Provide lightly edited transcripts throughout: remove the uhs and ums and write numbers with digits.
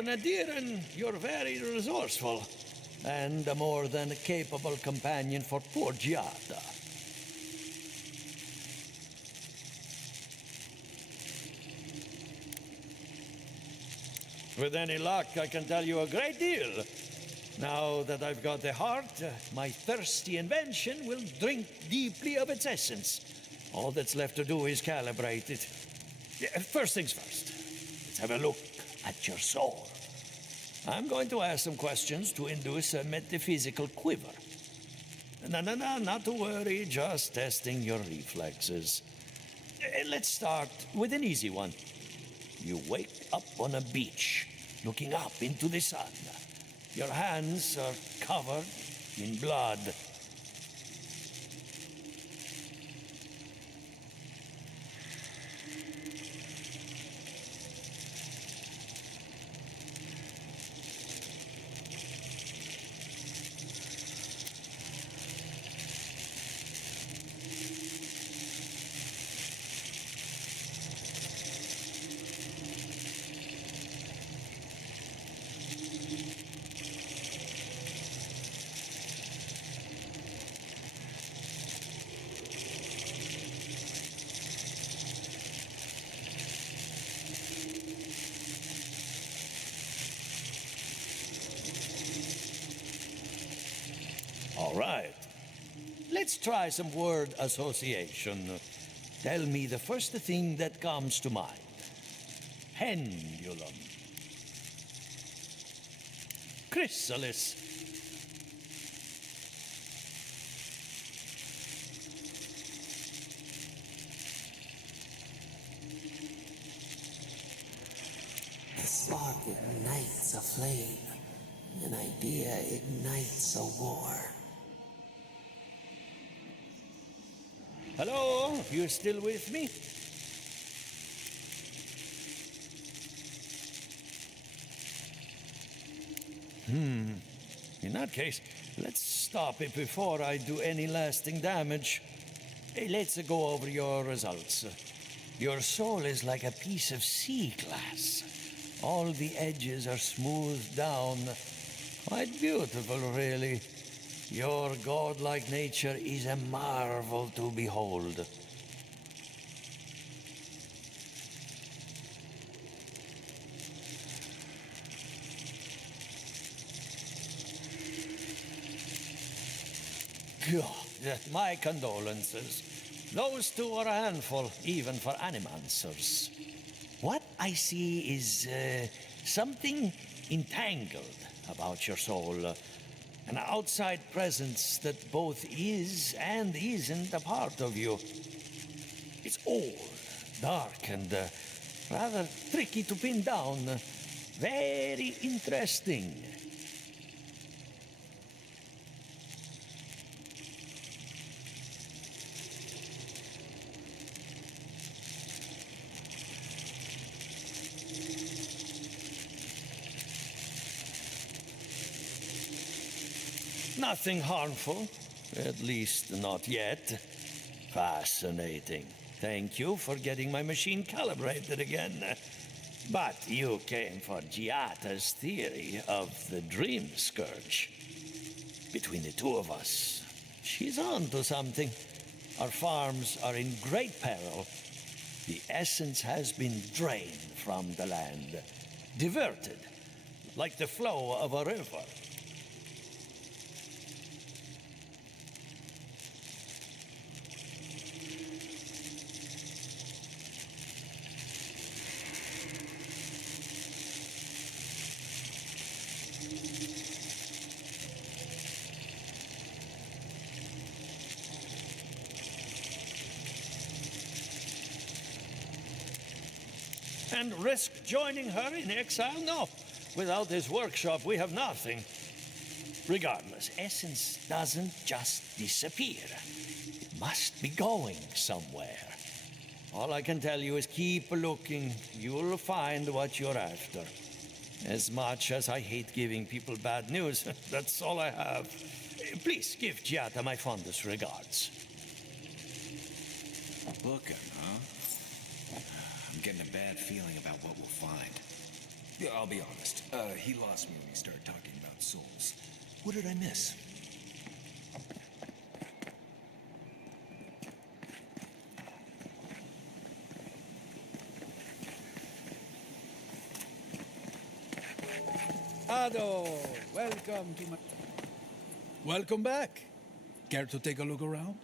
an Adiran, you're very resourceful, and a more than capable companion for poor Giada. With any luck, I can tell you a great deal. Now that I've got the heart, my thirsty invention will drink deeply of its essence. All that's left to do is calibrate it. First things first, let's have a look at your soul. I'm going to ask some questions to induce a metaphysical quiver. No, not to worry, just testing your reflexes. Let's start with an easy one. You wake up on a beach, looking up into the sun. Your hands are covered in blood. All right. Let's try some word association. Tell me the first thing that comes to mind. Pendulum. Chrysalis. The spark ignites a flame. An idea ignites a war. Hello? You still with me? In that case, let's stop it before I do any lasting damage. Hey, let's go over your results. Your soul is like a piece of sea glass. All the edges are smoothed down. Quite beautiful, really. Your godlike nature is a marvel to behold. God, my condolences. Those two are a handful, even for animancers. What I see is something entangled about your soul. An outside presence that both is and isn't a part of you. It's old, dark, and rather tricky to pin down. Very interesting. Nothing harmful, at least not yet. Fascinating. Thank you for getting my machine calibrated again. But you came for Giata's theory of the dream scourge. Between the two of us, she's on to something. Our farms are in great peril. The essence has been drained from the land, diverted, like the flow of a river. And risk joining her in exile? No. Without this workshop, we have nothing. Regardless, essence doesn't just disappear. It must be going somewhere. All I can tell you is keep looking. You'll find what you're after. As much as I hate giving people bad news, that's all I have. Please give Giata my fondest regards. Looking, huh? I'm getting a bad feeling about what we'll find. Yeah, I'll be honest. He lost me when he started talking about souls. What did I miss? Ado, welcome to my... Welcome back. Care to take a look around?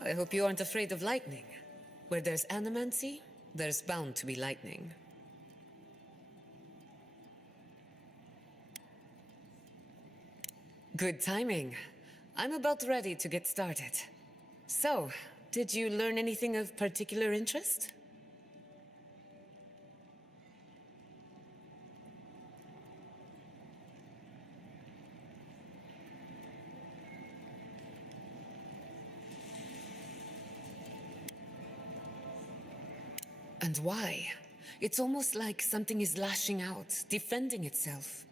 I hope you aren't afraid of lightning. Where there's animancy, there's bound to be lightning. Good timing. I'm about ready to get started. So, did you learn anything of particular interest? And why? It's almost like something is lashing out, defending itself.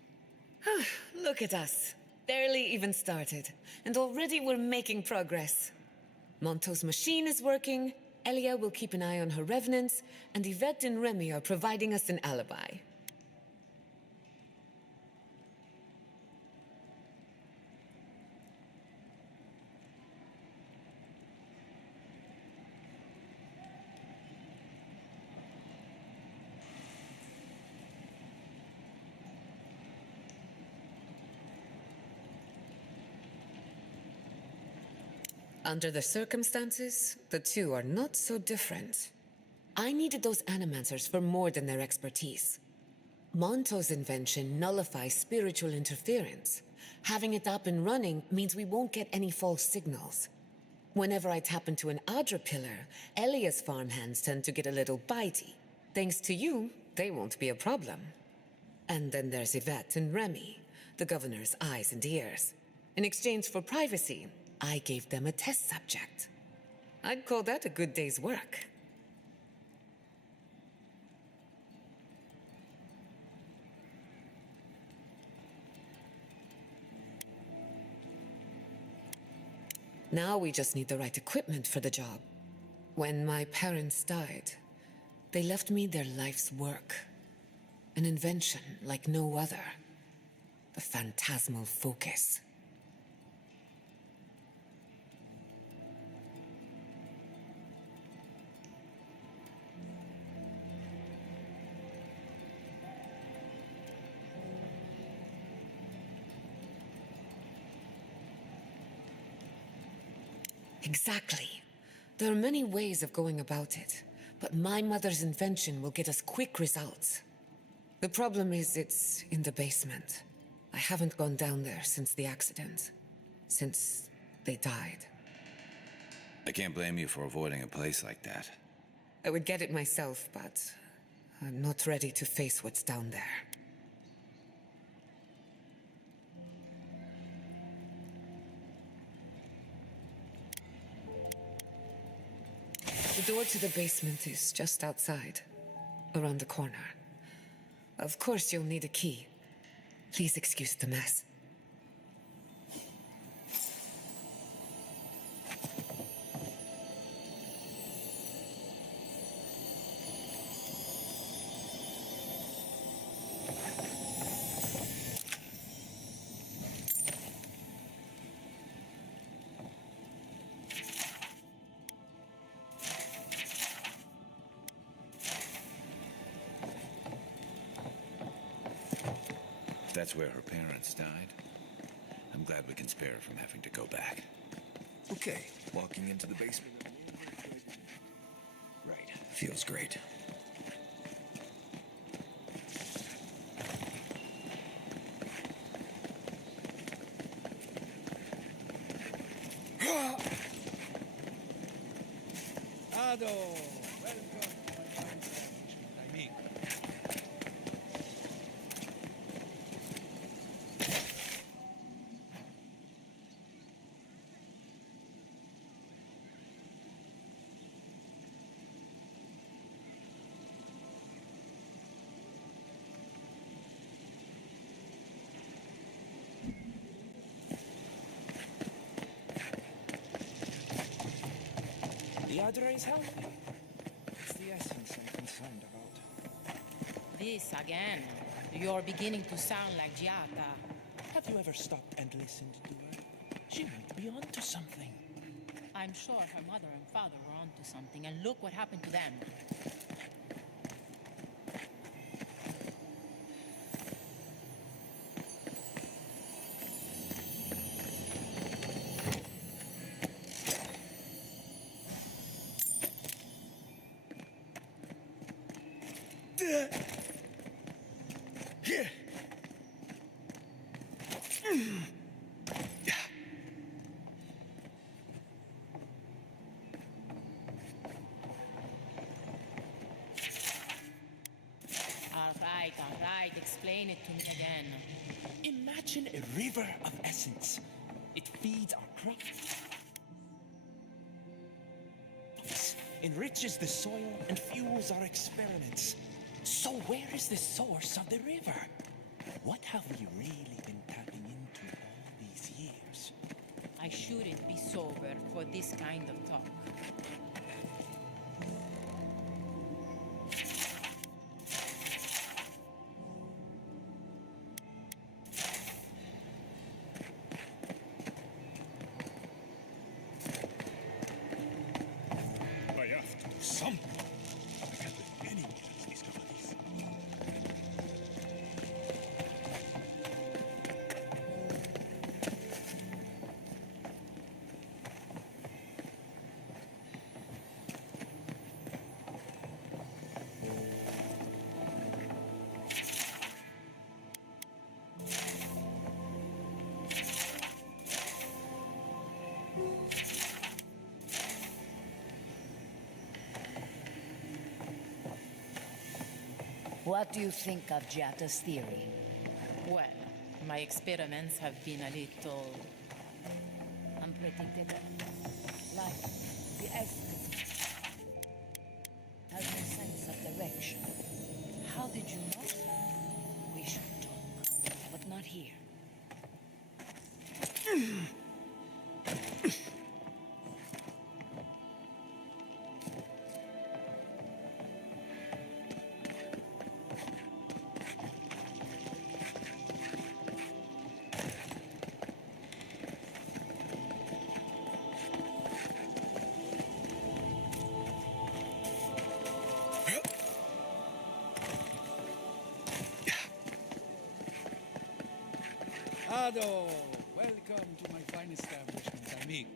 Look at us. Barely even started, and already we're making progress. Monto's machine is working, Elia will keep an eye on her revenants, and Yvette and Remy are providing us an alibi. Under the circumstances, the two are not so different. I needed those animancers for more than their expertise. Monto's invention nullifies spiritual interference. Having it up and running means we won't get any false signals. Whenever I tap into an Adra pillar, Elia's farmhands tend to get a little bitey. Thanks to you, they won't be a problem. And then there's Yvette and Remy, the governor's eyes and ears. In exchange for privacy, I gave them a test subject. I'd call that a good day's work. Now we just need the right equipment for the job. When my parents died, they left me their life's work. An invention like no other. The phantasmal focus. Exactly. There are many ways of going about it, but my mother's invention will get us quick results. The problem is it's in the basement. I haven't gone down there since the accident. Since they died. I can't blame you for avoiding a place like that. I would get it myself, but I'm not ready to face what's down there. The door to the basement is just outside, around the corner. Of course you'll need a key. Please excuse the mess. If that's where her parents died, I'm glad we can spare her from having to go back. Okay, walking into the basement. Right, feels great. Ado, welcome to my fine establishment, I mean. The odor is healthy. It's the essence I'm concerned about. This again. You're beginning to sound like Giata. Have you ever stopped and listened to her? She might be onto something. I'm sure her mother and father were onto something, and look what happened to them. All right, explain it to me again. Imagine a river of essence. It feeds our crops, enriches the soil, and fuels our experiments. So where is the source of the river? What have we really been tapping into all these years? I shouldn't be sober for this kind of talk. I have to do something. I can't let anyone else discover this. What do you think of Giata's theory? Well, my experiments have been a little Unpredictable. Like the essence has no sense of direction. How did you know? We should talk, but not here. Ado, welcome to my fine establishment, I mean.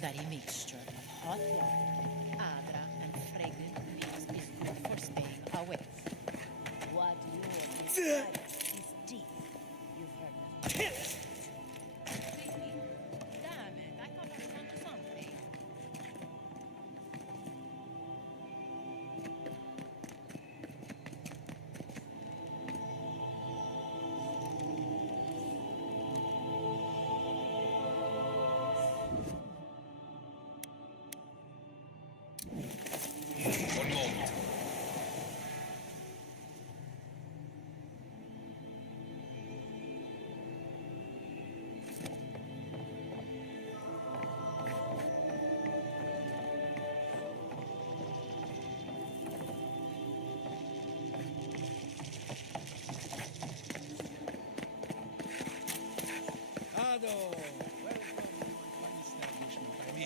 that a mixture of hot water, adra, and fragrant leaves is good for staying awake. What you have decided is deep. You've heard nothing. Damn it, I thought I was onto something. One moment. Ado, welcome to your fine establishment by me.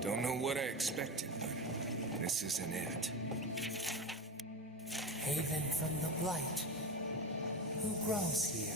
Don't know what I expected, but this isn't it. Haven from the blight. Who grows here?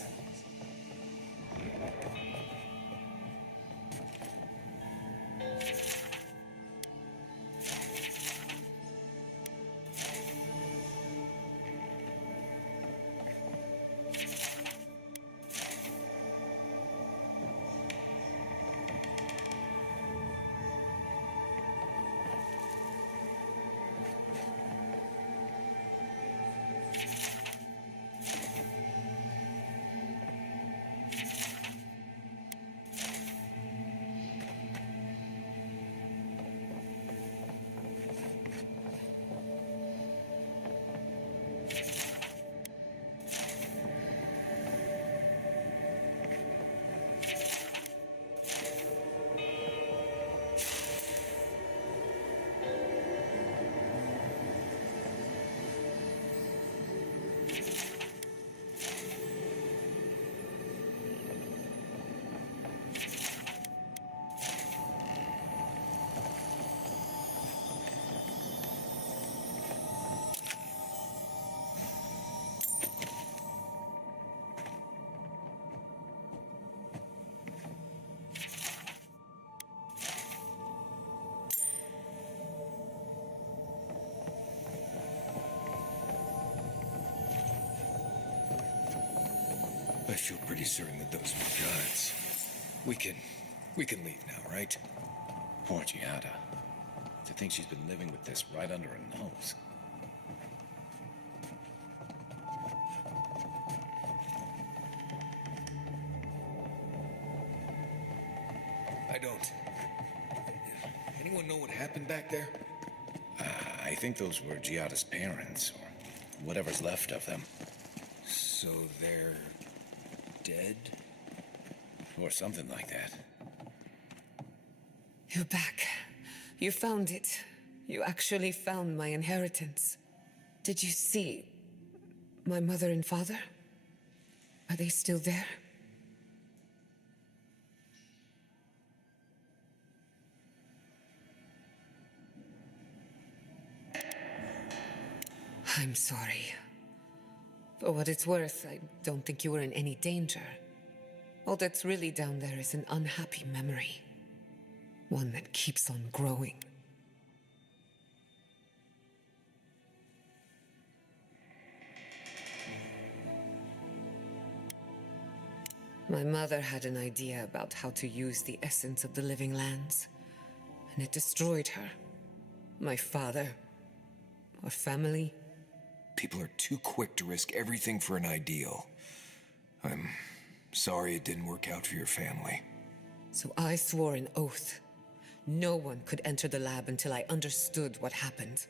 I feel pretty certain that those were guards. We can leave now, right? Poor Giada. To think she's been living with this right under her nose. I don't. Anyone know what happened back there? I think those were Giada's parents, or whatever's left of them. So they're dead? Or something like that. You're back. You found it. You actually found my inheritance. Did you see my mother and father? Are they still there? I'm sorry. For what it's worth, I don't think you were in any danger. All that's really down there is an unhappy memory. One that keeps on growing. My mother had an idea about how to use the essence of the living lands. and it destroyed her. My father. Our family. People are too quick to risk everything for an ideal. I'm sorry it didn't work out for your family. So I swore an oath. No one could enter the lab until I understood what happened.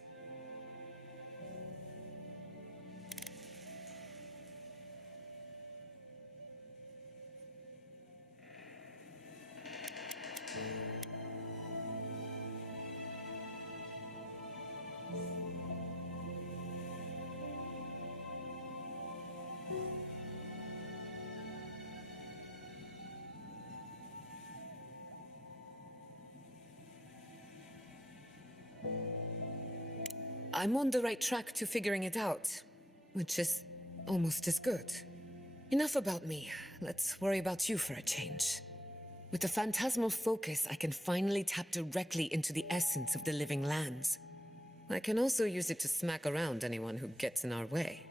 I'm on the right track to figuring it out, which is almost as good. Enough about me. Let's worry about you for a change. With the phantasmal focus, I can finally tap directly into the essence of the living lands. I can also use it to smack around anyone who gets in our way.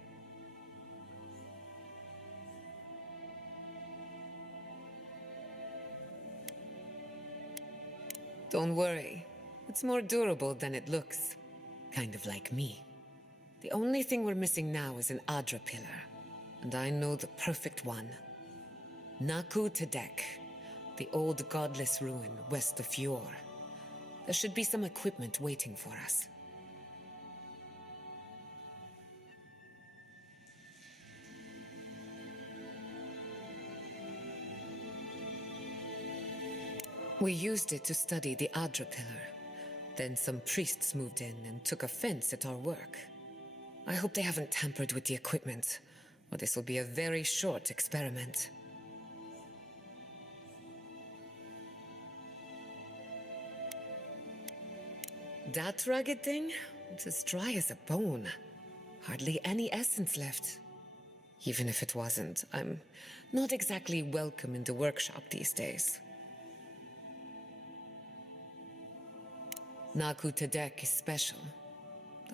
Don't worry. It's more durable than it looks. Kind of like me. The only thing we're missing now is an Adra pillar. And I know the perfect one. Naku Tedek, the old godless ruin west of Fjord. There should be some equipment waiting for us. We used it to study the Adra pillar. Then some priests moved in and took offense at our work. I hope they haven't tampered with the equipment, or this will be a very short experiment. That rugged thing? It's as dry as a bone. Hardly any essence left. Even if it wasn't, I'm not exactly welcome in the workshop these days. Naku Tedek is special.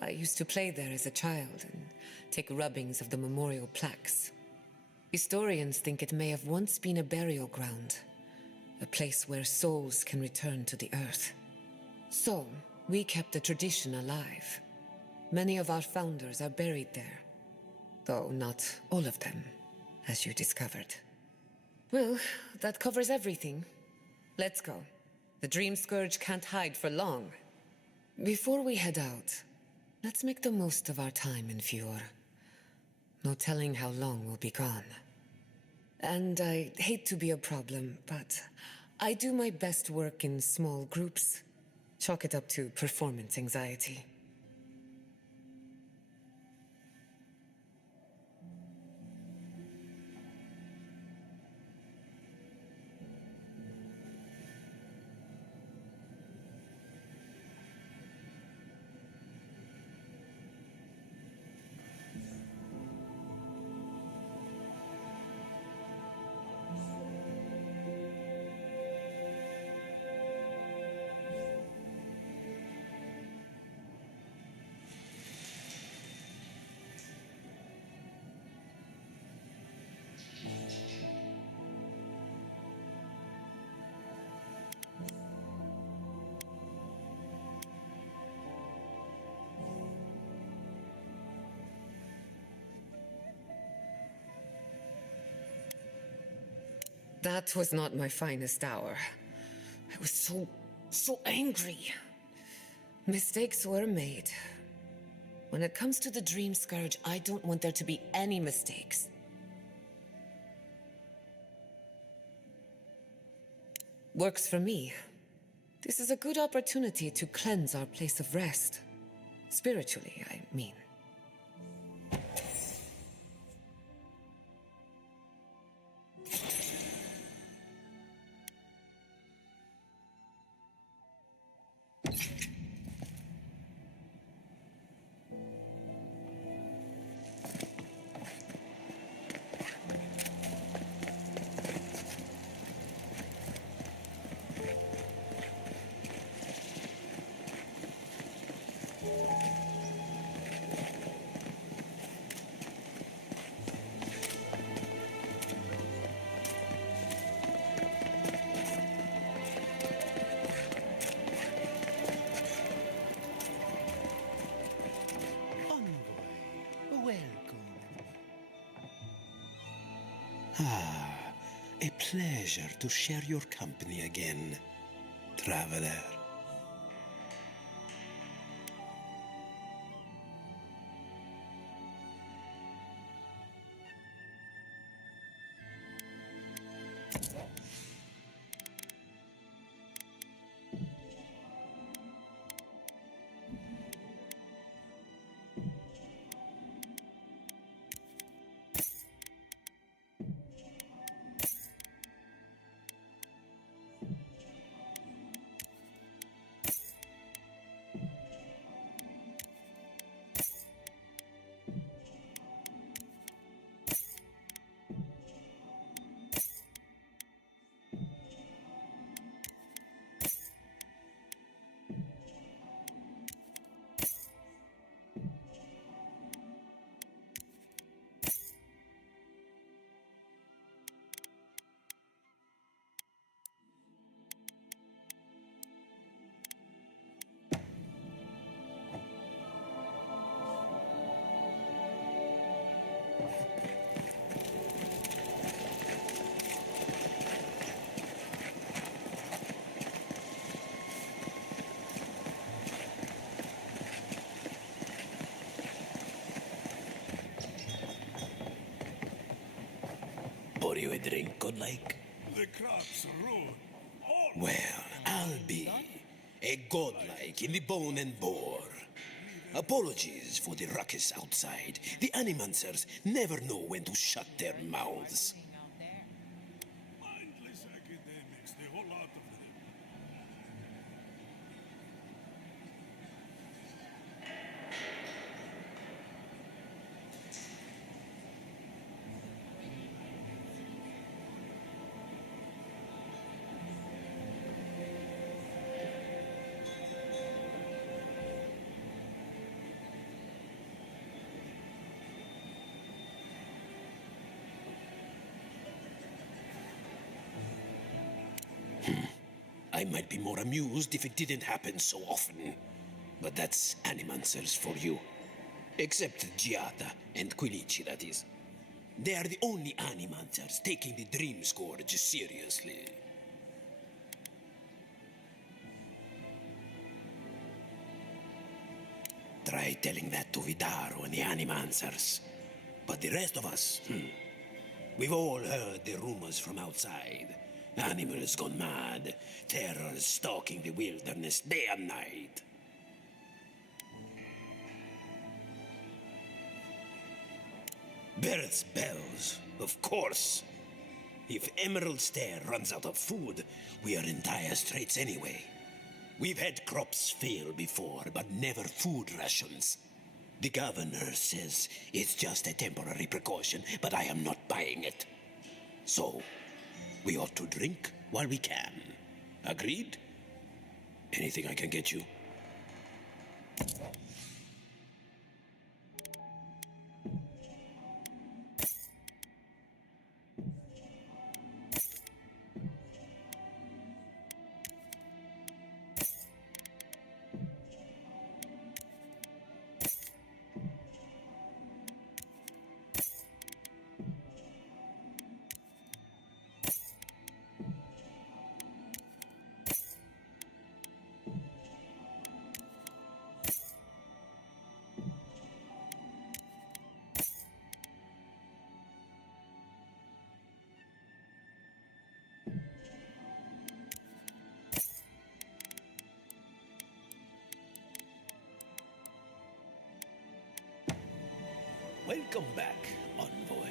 I used to play there as a child and take rubbings of the memorial plaques. Historians think it may have once been a burial ground, a place where souls can return to the earth. So, we kept the tradition alive. Many of our founders are buried there, though not all of them, as you discovered. Well, that covers everything. Let's go. The Dream Scourge can't hide for long. Before we head out, let's make the most of our time in Fjord. No telling how long we'll be gone. And I hate to be a problem, but I do my best work in small groups. Chalk it up to performance anxiety. That was not my finest hour. I was so angry. Mistakes were made. When it comes to the Dream Scourge, I don't want there to be any mistakes. Works for me. This is a good opportunity to cleanse our place of rest. Spiritually, I mean. A pleasure to share your company again, traveler. Pour you a drink, good like? The crops ruin all. Well, I'll be a godlike in the bone and bore. Apologies for the ruckus outside. The animancers never know when to shut their mouths. Mindless academics, the whole lot of them. I might be more amused if it didn't happen so often. But that's animancers for you. Except Giada and Quilici, that is. They are the only animancers taking the Dream Scourge seriously. Try telling that to Vidaro and the animancers. But the rest of us, we've all heard the rumors from outside. Animals gone mad, terror stalking the wilderness day and night. Birds' bells, of course. If Emerald Stair runs out of food, we are in dire straits anyway. We've had crops fail before, but never food rations. The governor says it's just a temporary precaution, but I am not buying it. So, we ought to drink while we can. Agreed? Anything I can get you? Welcome back, envoy.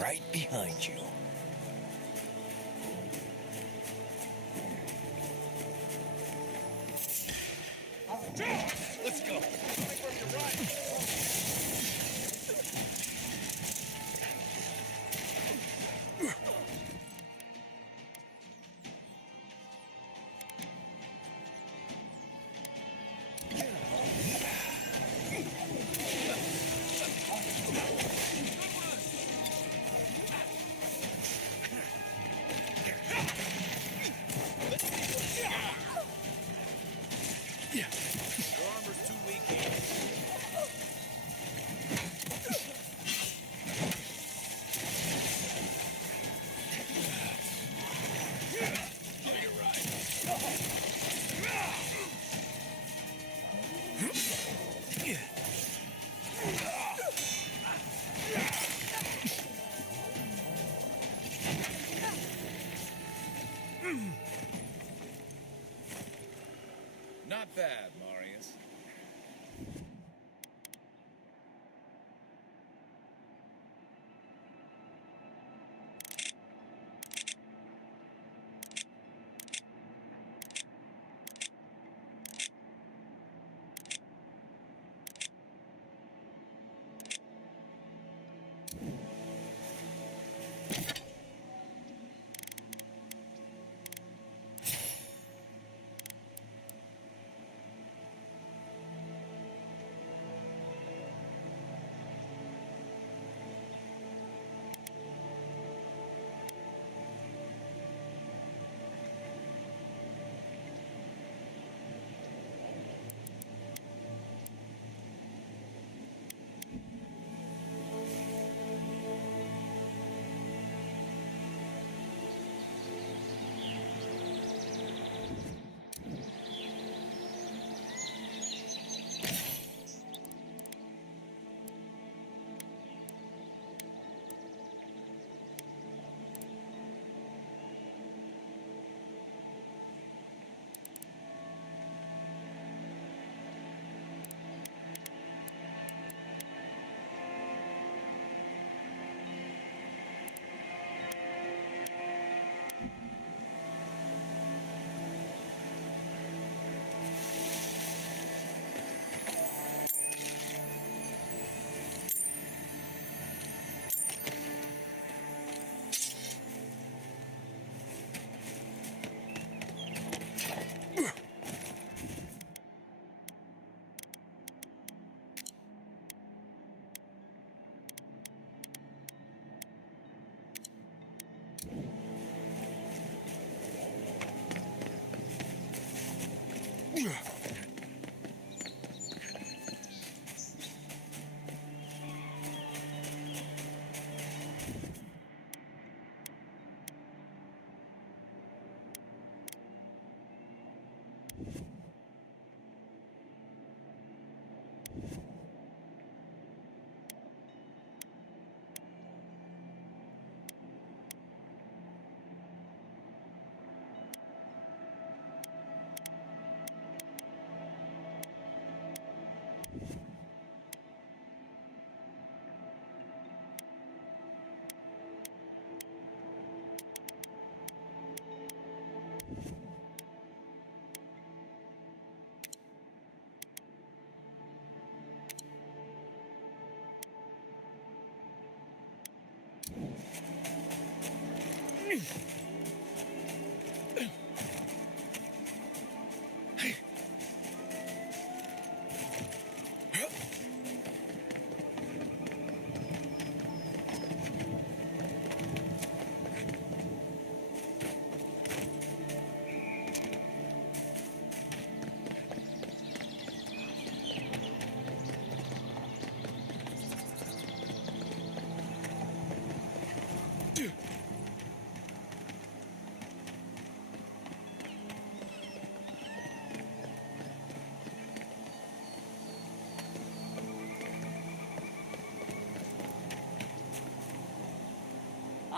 Right behind you. Let's go. Your armor's too weak here. Not bad, Marius.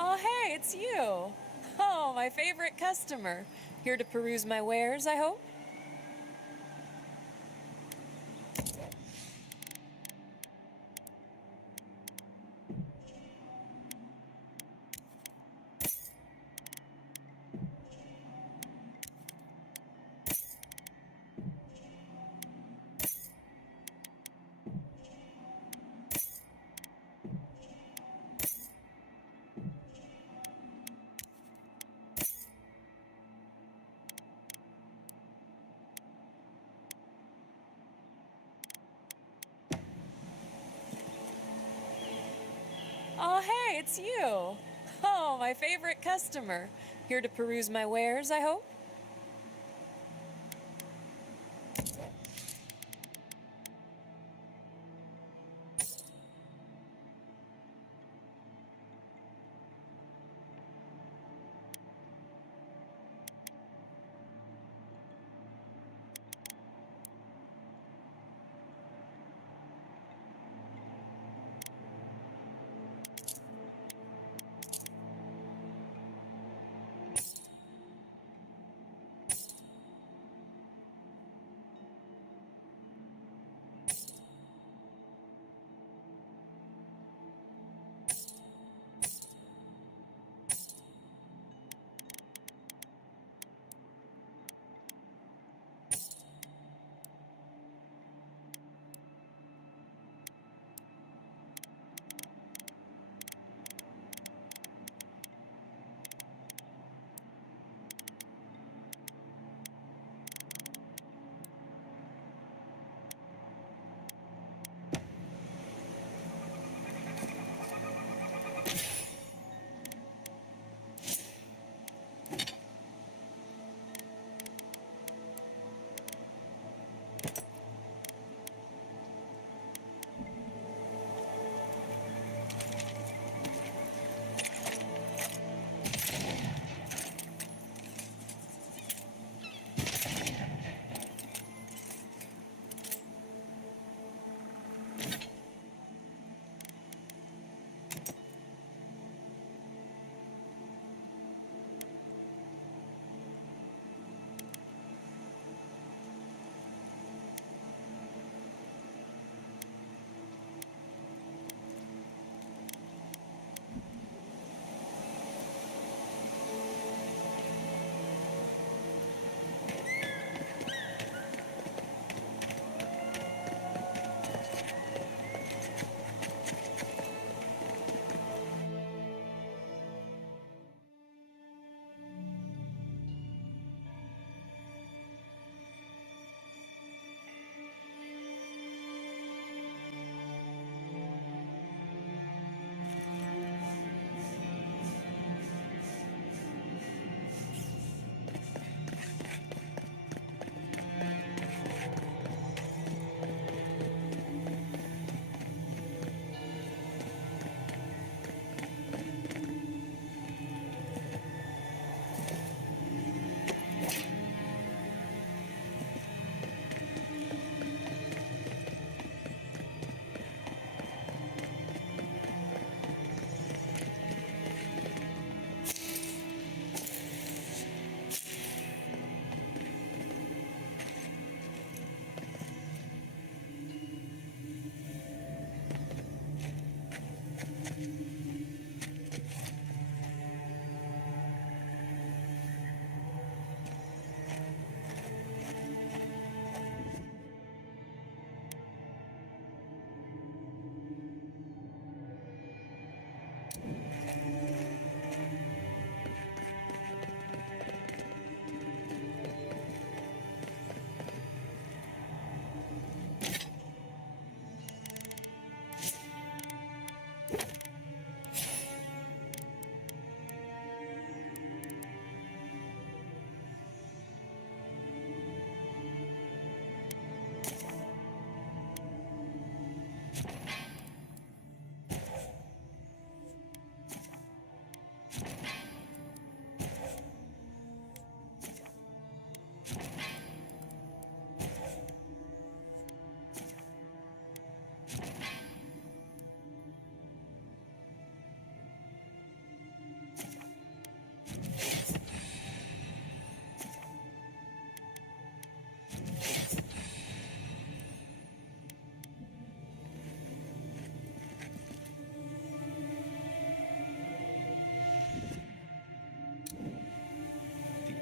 Oh, hey, it's you. Oh, my favorite customer. Here to peruse my wares, I hope? Oh, hey, it's you. Oh, my favorite customer. Here to peruse my wares, I hope?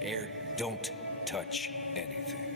Air, don't touch anything.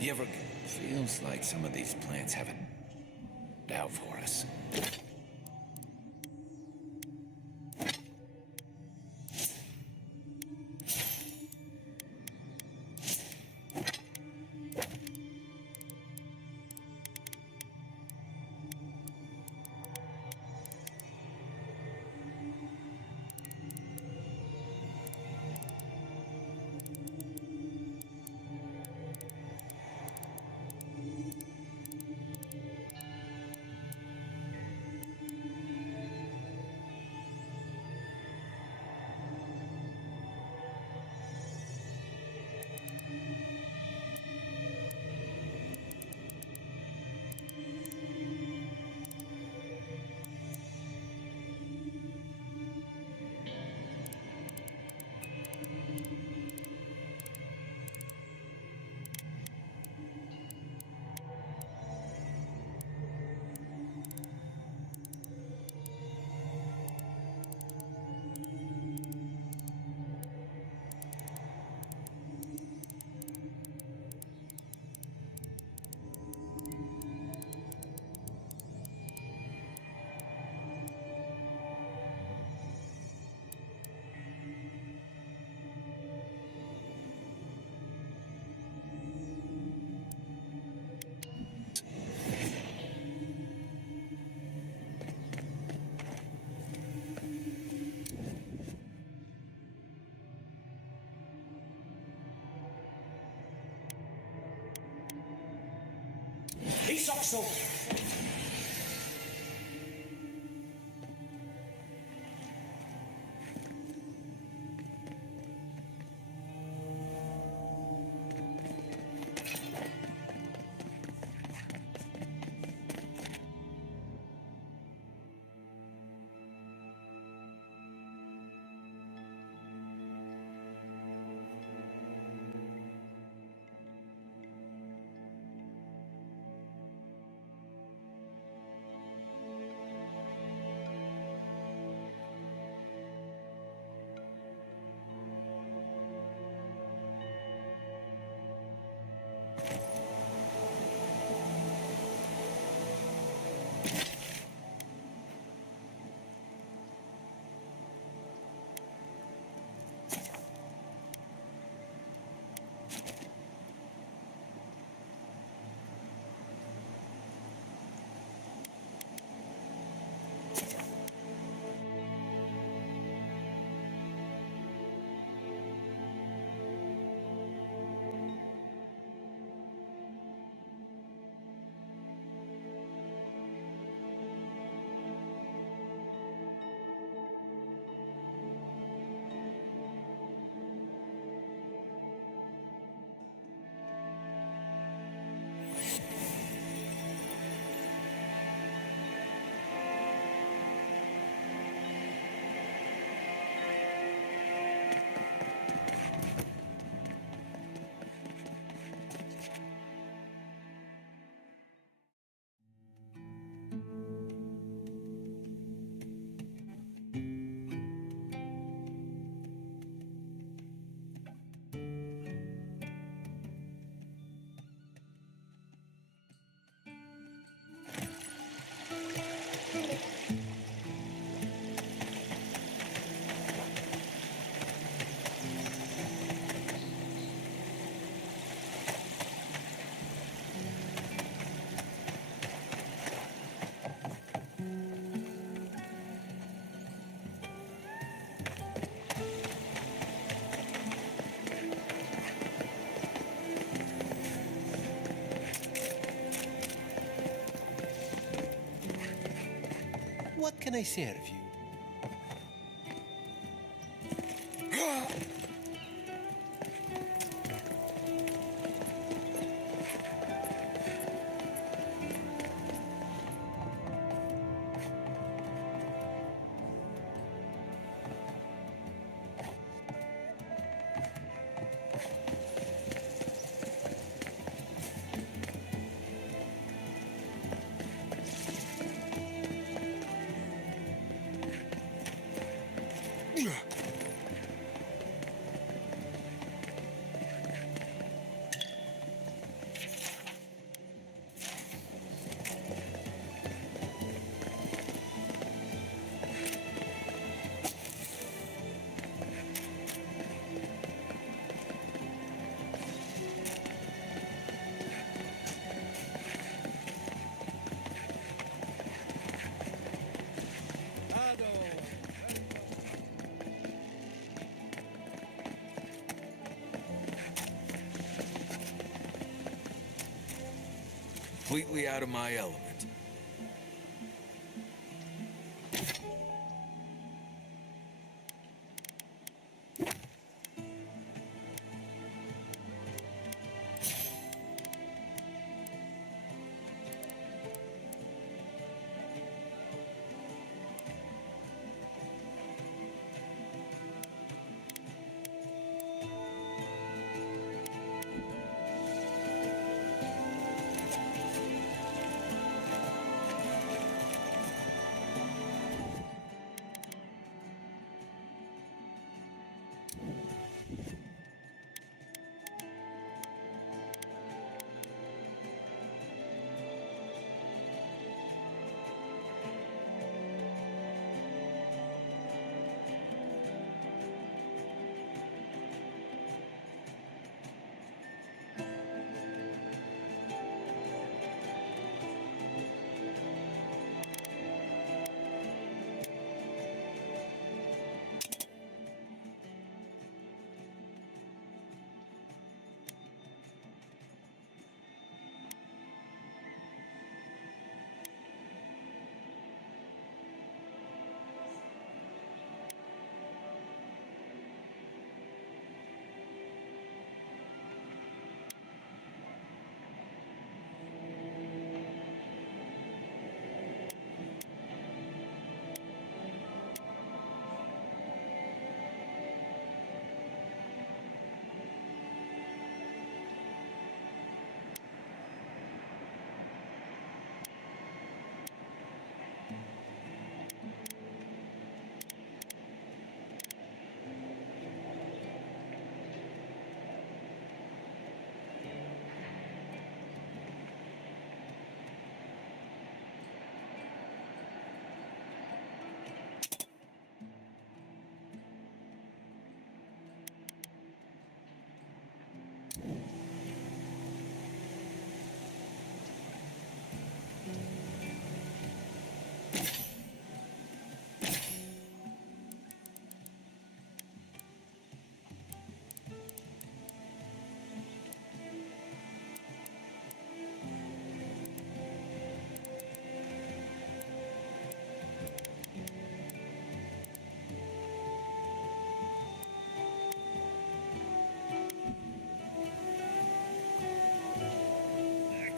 You ever... Feels like some of these plants have it out for us. Peace up, soul. can I serve you? Completely out of my element.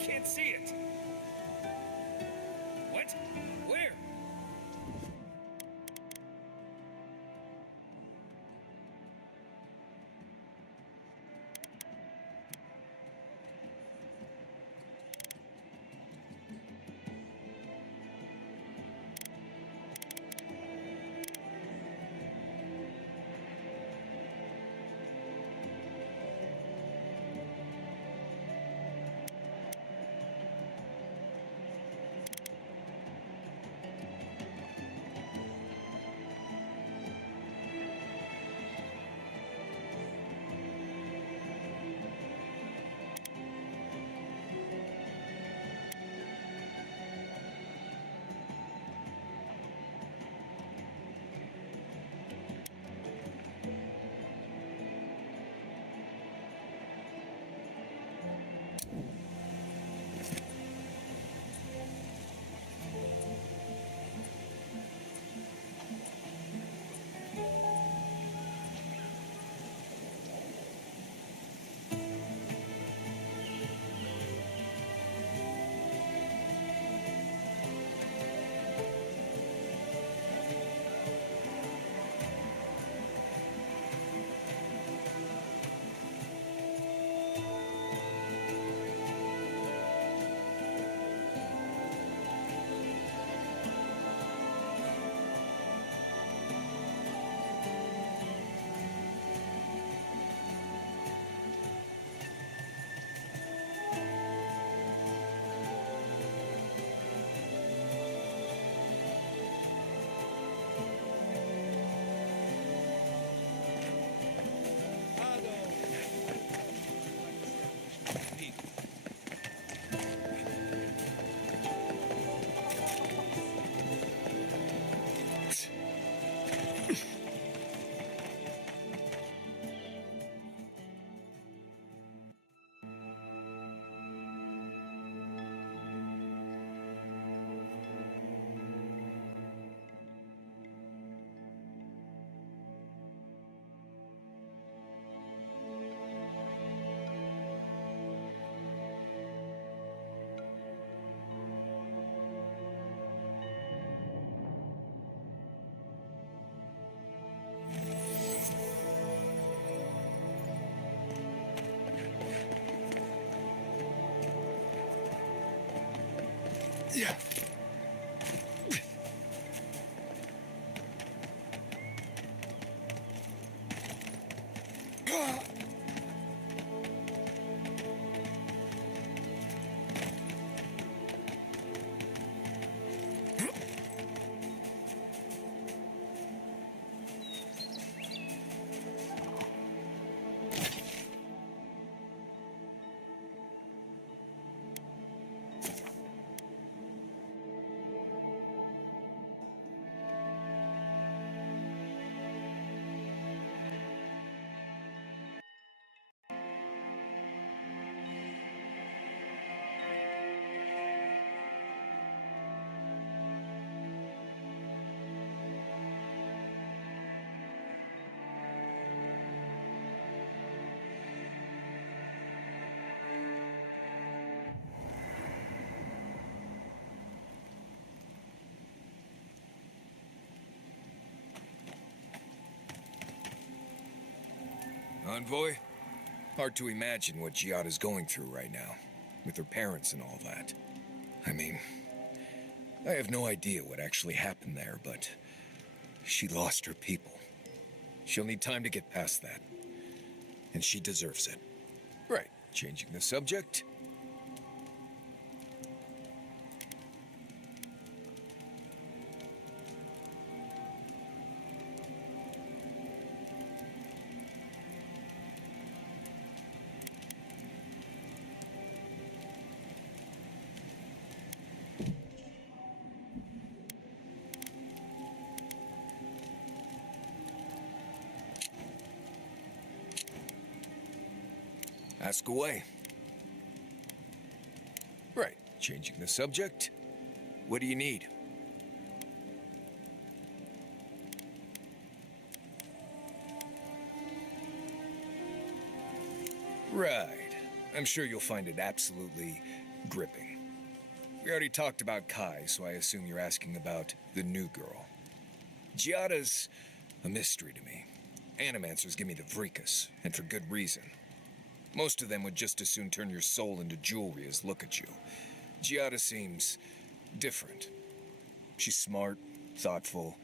Can't see it. What? Where? Envoy? Hard to imagine what Giada's going through right now, with her parents and all that. I mean, I have no idea what actually happened there, but she lost her people. She'll need time to get past that. And she deserves it. Right, changing the subject. Ask away. Right, changing the subject. What do you need? Right. I'm sure you'll find it absolutely gripping. We already talked about Kai, so I assume you're asking about the new girl. Giada's a mystery to me. Animancers give me the vricus, and for good reason. Most of them would just as soon turn your soul into jewelry as look at you. Giada seems different. She's smart, thoughtful,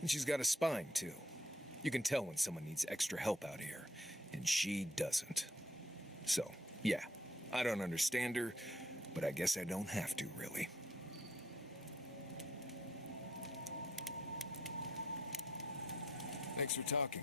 and she's got a spine, too. You can tell when someone needs extra help out here, and she doesn't. So, yeah, I don't understand her, but I guess I don't have to, really. Thanks for talking.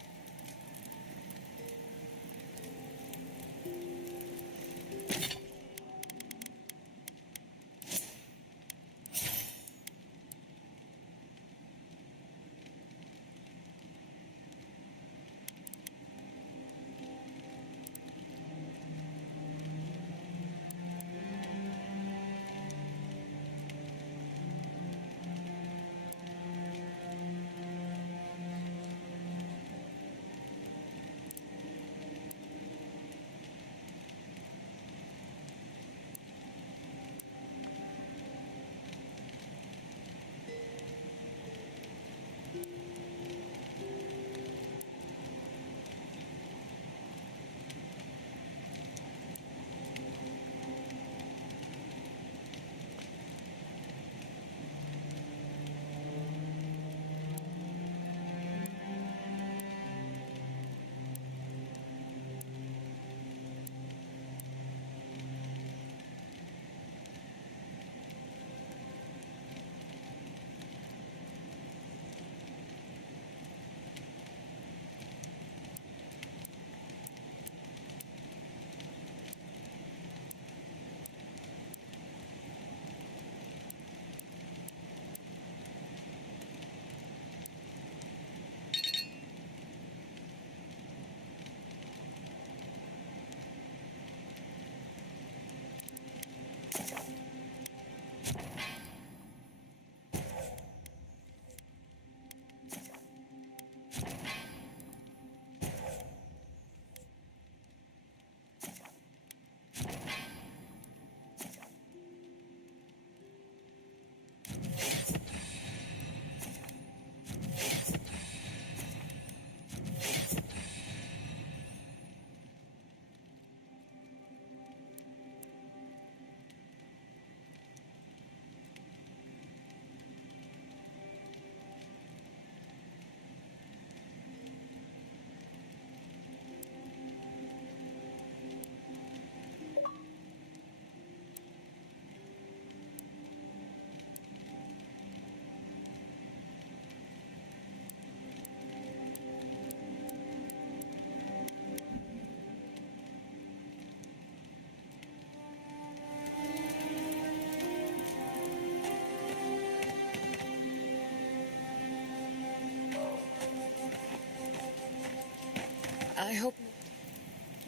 I hope.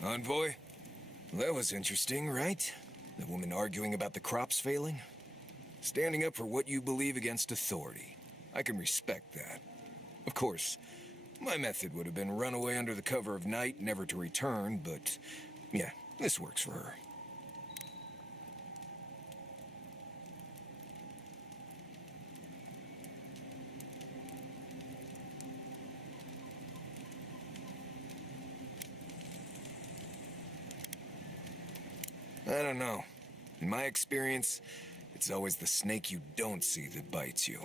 Envoy? That was interesting, right? The woman arguing about the crops failing? Standing up for what you believe against authority. I can respect that. Of course, my method would have been run away under the cover of night, never to return, but yeah, this works for her. I don't know. In my experience, it's always the snake you don't see that bites you.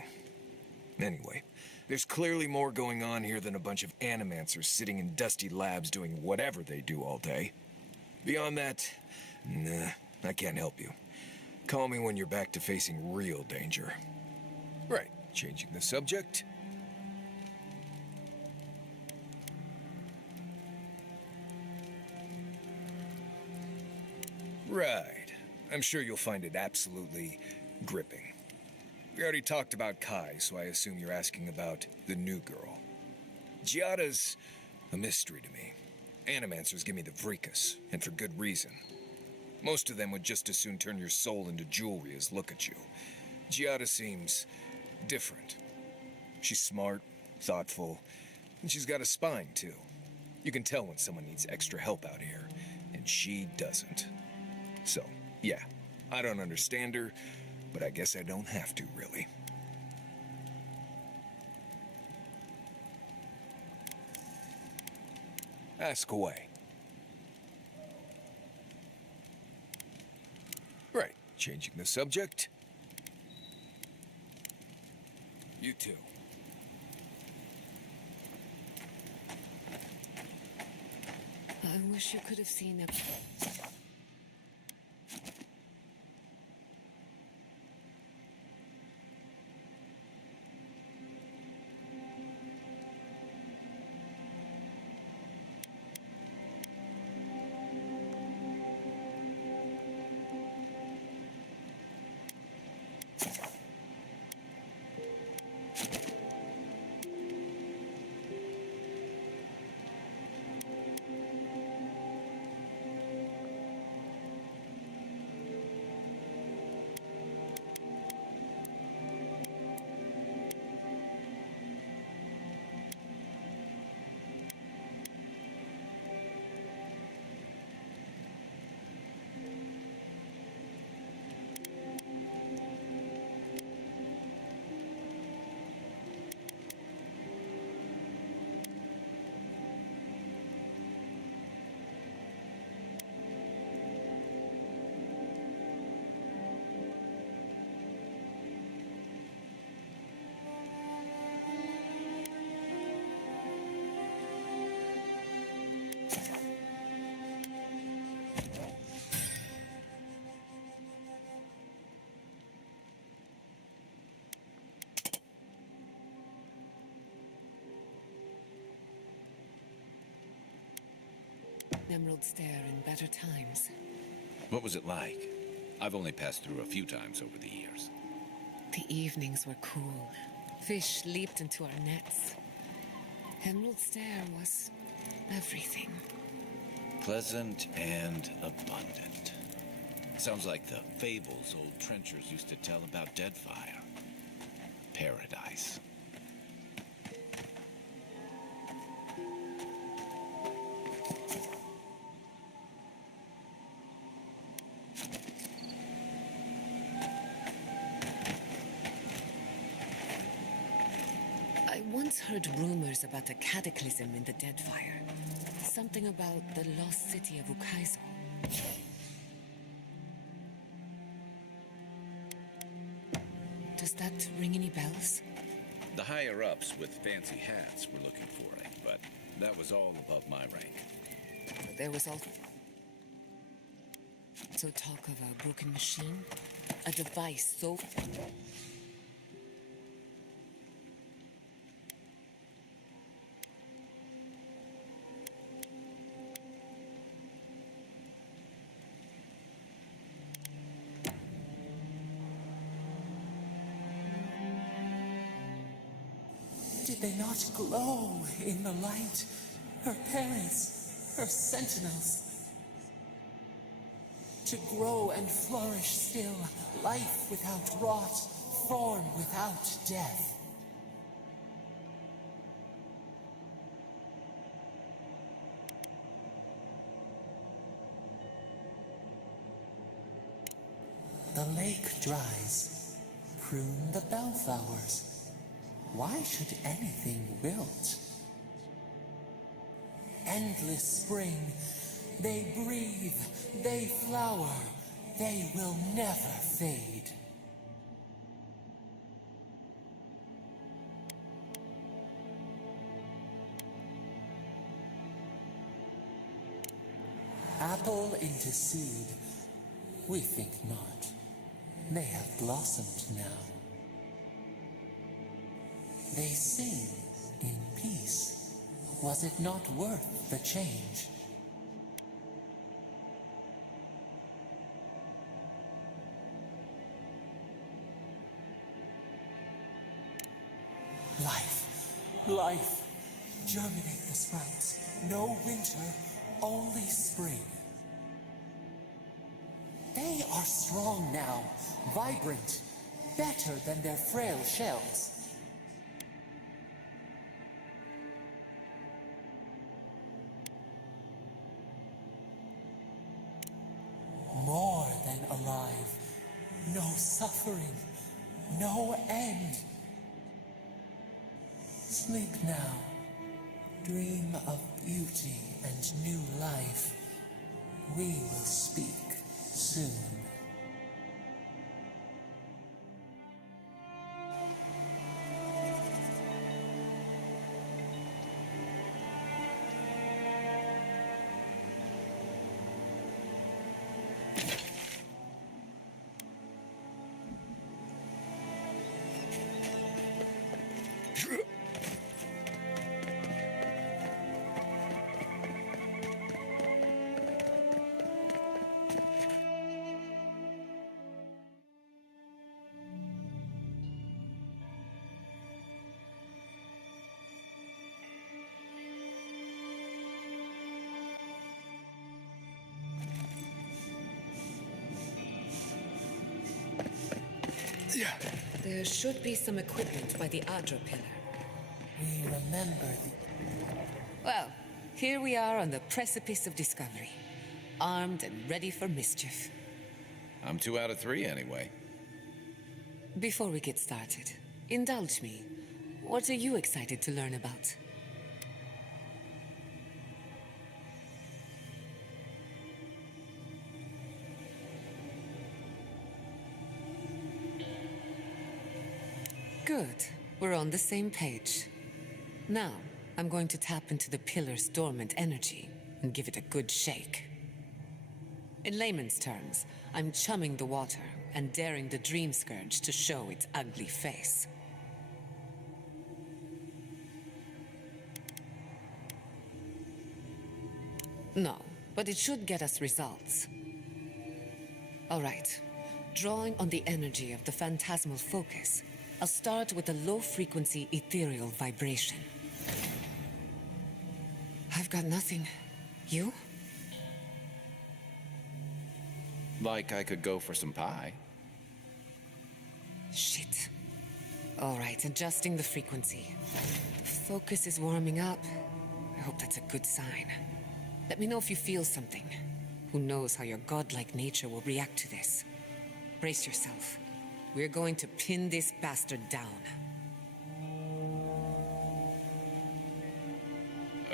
Anyway, there's clearly more going on here than a bunch of animancers sitting in dusty labs doing whatever they do all day. Beyond that, nah, I can't help you. Call me when you're back to facing real danger. Right, changing the subject. Right. I'm sure you'll find it absolutely gripping. We already talked about Kai, so I assume you're asking about the new girl. Giada's a mystery to me. Animancers give me the vricus, and for good reason. Most of them would just as soon turn your soul into jewelry as look at you. Giada seems different. She's smart, thoughtful, and she's got a spine, too. You can tell when someone needs extra help out here, and she doesn't. So, yeah, I don't understand her, but I guess I don't have to, really. Ask away. Right, changing the subject. You too. I wish you could have seen it. Emerald Stair in better times. What was it like? I've only passed through a few times over the years. The evenings were cool. Fish leaped into our nets. Emerald Stair was everything. Pleasant and abundant. Sounds like the fables old trenchers used to tell about Deadfire. Paradise. I once heard rumors about a cataclysm in the Deadfire. Something about the lost city of Ukaizo. Does that ring any bells? The higher-ups with fancy hats were looking for it, but that was all above my rank. There was also talk of a broken machine. A device so... Did they not glow in the light? Her parents, her sentinels. To grow and flourish still, life without rot, form without death. The lake dries. Prune the bellflowers. Why should anything wilt? Endless spring. They breathe. They flower. They will never fade. Apple into seed. We think not. They have blossomed now. They sing in peace. Was it not worth the change? Life, life, germinate the sprouts. No winter, only spring. They are strong now, vibrant, better than their frail shells. More than alive, no suffering, no end. Sleep now, dream of beauty and new life. We will speak soon. There should be some equipment by the Adra pillar. We remember the... Well, here we are on the precipice of discovery. Armed and ready for mischief. I'm 2 out of 3 anyway. Before we get started, indulge me. What are you excited to learn about? Good. We're on the same page. Now, I'm going to tap into the pillar's dormant energy and give it a good shake. In layman's terms, I'm chumming the water and daring the dream scourge to show its ugly face. No, but it should get us results. All right. Drawing on the energy of the phantasmal focus, I'll start with a low-frequency ethereal vibration. I've got nothing. You? Like I could go for some pie. Shit. All right, adjusting the frequency. The focus is warming up. I hope that's a good sign. Let me know if you feel something. Who knows how your godlike nature will react to this. Brace yourself. We're going to pin this bastard down.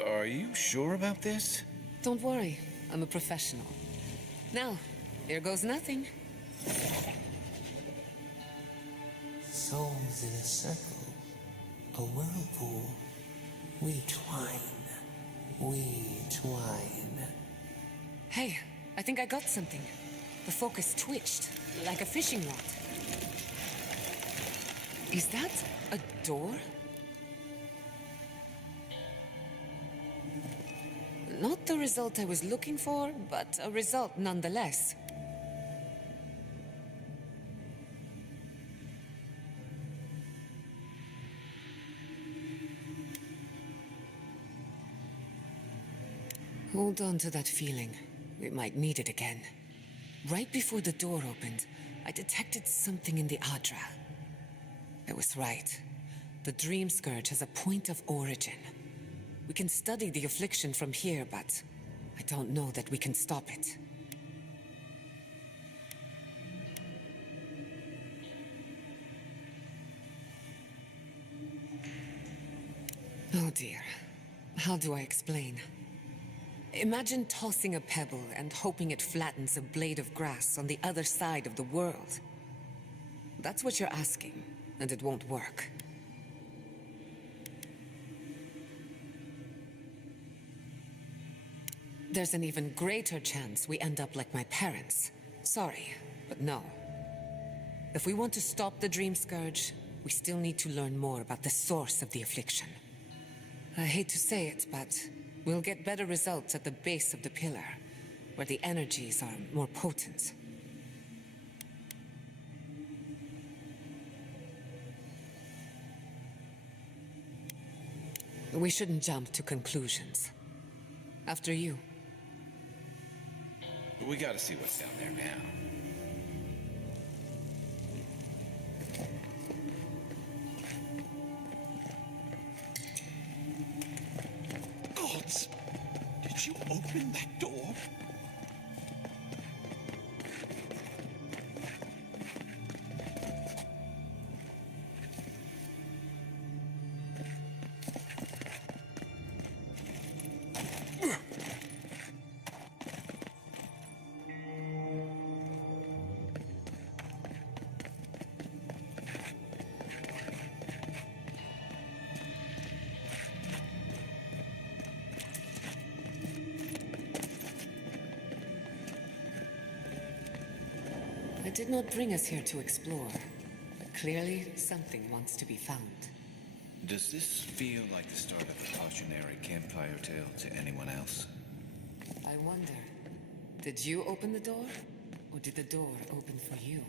Are you sure about this? Don't worry, I'm a professional. Now, here goes nothing. Souls in a circle, a whirlpool. We twine, we twine. Hey, I think I got something. The focus twitched, like a fishing rod. Is that a door? Not the result I was looking for, but a result nonetheless. Hold on to that feeling. We might need it again. Right before the door opened, I detected something in the Adra. I was right. The Dream Scourge has a point of origin. We can study the affliction from here, but I don't know that we can stop it. Oh dear. How do I explain? Imagine tossing a pebble and hoping it flattens a blade of grass on the other side of the world. That's what you're asking, and it won't work. There's an even greater chance we end up like my parents. Sorry, but no. If we want to stop the Dream Scourge, we still need to learn more about the source of the affliction. I hate to say it, but we'll get better results at the base of the pillar, where the energies are more potent. We shouldn't jump to conclusions. After you. But we gotta see what's down there now. Gods! Did you open that door? It did not bring us here to explore, but clearly something wants to be found. Does this feel like the start of a cautionary campfire tale to anyone else? I wonder, did you open the door, or did the door open for you?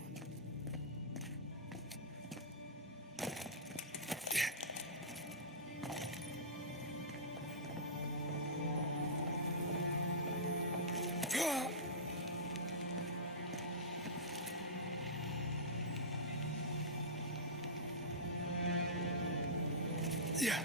Yeah. Yeah.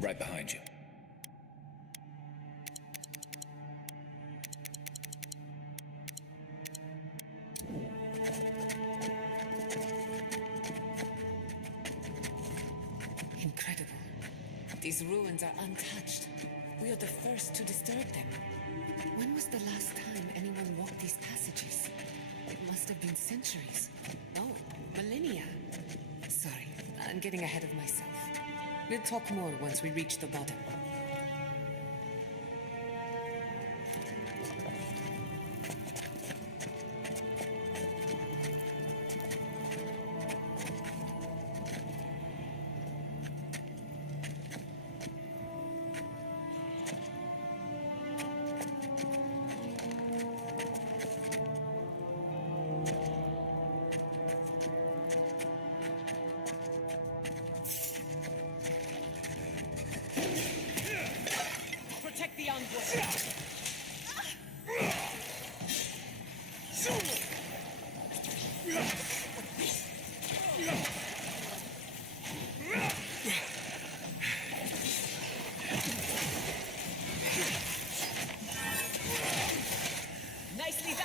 Right behind you. Incredible. These ruins are untouched. We are the first to disturb them. When was the last time anyone walked these passages? It must have been centuries. No, millennia. Sorry, I'm getting ahead of myself. We'll talk more once we reach the bottom. Protect the envoy. Nicely done.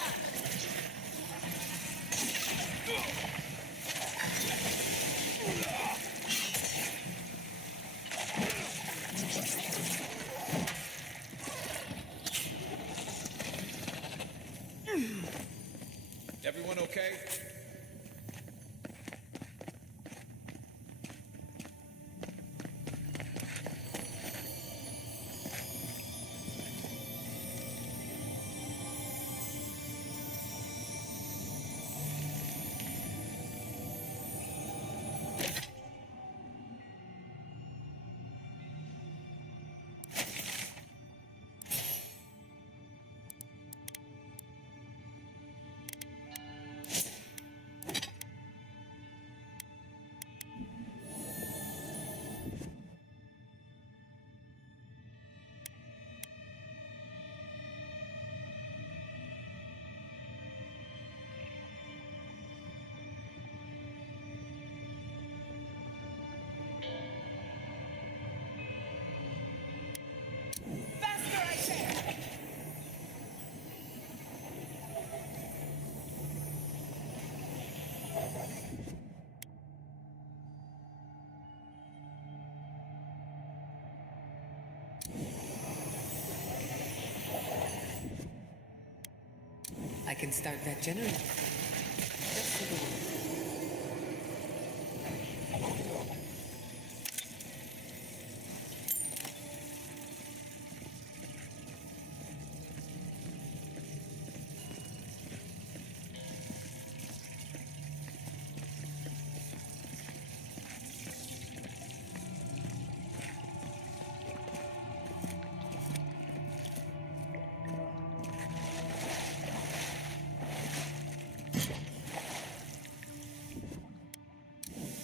Everyone okay? Faster, I say! I can start that generator. Just for the moment.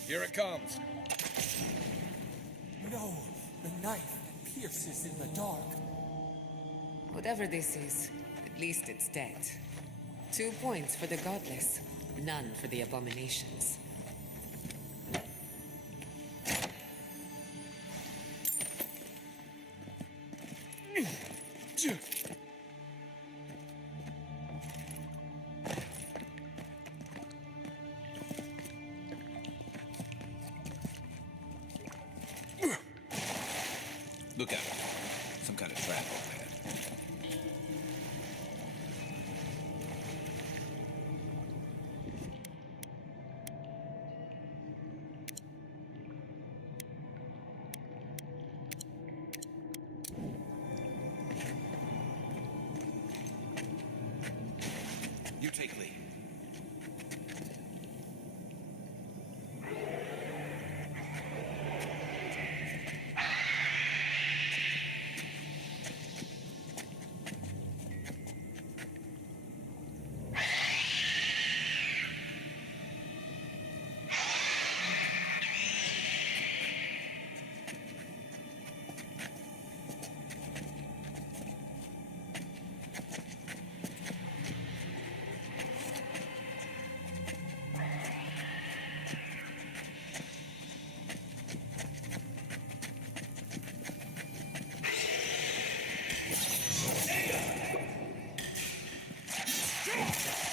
Here it comes. No, the knife that pierces in the dark. Whatever this is, at least it's dead. 2 points for the godless, none for the abominations. Look out. Some kind of trap overhead. You take lead.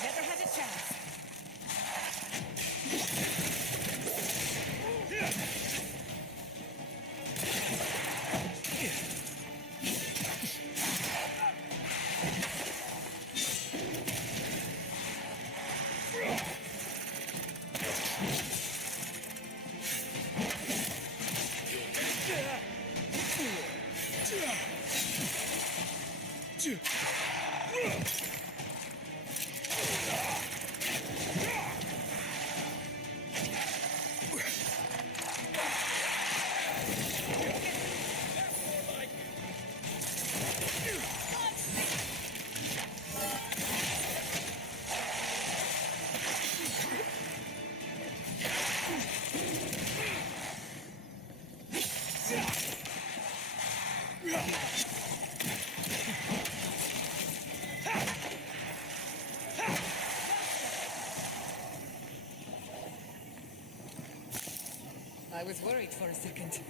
Never had a chance. I was worried for a second.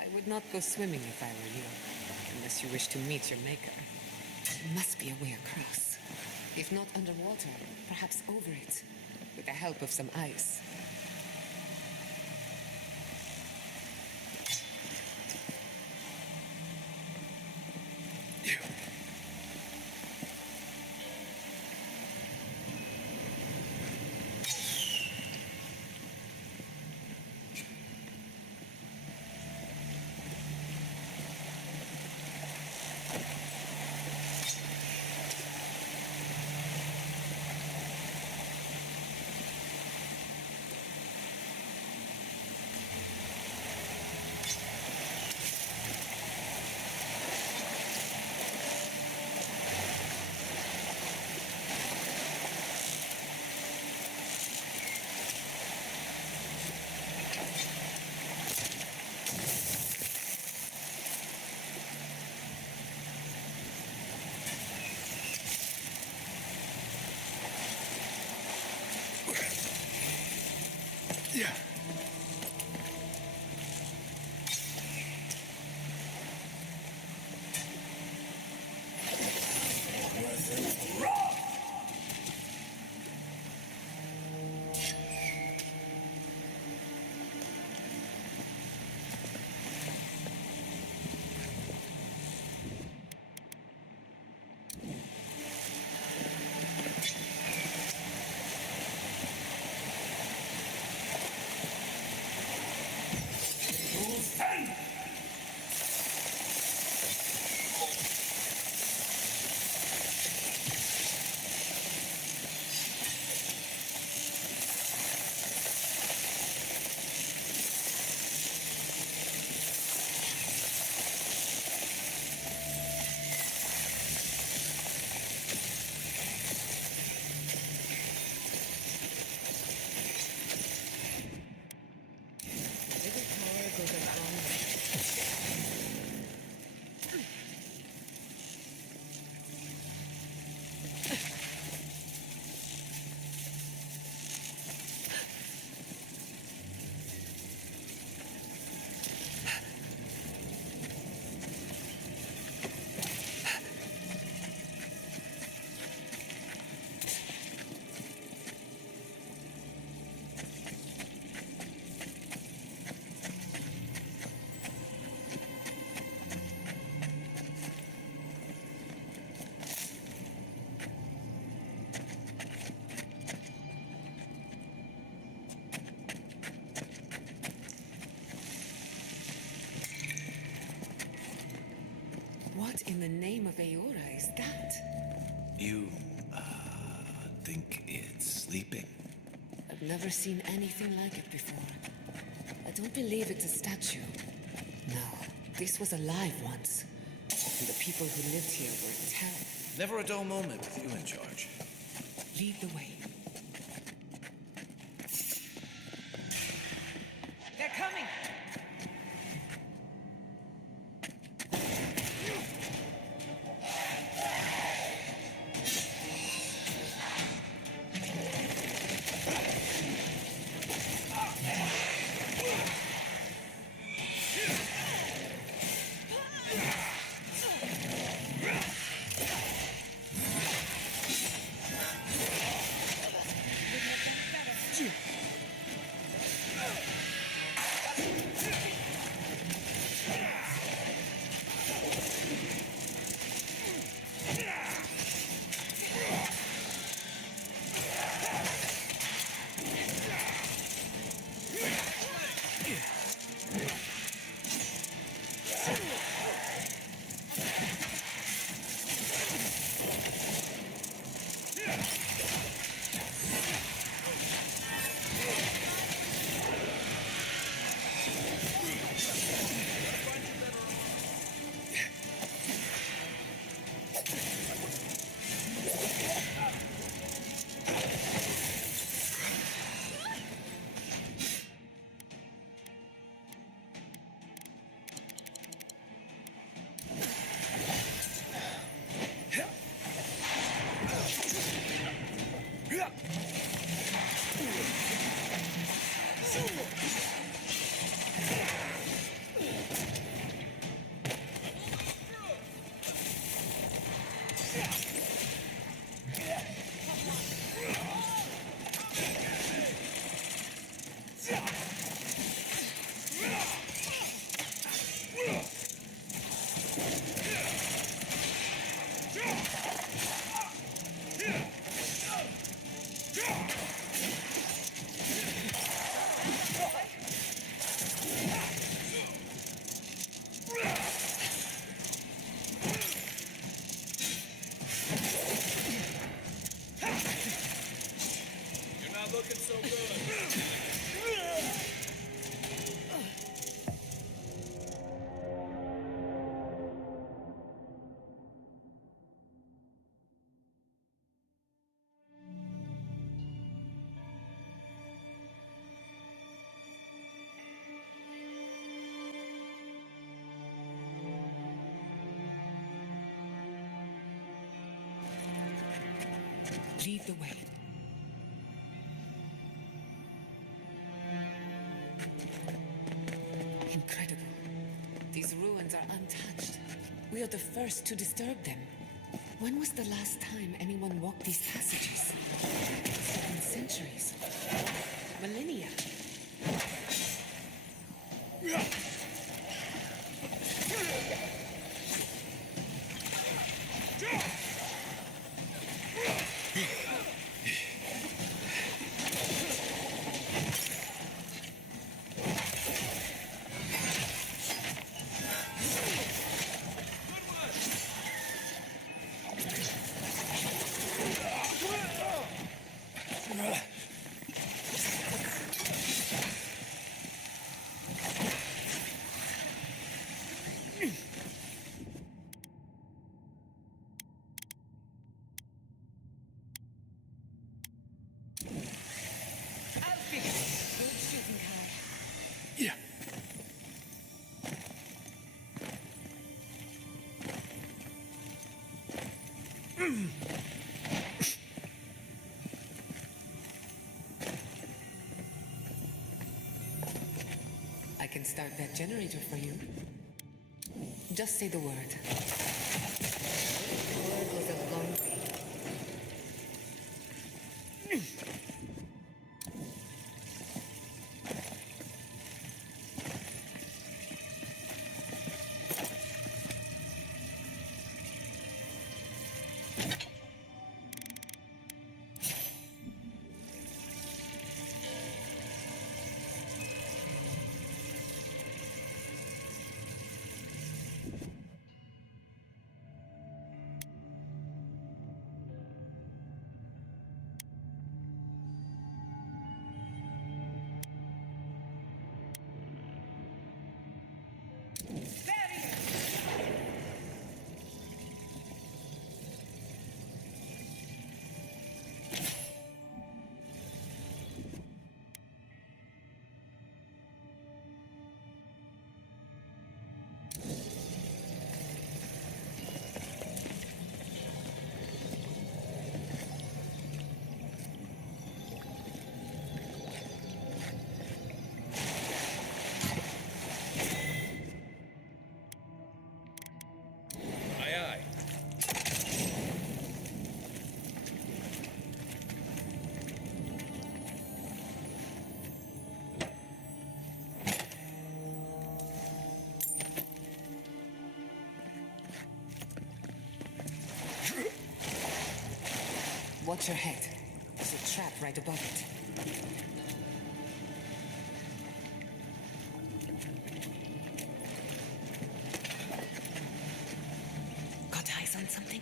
I would not go swimming if I were you, unless you wish to meet your maker. There must be a way across. If not underwater, perhaps over it, with the help of some ice. Little power goes a long way. What in the name of Aora is that? You, think it's sleeping? I've never seen anything like it before. I don't believe it's a statue. No, this was alive once. And the people who lived here were terrible. Never a dull moment with you in charge. Lead the way. They're coming! Lead the way. We are the first to disturb them. When was the last time anyone walked these passages? It's been centuries. Millennia. Yeah. I can start that generator for you. Just say the word. The word goes a long way. Watch your head. There's a trap right above it. Got eyes on something?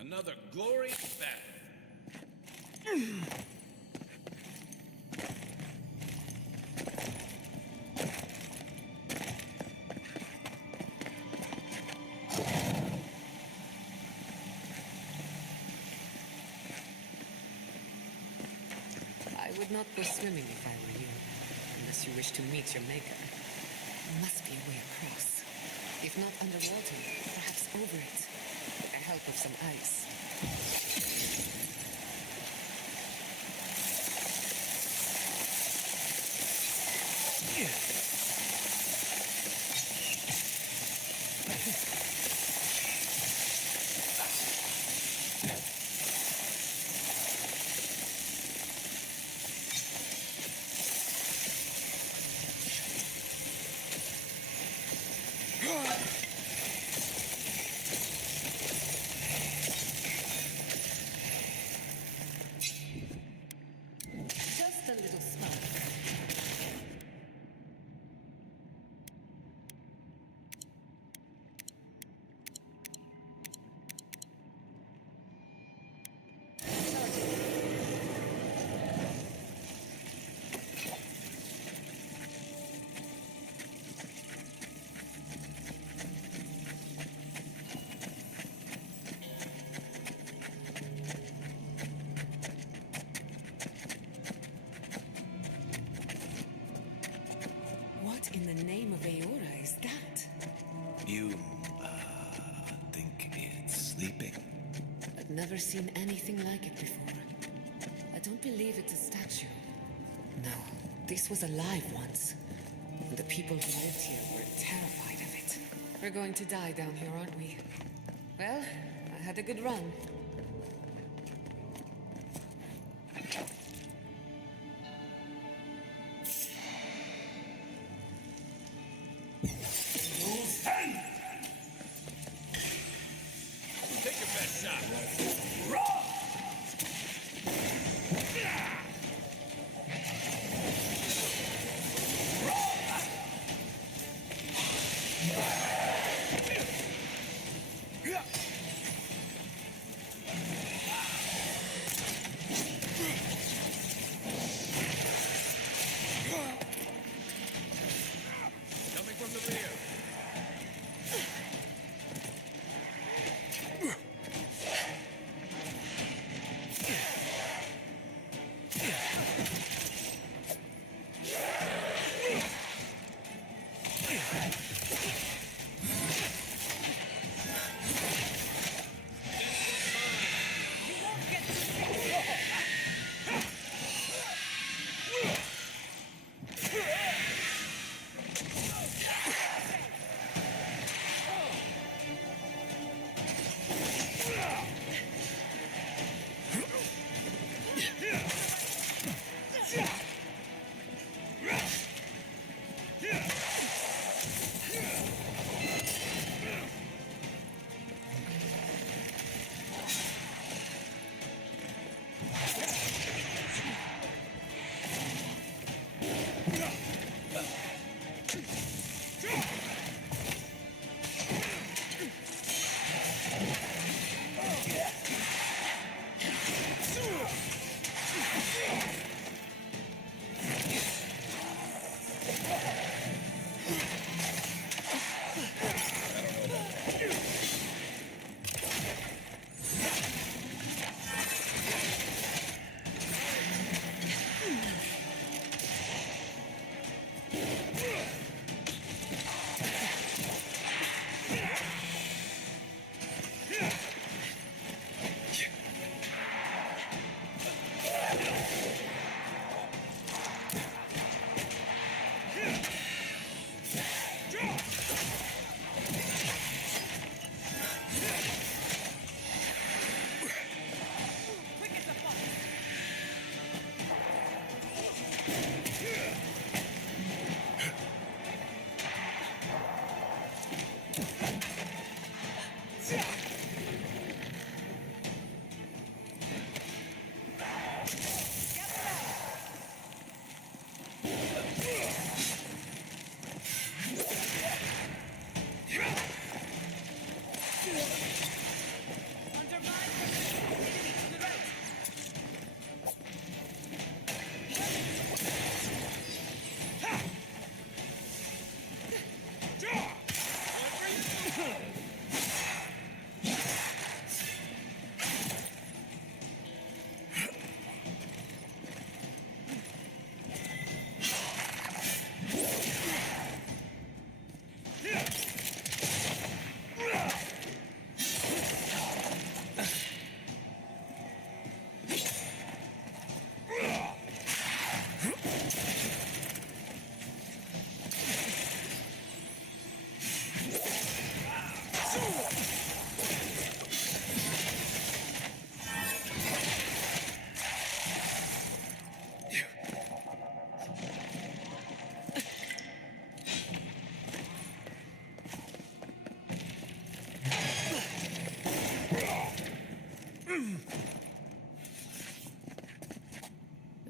Another glory battle. I would not go swimming if I were you, unless you wish to meet your maker. There must be a way across. If not underwater, perhaps over it, with the help of some ice. never seen anything like it before. I don't believe it's a statue. No, this was alive once. And the people who lived here were terrified of it. We're going to die down here, aren't we? Well, I had a good run. Take your best shot. Coming from the rear.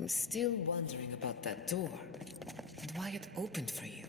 I'm still wondering about that door and why it opened for you.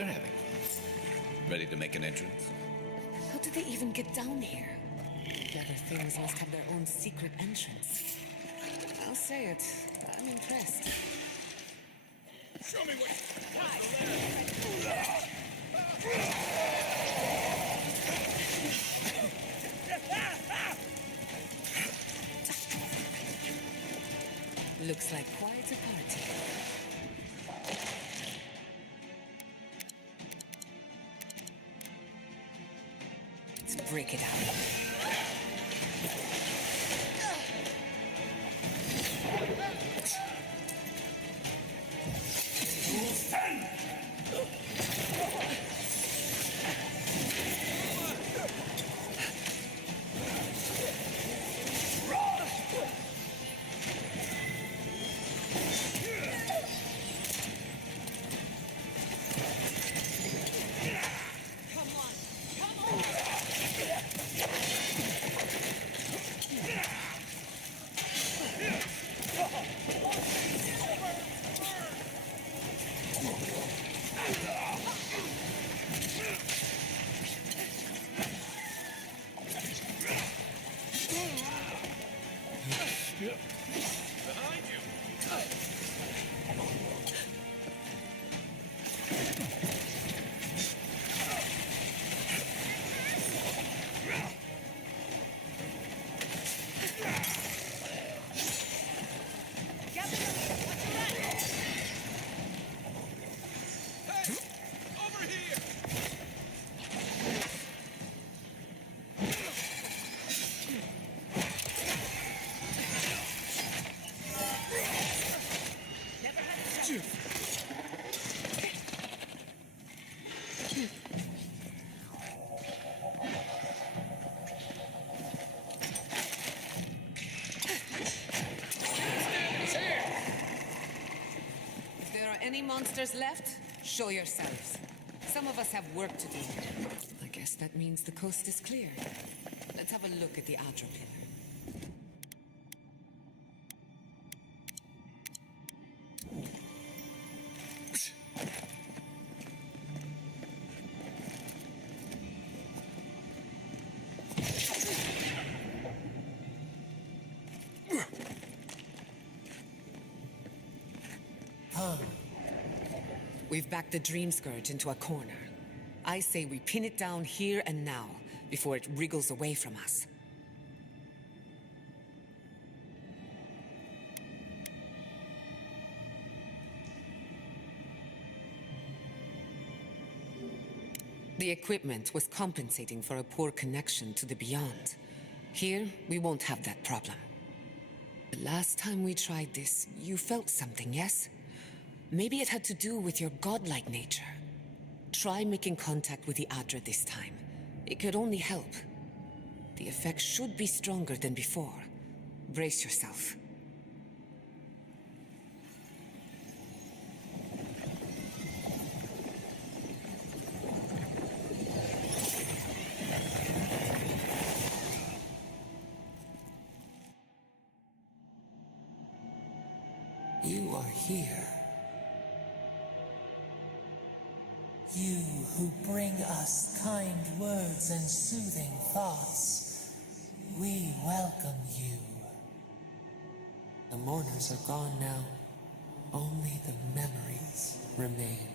they're having. Ready to make an entrance? How did they even get down here? Clever things must have their own secret entrance. I'll say it. I'm impressed. Show me what. Looks like quite a party. Let's break it out. Behind you. Hey, over here. If there are any monsters left, show yourselves. Some of us have work to do. I guess that means the coast is clear. Let's have a look at the Adra pillar. We've backed the Dream Scourge into a corner. I say we pin it down here and now, before it wriggles away from us. The equipment was compensating for a poor connection to the beyond. Here, we won't have that problem. The last time we tried this, you felt something, yes? Maybe it had to do with your godlike nature. Try making contact with the Adra this time. It could only help. The effect should be stronger than before. Brace yourself. You are here. You who bring us kind words and soothing thoughts, we welcome you. The mourners are gone now. Only the memories remain.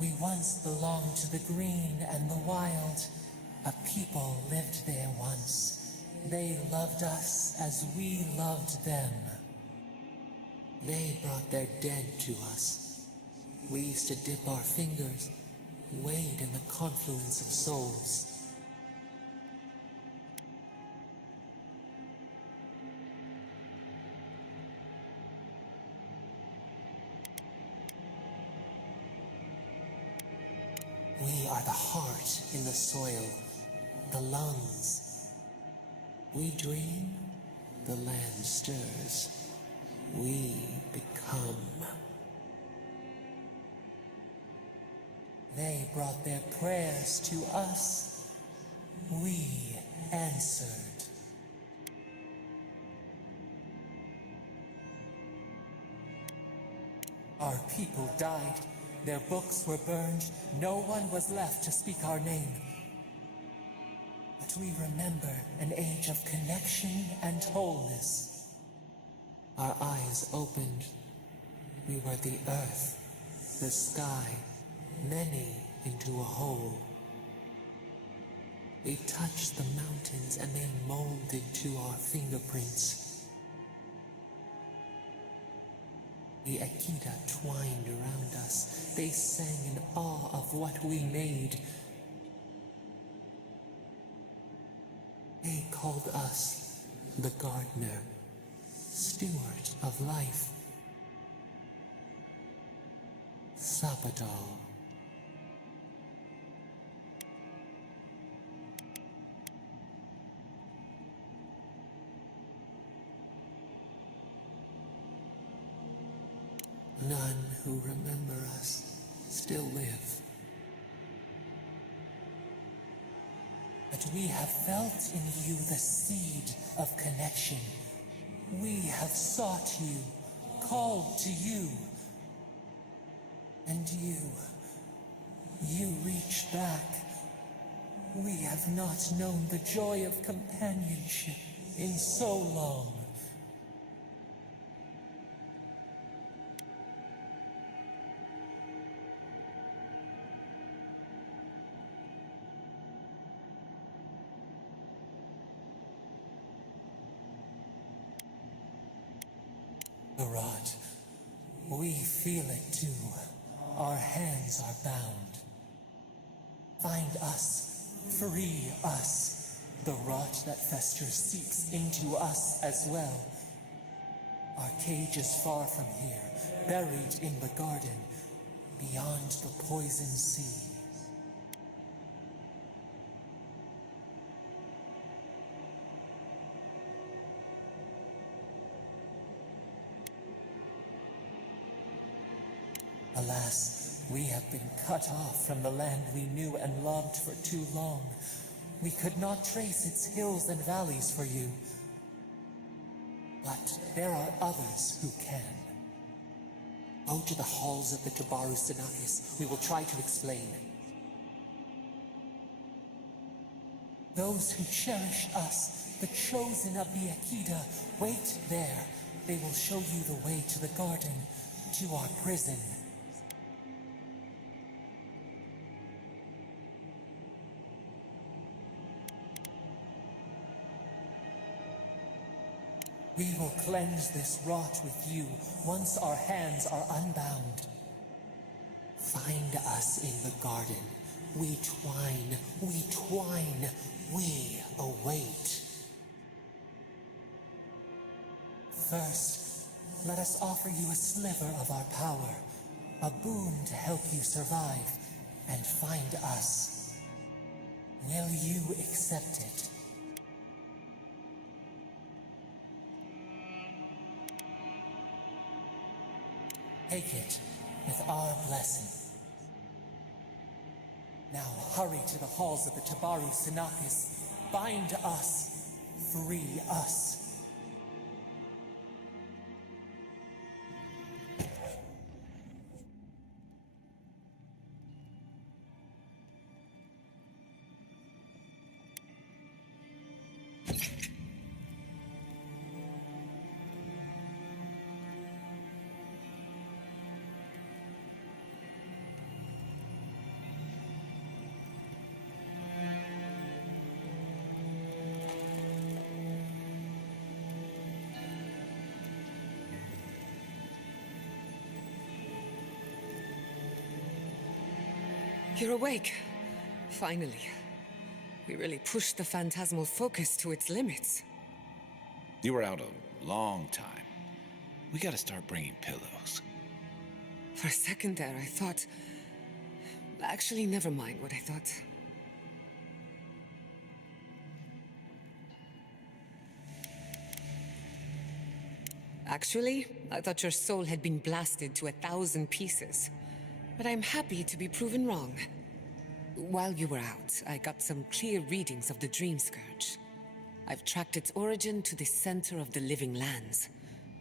We once belonged to the green and the wild. A people lived there once. They loved us as we loved them. They brought their dead to us. We used to dip our fingers, wade in the confluence of souls. We are the heart in the soil, the lungs. We dream, the land stirs. We become. They brought their prayers to us. We answered. Our people died. Their books were burned. No one was left to speak our name. But we remember an age of connection and wholeness. Our eyes opened. We were the earth, the sky, many into a whole. We touched the mountains and they molded to our fingerprints. The Akita twined around us. They sang in awe of what we made. They called us the gardener, steward of life. Sapadal. None who remember us still live. But we have felt in you the seed of connection. We have sought you, called to you. And you reach back. We have not known the joy of companionship in so long. The rot. We feel it too. Our hands are bound. Find us. Free us. The rot that festers seeps into us as well. Our cage is far from here, buried in the garden, beyond the poison sea. Alas, we have been cut off from the land we knew and loved for too long. We could not trace its hills and valleys for you. But there are others who can. Go to the halls of the Tabaru Sinakis. We will try to explain. Those who cherish us, the chosen of the Akita, wait there. They will show you the way to the garden, to our prison. We will cleanse this rot with you once our hands are unbound. Find us in the garden. We twine, we await. First, let us offer you a sliver of our power, a boon to help you survive and find us. Will you accept it? Take it with our blessing. Now hurry to the halls of the Tabaru Sinakis. Bind us. Free us. You're awake. Finally. We really pushed the phantasmal focus to its limits. You were out a long time. We gotta start bringing pillows. For a second there, I thought... Actually, never mind what I thought. Actually, I thought your soul had been blasted to 1,000 pieces. But I'm happy to be proven wrong. While you were out, I got some clear readings of the Dream Scourge. I've tracked its origin to the center of the living lands,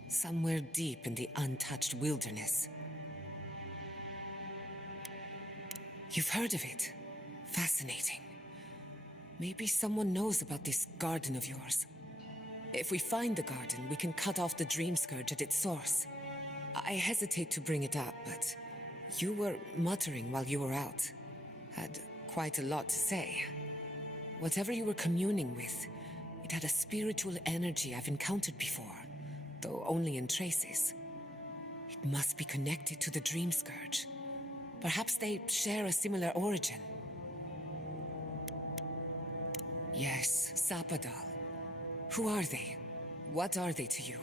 somewhere deep in the untouched wilderness. You've heard of it. Fascinating. Maybe someone knows about this garden of yours. If we find the garden, we can cut off the dream scourge at its source. I hesitate to bring it up, but you were muttering while you were out. Had quite a lot to say. Whatever you were communing with, it had a spiritual energy I've encountered before, though only in traces. It must be connected to the dream scourge. Perhaps they share a similar origin. Yes, Sapadal. Who are they? What are they to you?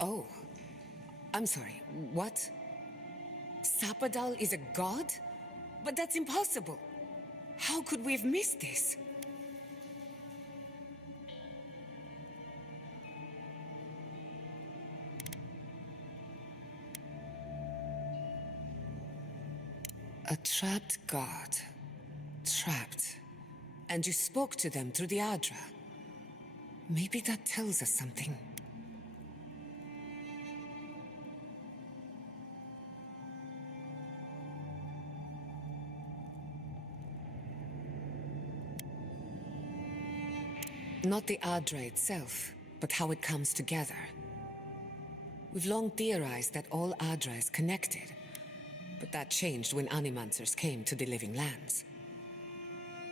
Oh, I'm sorry, what? Sapadal is a god? But that's impossible. How could we have missed this? A trapped god. Trapped. And you spoke to them through the Adra. Maybe that tells us something. Not the Adra itself, but how it comes together. We've long theorized that all Adra is connected, but that changed when Animancers came to the Living Lands.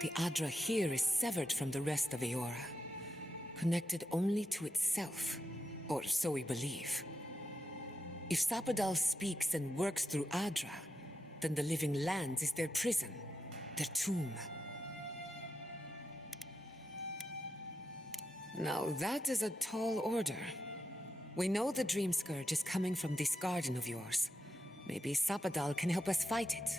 The Adra here is severed from the rest of Eora, connected only to itself, or so we believe. If Sapadal speaks and works through Adra, then the Living Lands is their prison, their tomb. Now that is a tall order. We know the Dream Scourge is coming from this garden of yours. Maybe Sapadal can help us fight it.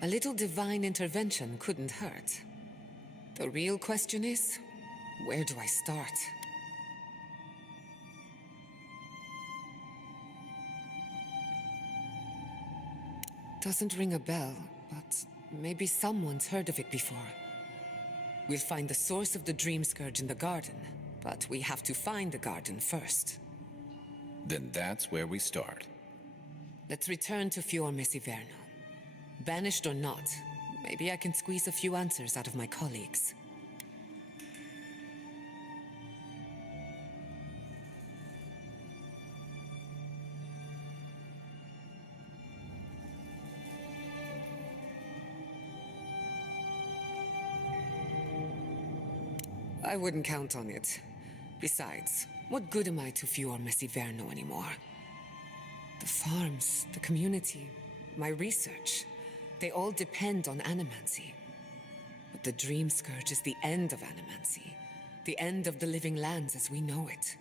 A little divine intervention couldn't hurt. The real question is, where do I start? Doesn't ring a bell, but maybe someone's heard of it before. We'll find the source of the Dream Scourge in the garden, but we have to find the garden first. Then that's where we start. Let's return to Fior Mesiverno. Banished or not, maybe I can squeeze a few answers out of my colleagues. I wouldn't count on it. Besides, what good am I to Fior Mesiverno anymore? The farms, the community, my research, they all depend on animancy. But the Dream Scourge is the end of animancy, the end of the Living Lands as we know it.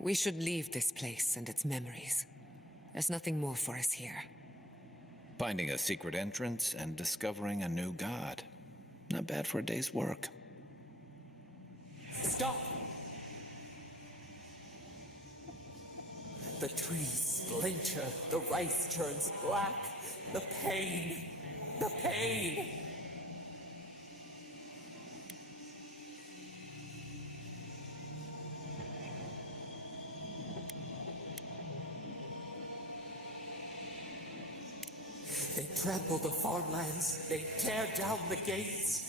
We should leave this place and its memories. There's nothing more for us here. Finding a secret entrance and discovering a new god. Not bad for a day's work. Stop! The trees splinter, the rice turns black. The pain! The pain! They trample the farmlands. They tear down the gates.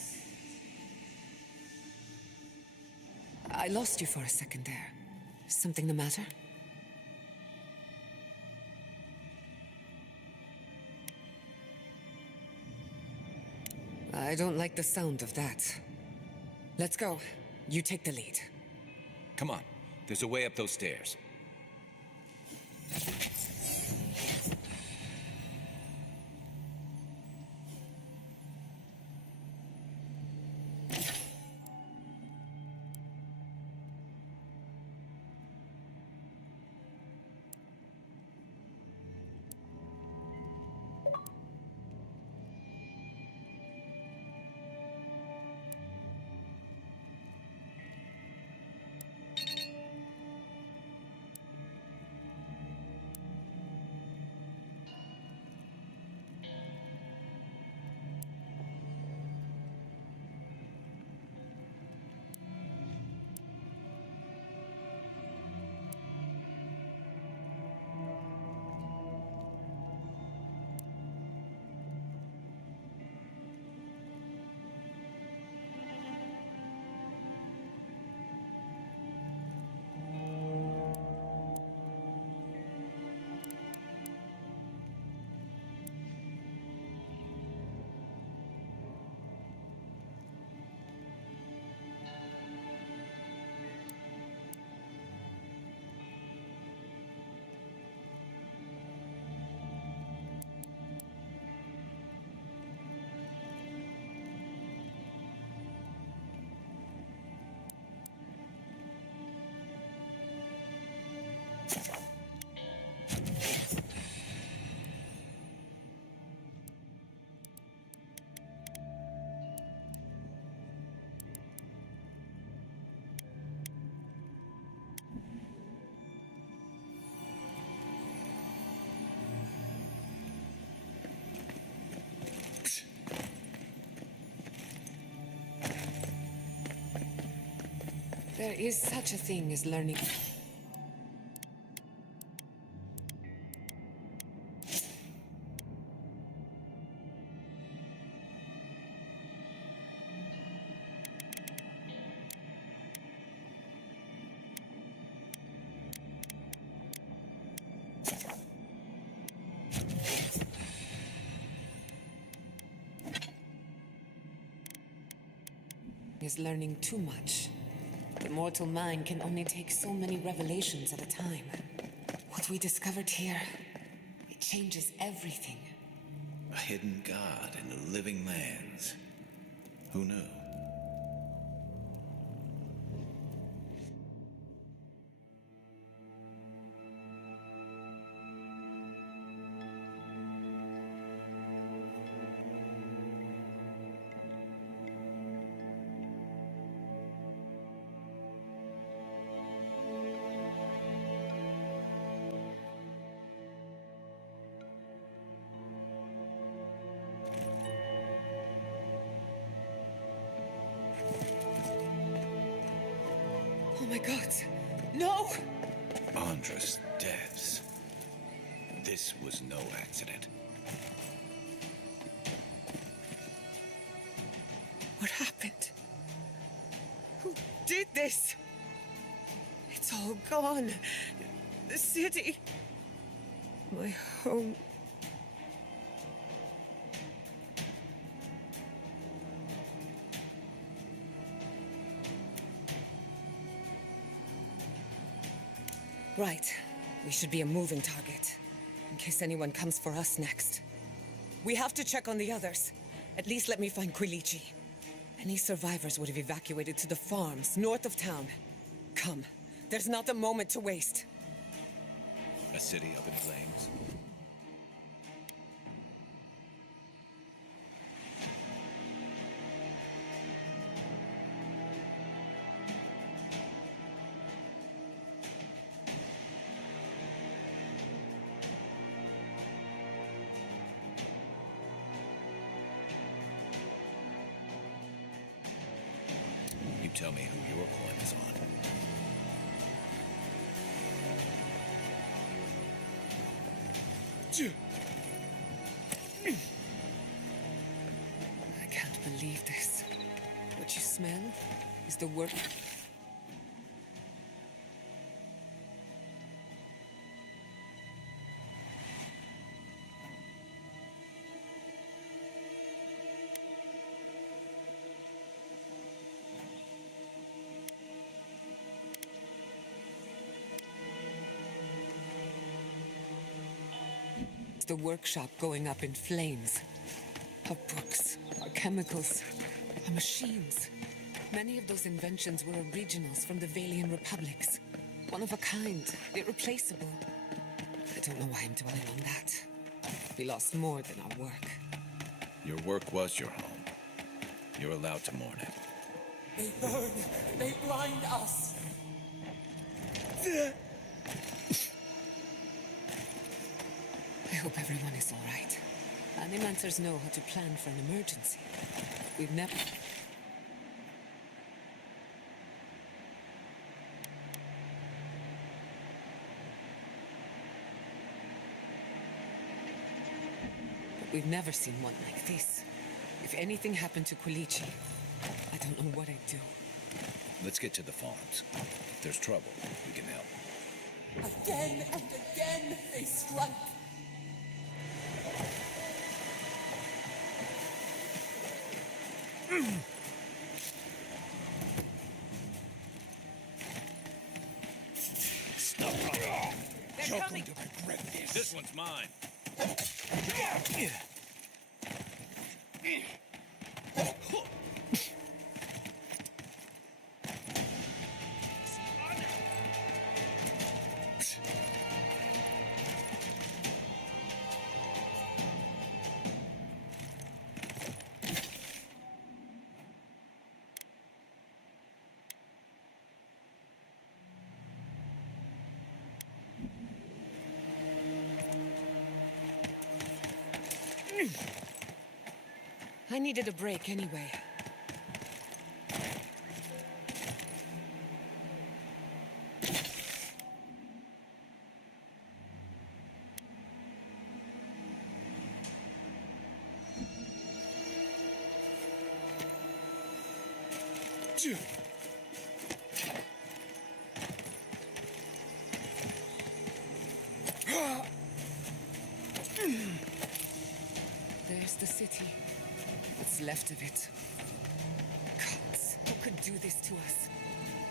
I lost you for a second there. Something the matter? I don't like the sound of that. Let's go. You take the lead. Come on, there's a way up those stairs. There is such a thing as learning. Is learning too much. The mortal mind can only take so many revelations at a time. What we discovered here, it changes everything. A hidden god in the living lands. Who knew? Oh my god. No! Andra's deaths. This was no accident. What happened? Who did this? It's all gone. The city. My home. Right. We should be a moving target, in case anyone comes for us next. We have to check on the others. At least let me find Quilici. Any survivors would have evacuated to the farms north of town. Come, there's not a moment to waste. A city up in flames. You tell me who your coin is on. I can't believe this. What you smell is the work. The workshop going up in flames. Our books, our chemicals, our machines. Many of those inventions were originals from the Valian republics. One of a kind, irreplaceable. I don't know why I'm dwelling on that. We lost more than our work. Your work was your home. You're allowed to mourn it. They burn. They blind us. I hope everyone is all right. Animancers know how to plan for an emergency. We've never... But we've never seen one like this. If anything happened to Quilici, I don't know what I'd do. Let's get to the farms. If there's trouble, we can help. Again and again they strike. Stop! They're coming. To regret this. This one's mine. I needed a break anyway. There's the city. What's left of it. Gods, who could do this to us?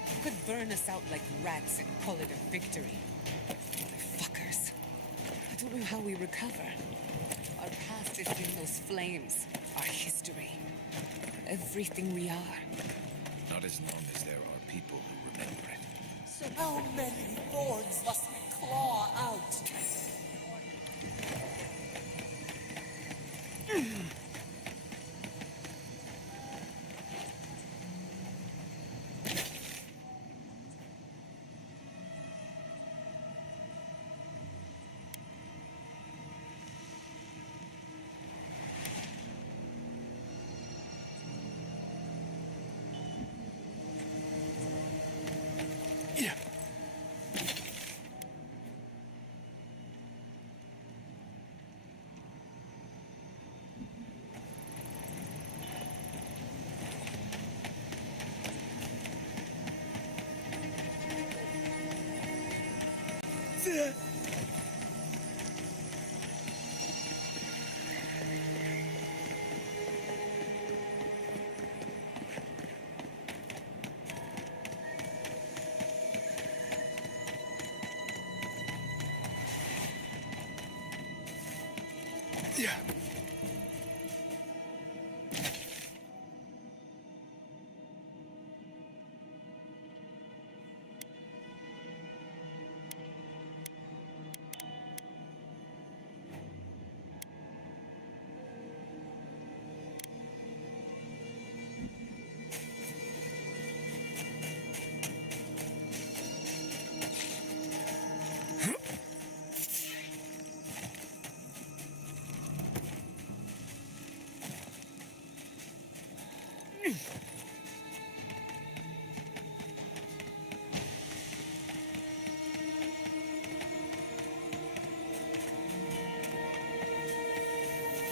Who could burn us out like rats and call it a victory? Motherfuckers. I don't know how we recover. Our past is in those flames. Our history. Everything we are. Not as long as there are people who remember it. So how many thorns must we claw out?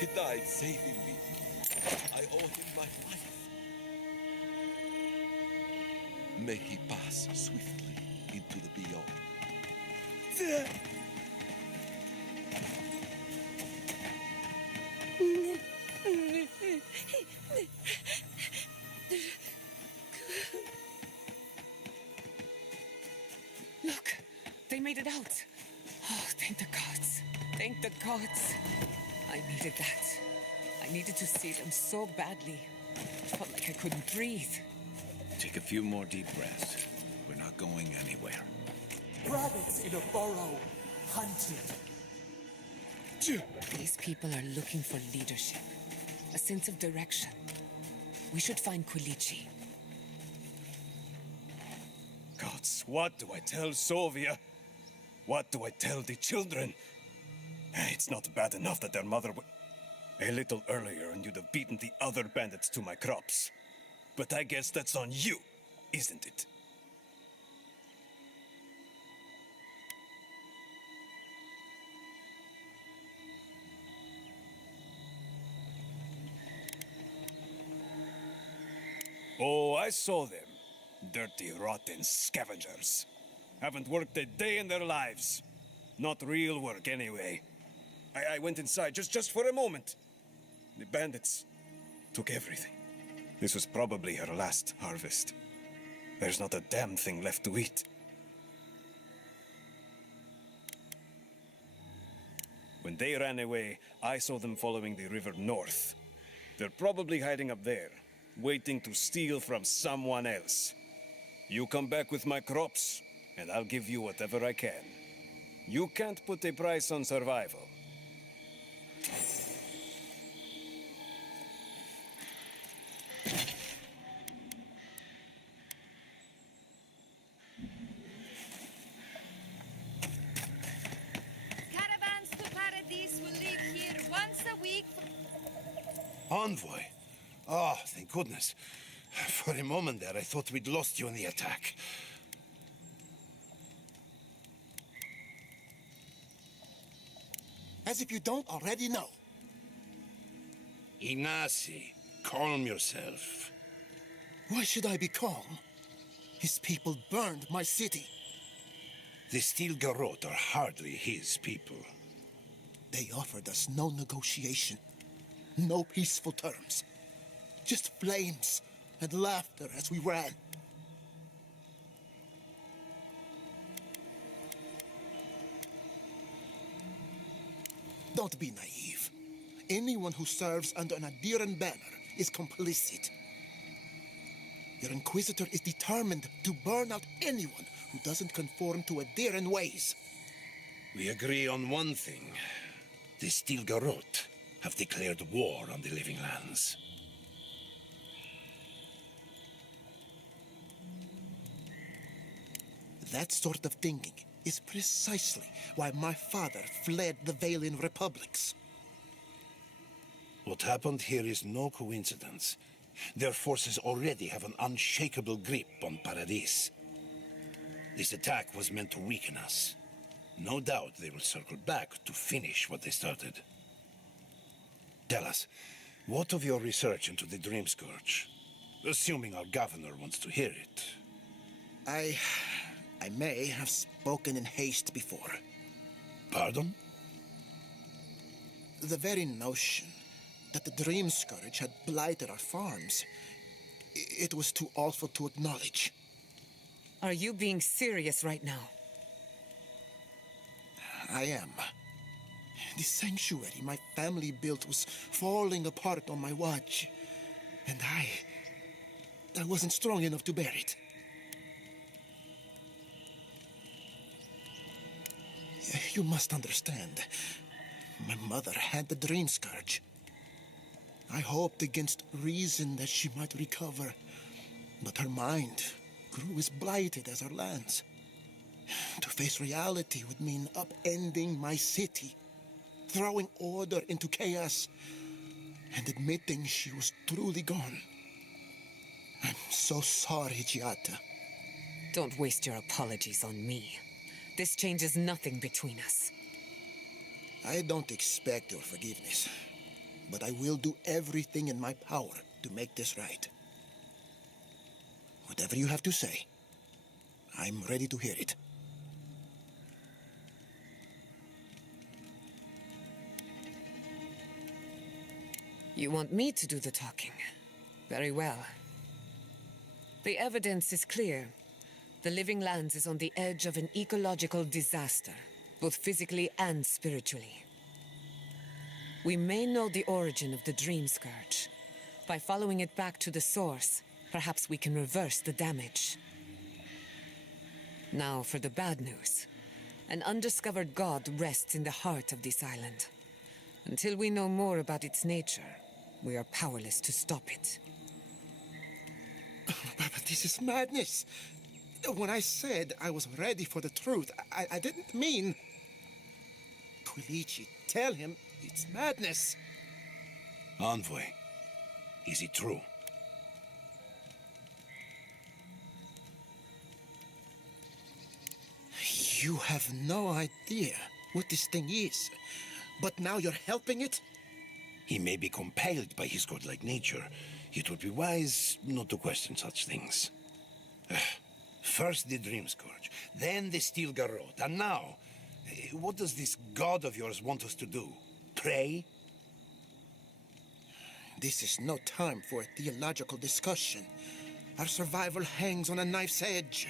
He died saving me. I owe him my life. May he pass swiftly into the beyond. Look, they made it out. Oh, thank the gods. Thank the gods. I needed that. I needed to see them so badly. I felt like I couldn't breathe. Take a few more deep breaths. We're not going anywhere. Rabbits in a burrow, hunted. These people are looking for leadership, a sense of direction. We should find Kulichi. Gods, what do I tell Sovia? What do I tell the children? It's not bad enough that their mother a little earlier and you'd have beaten the other bandits to my crops. But I guess that's on you, isn't it? Oh, I saw them. Dirty, rotten scavengers. Haven't worked a day in their lives. Not real work, anyway. I went inside just for a moment. The bandits took everything. This was probably her last harvest. There's not a damn thing left to eat. When they ran away, I saw them following the river north. They're probably hiding up there, waiting to steal from someone else. You come back with my crops, and I'll give you whatever I can. You can't put a price on survival. Caravans to Paradise will leave here once a week. Envoy? Oh, thank goodness. For a moment there, I thought we'd lost you in the attack. As if you don't already know. Ignacy, calm yourself. Why should I be calm? His people burned my city. The Steel Garrote are hardly his people. They offered us no negotiation, no peaceful terms. Just flames and laughter as we ran. Don't be naive. Anyone who serves under an Adiran banner is complicit. Your Inquisitor is determined to burn out anyone who doesn't conform to Adiran ways. We agree on one thing. The Steel Garrote have declared war on the Living Lands. That sort of thinking is precisely why my father fled the Valian republics. What happened here is no coincidence. Their forces already have an unshakable grip on Paradis. This attack was meant to weaken us. No doubt they will circle back to finish what they started. Tell us, what of your research into the Dream Scourge? Assuming our governor wants to hear it. I may have spoken in haste before. Pardon? The very notion that the Dream Scourge had blighted our farms, it was too awful to acknowledge. Are you being serious right now? I am. The sanctuary my family built was falling apart on my watch, and I wasn't strong enough to bear it. You must understand. My mother had the Dream Scourge. I hoped against reason that she might recover, but her mind grew as blighted as her lands. To face reality would mean upending my city, throwing order into chaos, and admitting she was truly gone. I'm so sorry, Giata. Don't waste your apologies on me. This changes nothing between us. I don't expect your forgiveness, but I will do everything in my power to make this right. Whatever you have to say, I'm ready to hear it. You want me to do the talking? Very well. The evidence is clear. The Living Lands is on the edge of an ecological disaster, both physically and spiritually. We may know the origin of the Dream Scourge. By following it back to the source, perhaps we can reverse the damage. Now for the bad news. An undiscovered god rests in the heart of this island. Until we know more about its nature, we are powerless to stop it. But this is madness. When I said I was ready for the truth, I didn't mean... Quilici, tell him it's madness. Envoy, is it true? You have no idea what this thing is, but now you're helping it? He may be compelled by his godlike nature. It would be wise not to question such things. First the Dream Scourge, then the Steel Garrote, and now, what does this god of yours want us to do? Pray? This is no time for a theological discussion. Our survival hangs on a knife's edge.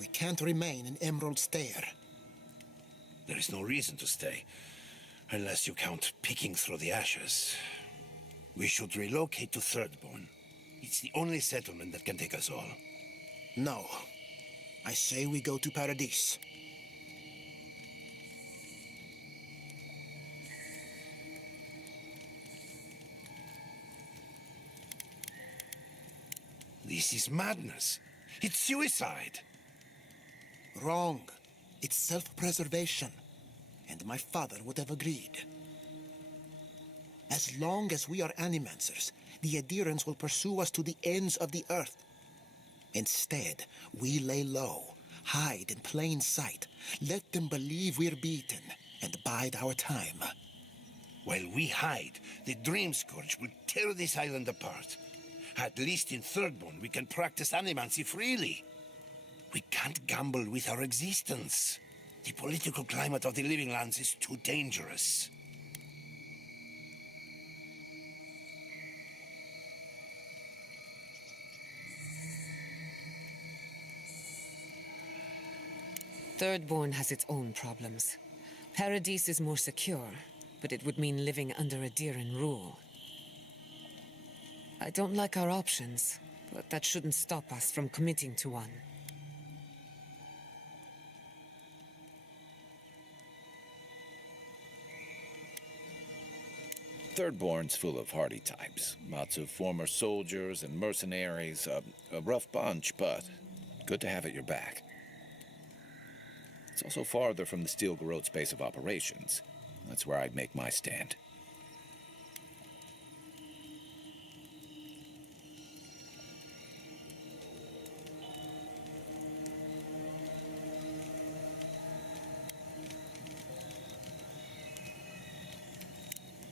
We can't remain in Emerald Stair. There is no reason to stay, unless you count picking through the ashes. We should relocate to Thirdborn. It's the only settlement that can take us all. No. I say we go to Paradis. This is madness. It's suicide. Wrong. It's self-preservation. And my father would have agreed. As long as we are animancers, the Adirans will pursue us to the ends of the earth. Instead, we lay low, hide in plain sight, let them believe we're beaten, and bide our time. While we hide, the Dream Scourge will tear this island apart. At least in Thirdborn, we can practice animancy freely. We can't gamble with our existence. The political climate of the Living Lands is too dangerous. Thirdborn has its own problems. Paradise is more secure, but it would mean living under a Diran rule. I don't like our options, but that shouldn't stop us from committing to one. Thirdborn's full of hardy types. Lots of former soldiers and mercenaries. A rough bunch, but good to have at your back. It's also farther from the Steel Garrote's base of operations. That's where I'd make my stand.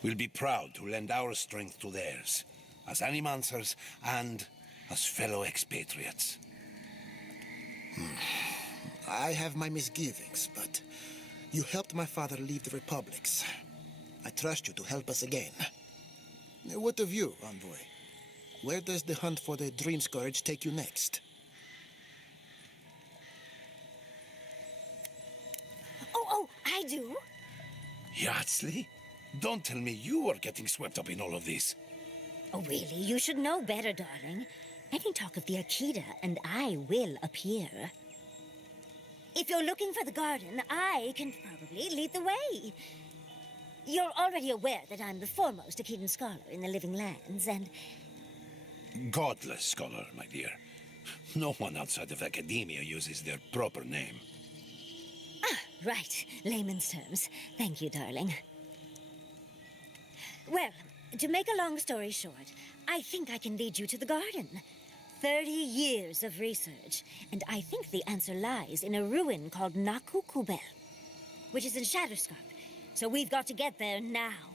We'll be proud to lend our strength to theirs, as animancers and as fellow expatriates. I have my misgivings, but you helped my father leave the republics. I trust you to help us again. What of you, envoy? Where does the hunt for the Dream Scourge take you next? Oh, I do. Yardsley? Don't tell me you were getting swept up in all of this. Oh, really? You should know better, darling. Any talk of the Akita, and I will appear. If you're looking for the garden, I can probably lead the way. You're already aware that I'm the foremost Akitan scholar in the Living Lands, and... Godless scholar, my dear. No one outside of academia uses their proper name. Ah, right. Layman's terms. Thank you, darling. Well, to make a long story short, I think I can lead you to the garden. 30 years of research, and I think the answer lies in a ruin called Naku Kubel, which is in Shatterscarp, so we've got to get there now.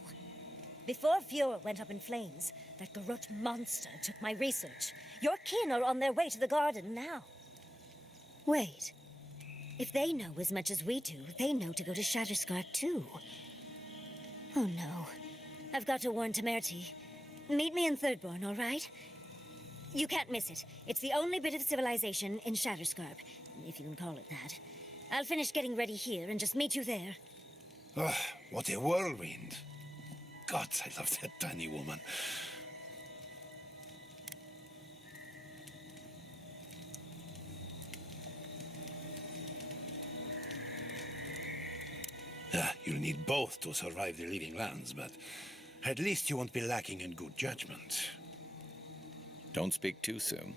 Before Fiora went up in flames, that Garrote monster took my research. Your kin are on their way to the garden now. Wait. If they know as much as we do, they know to go to Shatterscarp too. Oh no. I've got to warn Temerity. Meet me in Thirdborn, all right? You can't miss it. It's the only bit of civilization in Shatterscarp, if you can call it that. I'll finish getting ready here and just meet you there. Oh, what a whirlwind. God, I love that tiny woman. You'll need both to survive the Living Lands, but at least you won't be lacking in good judgment. Don't speak too soon.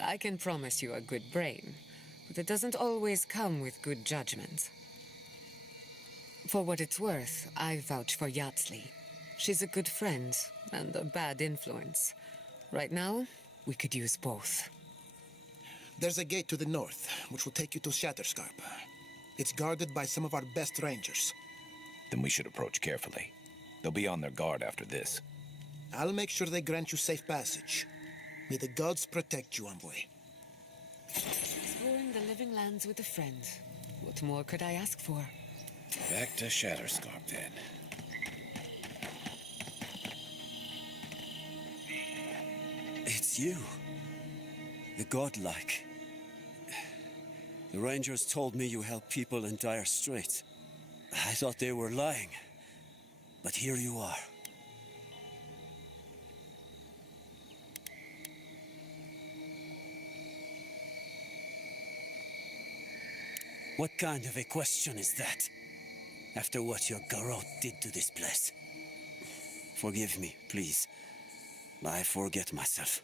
I can promise you a good brain, but it doesn't always come with good judgment. For what it's worth, I vouch for Yardsley. She's a good friend and a bad influence. Right now, we could use both. There's a gate to the north, which will take you to Shatterscarp. It's guarded by some of our best rangers. Then we should approach carefully. They'll be on their guard after this. I'll make sure they grant you safe passage. May the gods protect you, envoy. Exploring the Living Lands with a friend. What more could I ask for? Back to Shatterscarp, then. It's you. The godlike. The Rangers told me you help people in dire straits. I thought they were lying. But here you are. What kind of a question is that? After what your Garrote did to this place. Forgive me, please. I forget myself.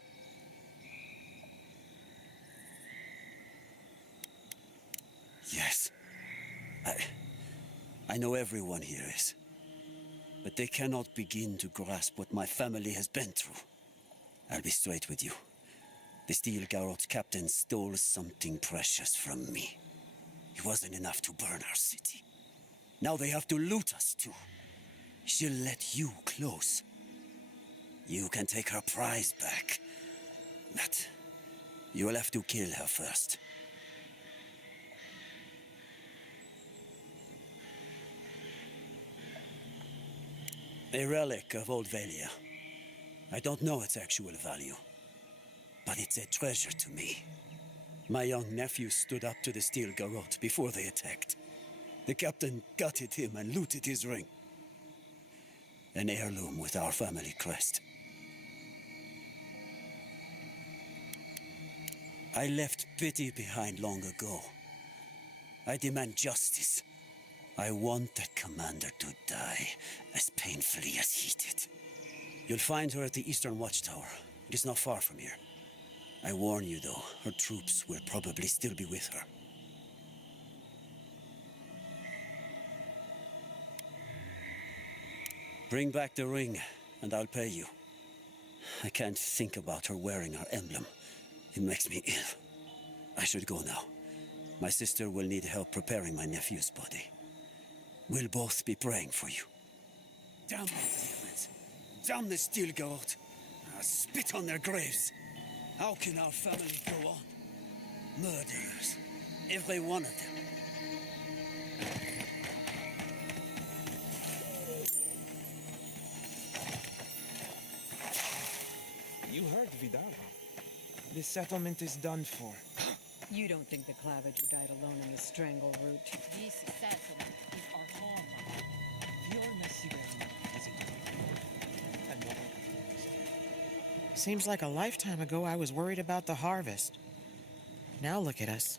Yes. I know everyone here is. But they cannot begin to grasp what my family has been through. I'll be straight with you. The Steel Garrote's captain stole something precious from me. It wasn't enough to burn our city. Now they have to loot us too. She'll let you close. You can take her prize back. But you will have to kill her first. A relic of old Valia. I don't know its actual value, but it's a treasure to me. My young nephew stood up to the steel garrote before they attacked. The captain gutted him and looted his ring. An heirloom with our family crest. I left pity behind long ago. I demand justice. I want that commander to die as painfully as he did. You'll find her at the Eastern Watchtower. It is not far from here. I warn you, though, her troops will probably still be with her. Bring back the ring, and I'll pay you. I can't think about her wearing our emblem. It makes me ill. I should go now. My sister will need help preparing my nephew's body. We'll both be praying for you. Damn the demons! Damn the steel garrote! I spit on their graves! How can our family go on? Murderers. Every one of them. You heard Vidal. This settlement is done for. You don't think the Clavager died alone in the strangle route? This settlement is our home. Fiorna Siberna is it? And what Seems like a lifetime ago I was worried about the harvest. Now look at us.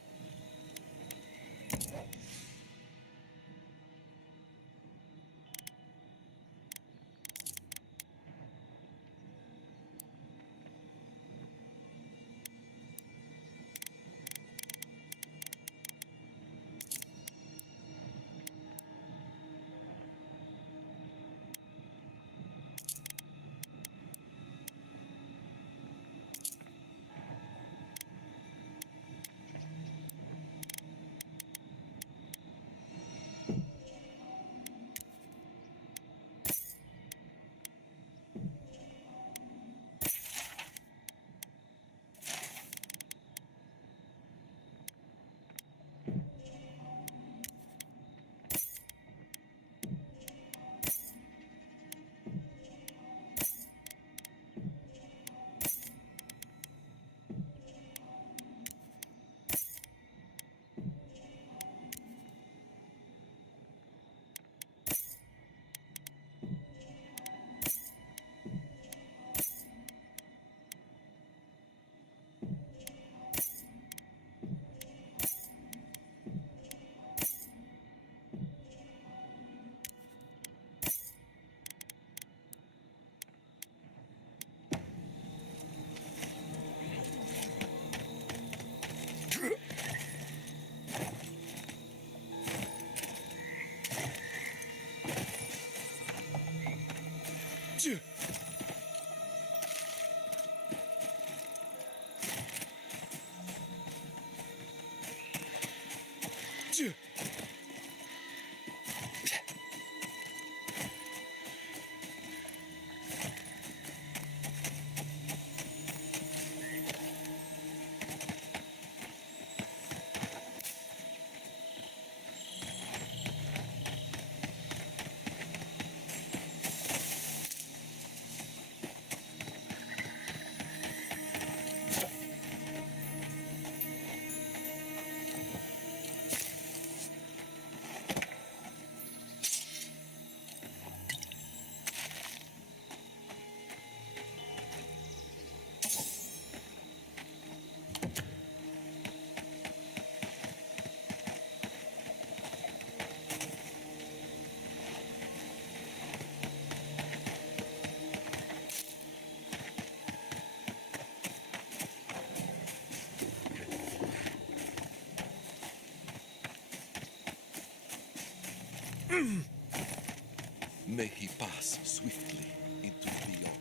May he pass swiftly into beyond.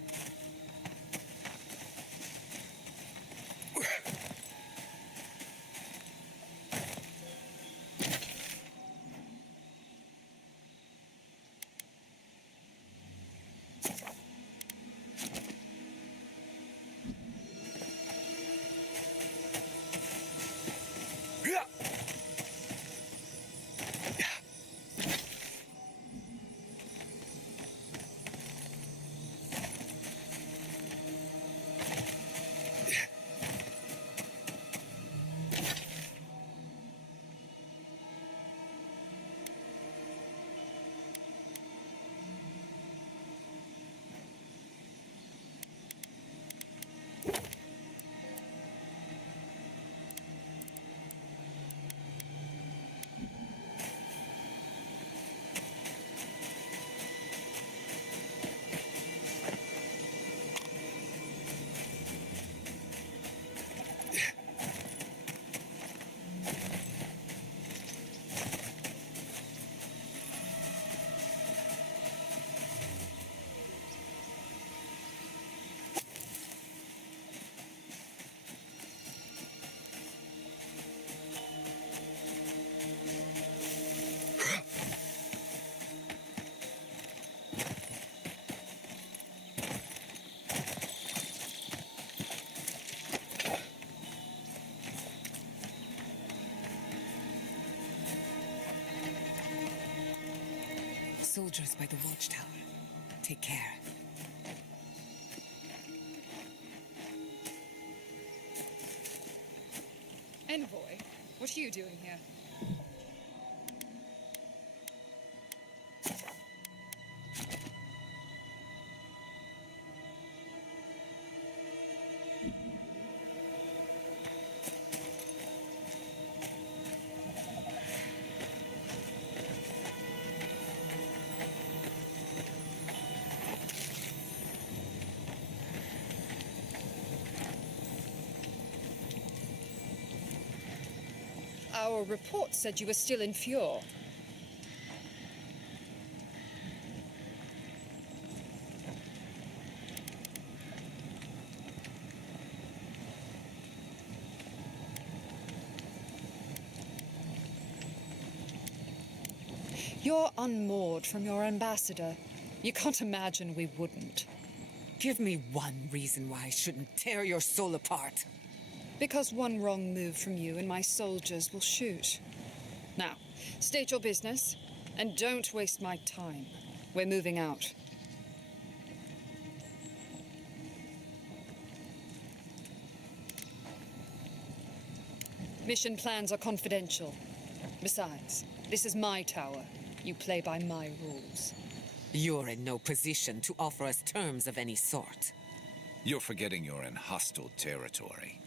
soldiers by the watchtower. Take care. Envoy, what are you doing here? Our report said you were still in Fjord. You're unmoored from your ambassador. You can't imagine we wouldn't. Give me one reason why I shouldn't tear your soul apart. Because one wrong move from you and my soldiers will shoot. Now, state your business, and don't waste my time. We're moving out. Mission plans are confidential. Besides, this is my tower. You play by my rules. You're in no position to offer us terms of any sort. You're forgetting you're in hostile territory.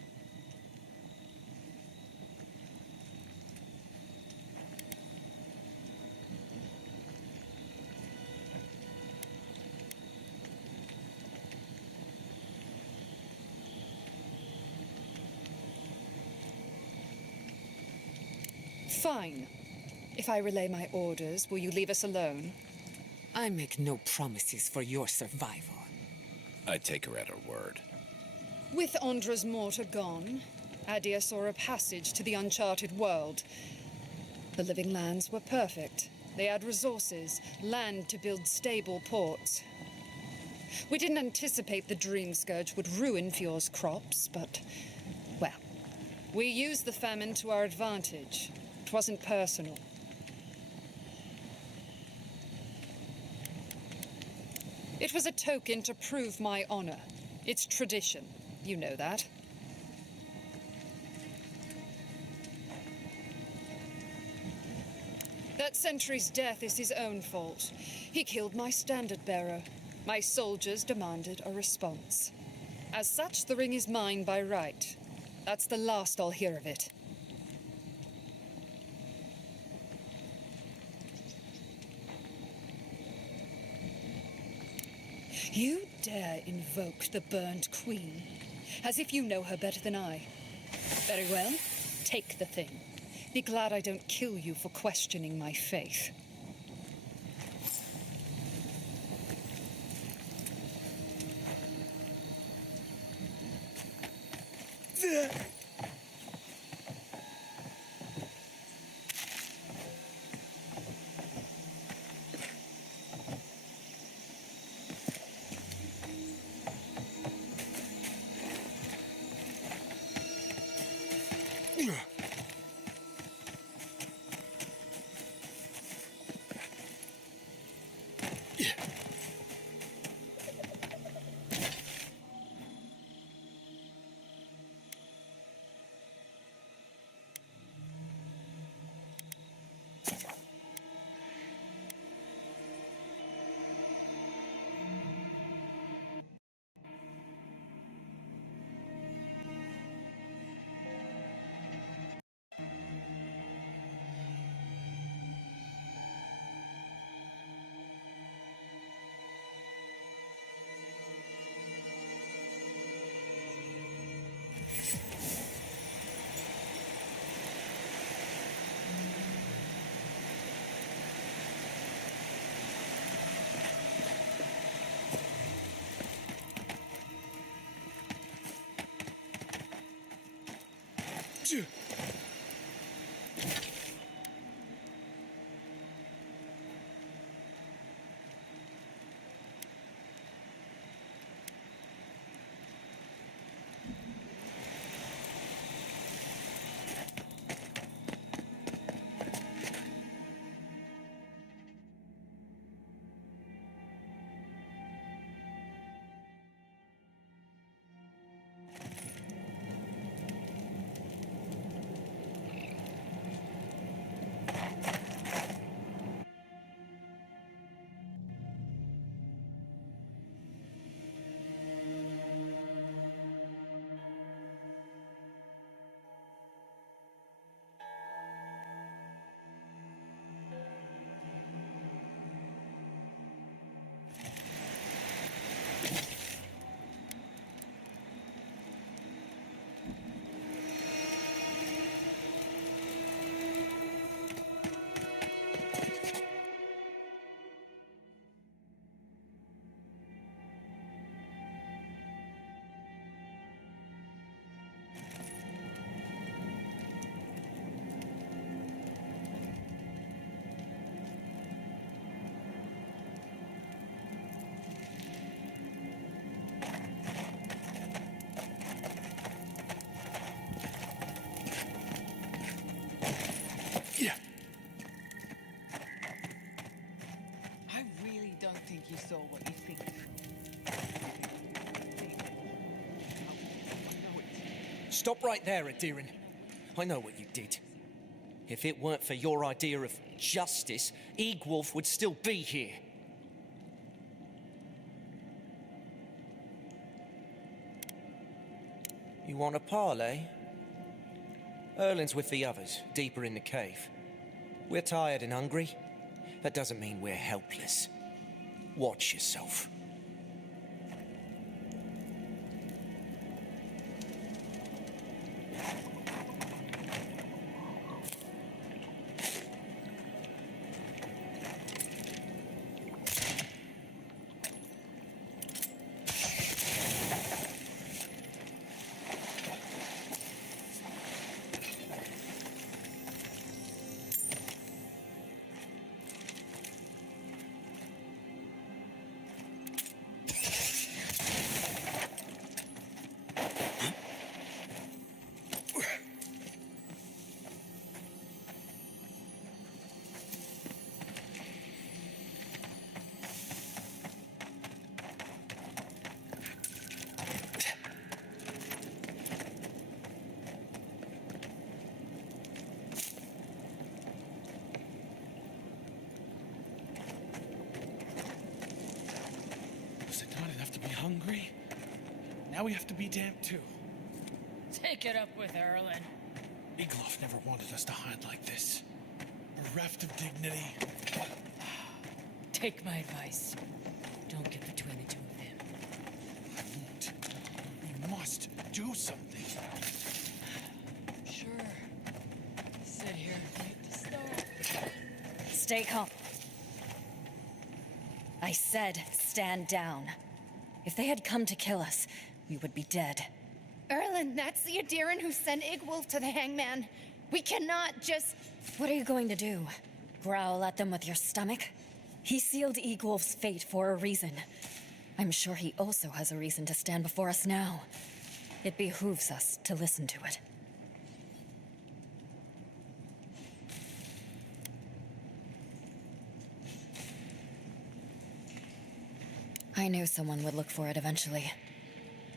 Fine. If I relay my orders, will you leave us alone? I make no promises for your survival. I take her at her word. With Andra's mortar gone, Adia saw a passage to the uncharted world. The living lands were perfect. They had resources, land to build stable ports. We didn't anticipate the Dream Scourge would ruin Fjord's crops, but, well, we used the famine to our advantage. It wasn't personal. It was a token to prove my honor. It's tradition. You know that. That sentry's death is his own fault. He killed my standard-bearer. My soldiers demanded a response. As such, the ring is mine by right. That's the last I'll hear of it. You dare invoke the Burned Queen, as if you know her better than I. Very well, take the thing. Be glad I don't kill you for questioning my faith. Stop right there, Adirin. I know what you did. If it weren't for your idea of justice, Egwolf would still be here. You want a parley? Erlin's with the others, deeper in the cave. We're tired and hungry. That doesn't mean we're helpless. Watch yourself. Hungry? Now we have to be damned too. Take it up with Erlin. Egloff never wanted us to hide like this. Bereft of dignity. Take my advice. Don't get between the two of them. I won't. We must do something. Sure. Sit here and wait to start. Stay calm. I said stand down. If they had come to kill us, we would be dead. Erlin, that's the Adiran who sent Igwolf to the hangman. We cannot just... What are you going to do? Growl at them with your stomach? He sealed Egwolf's fate for a reason. I'm sure he also has a reason to stand before us now. It behooves us to listen to it. I knew someone would look for it eventually.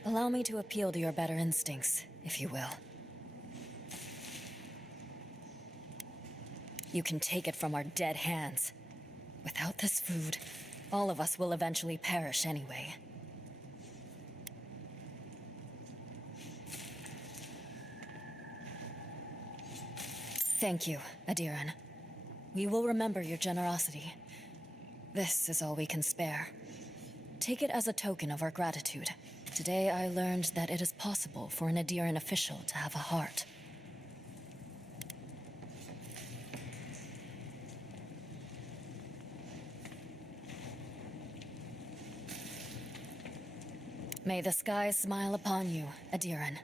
Allow me to appeal to your better instincts, if you will. You can take it from our dead hands. Without this food, all of us will eventually perish anyway. Thank you, Adiran. We will remember your generosity. This is all we can spare. Take it as a token of our gratitude. Today I learned that it is possible for an Adiran official to have a heart. May the skies smile upon you, Adiran.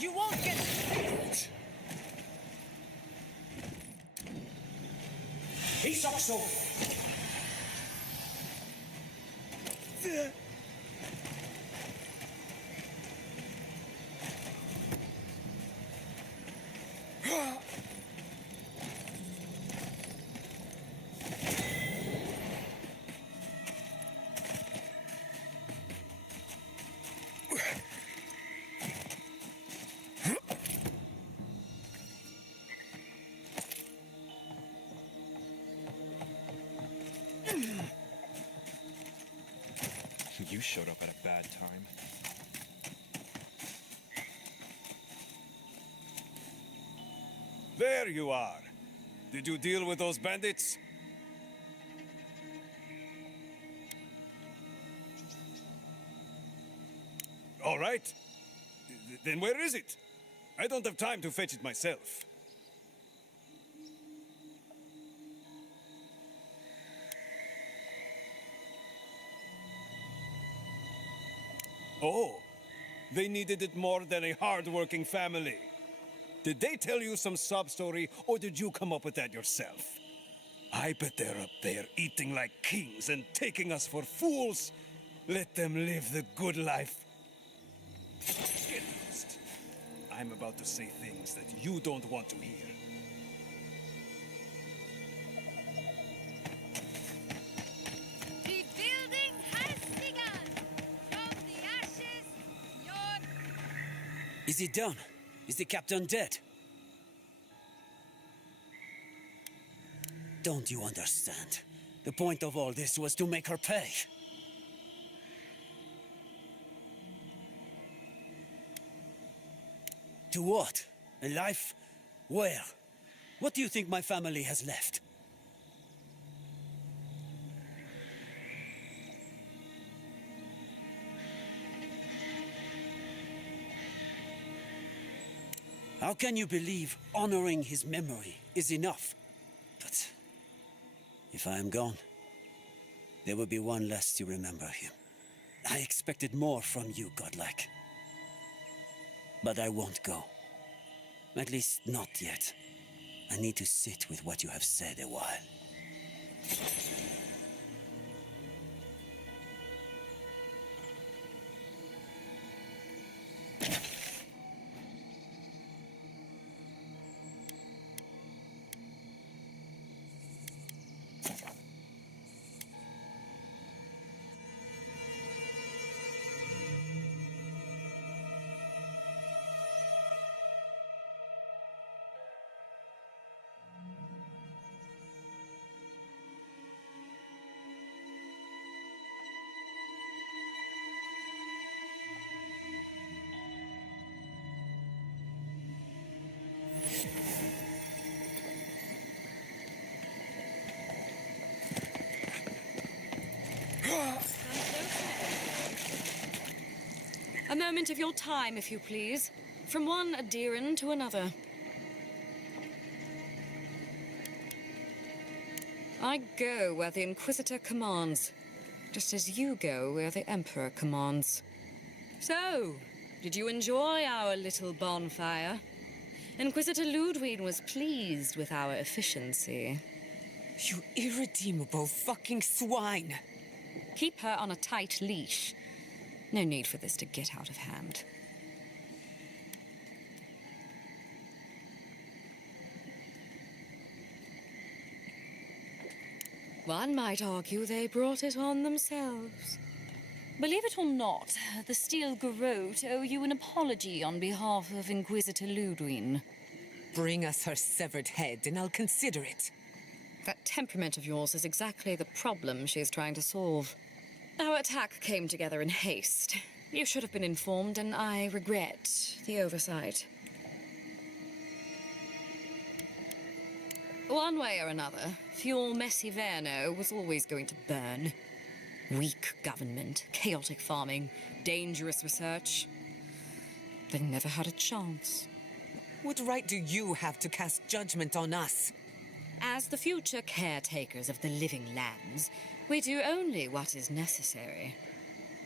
You won't get it! He's also... showed up at a bad time. There you are. Did you deal with those bandits? All right. Then where is it? I don't have time to fetch it myself. Oh, they needed it more than a hard-working family. Did they tell you some sob-story, or did you come up with that yourself? I bet they're up there eating like kings and taking us for fools. Let them live the good life. Get lost. I'm about to say things that you don't want to hear. The building has begun. From the ashes, your... Is it done? Is the captain dead? Don't you understand? The point of all this was to make her pay. To what? A life? Where? What do you think my family has left? How can you believe honoring his memory is enough? But if I am gone, there will be one less to remember him. I expected more from you, godlike. But I won't go. At least not yet. I need to sit with what you have said a while. A moment of your time, if you please. From one Adiran to another. I go where the Inquisitor commands, just as you go where the Emperor commands. So, did you enjoy our little bonfire? Inquisitor Ludwig was pleased with our efficiency. You irredeemable fucking swine! Keep her on a tight leash. No need for this to get out of hand. One might argue they brought it on themselves. Believe it or not, the Steel Garrote owe you an apology on behalf of Inquisitor Ludwig. Bring us her severed head and I'll consider it. That temperament of yours is exactly the problem she's trying to solve. Our attack came together in haste. You should have been informed, and I regret the oversight. One way or another, Fuel Messiverno was always going to burn. Weak government, chaotic farming, dangerous research. They never had a chance. What right do you have to cast judgment on us? As the future caretakers of the living lands, we do only what is necessary.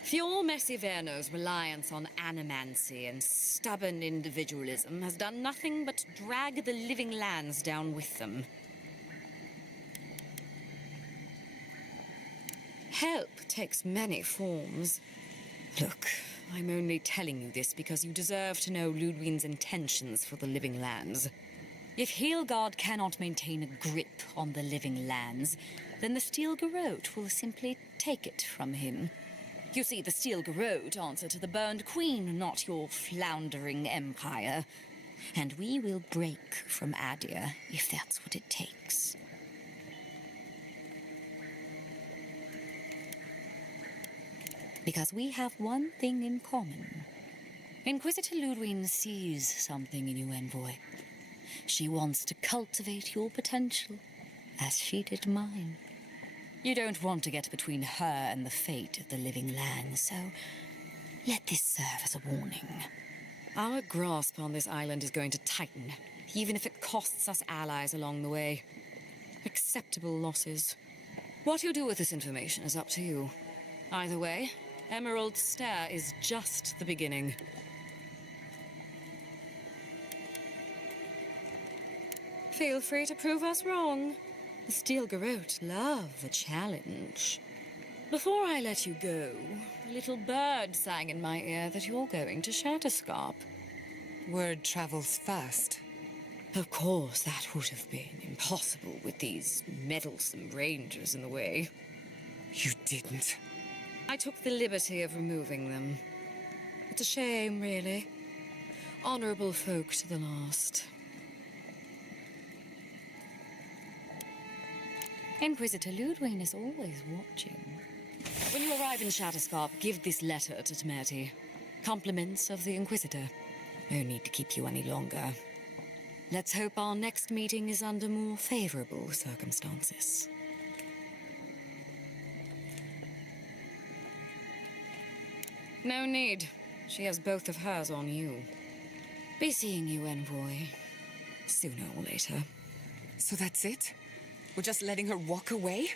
Fuel Messiverno's reliance on animancy and stubborn individualism has done nothing but drag the living lands down with them. Help takes many forms. Look, I'm only telling you this because you deserve to know Ludwig's intentions for the living lands. If Heelgard cannot maintain a grip on the living lands, then the Steel Garrote will simply take it from him. You see, the Steel Garrote answer to the Burned Queen, not your floundering empire. And we will break from Adir if that's what it takes. Because we have one thing in common. Inquisitor Ludwig sees something in you, Envoy. She wants to cultivate your potential, as she did mine. You don't want to get between her and the fate of the living land, so let this serve as a warning. Our grasp on this island is going to tighten, even if it costs us allies along the way. Acceptable losses. What you do with this information is up to you. Either way, Emerald Stair is just the beginning. Feel free to prove us wrong. The Steel Garrote love a challenge. Before I let you go, a little bird sang in my ear that you're going to Shatterscarp. Word travels fast. Of course, that would have been impossible with these meddlesome rangers in the way. You didn't. I took the liberty of removing them. It's a shame, really. Honorable folk to the last. Inquisitor Ludwig is always watching. When you arrive in Shatterscarp, give this letter to Temerity. Compliments of the Inquisitor. No need to keep you any longer. Let's hope our next meeting is under more favorable circumstances. No need. She has both of hers on you. Be seeing you, Envoy. Sooner or later. So that's it? We're just letting her walk away?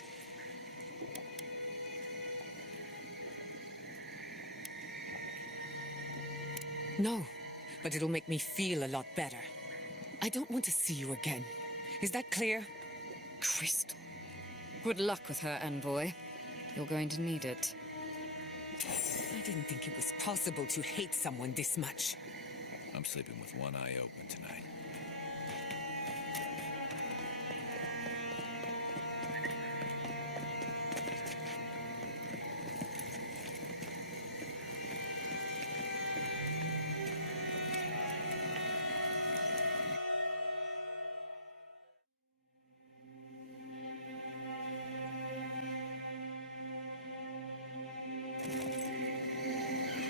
No, but it'll make me feel a lot better. I don't want to see you again. Is that clear? Crystal. Good luck with her, Envoy. You're going to need it. I didn't think it was possible to hate someone this much. I'm sleeping with one eye open tonight.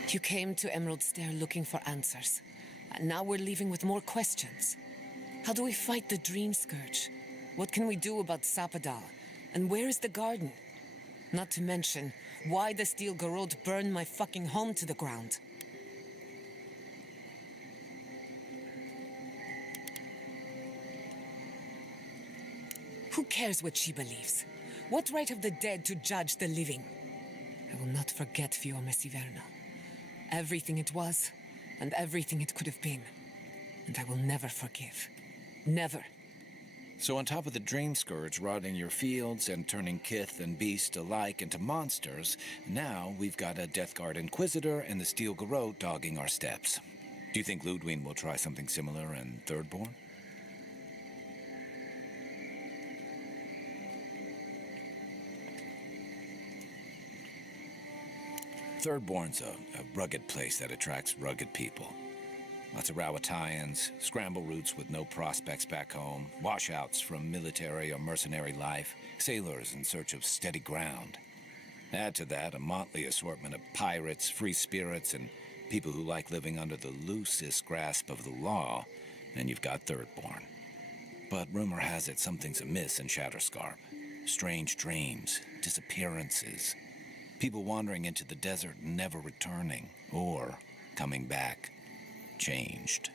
You came to Emerald Stair looking for answers. And now we're leaving with more questions. How do we fight the Dream Scourge? What can we do about Sapadal? And where is the garden? Not to mention, why the Steel Garrote burned my fucking home to the ground. Who cares what she believes? What right have the dead to judge the living? I will not forget Fiume Siverna. Everything it was, and everything it could have been. And I will never forgive. Never. So on top of the Dream Scourge rotting your fields and turning kith and beast alike into monsters, now we've got a Death Guard Inquisitor and the Steel Garrote dogging our steps. Do you think Ludwig will try something similar in Thirdborn? Thirdborn's a rugged place that attracts rugged people. Lots of Rawatayans, scramble routes with no prospects back home, washouts from military or mercenary life, sailors in search of steady ground. Add to that a motley assortment of pirates, free spirits, and people who like living under the loosest grasp of the law, and you've got Thirdborn. But rumor has it something's amiss in Shatterscarp. Strange dreams, disappearances, people wandering into the desert and never returning, or coming back changed.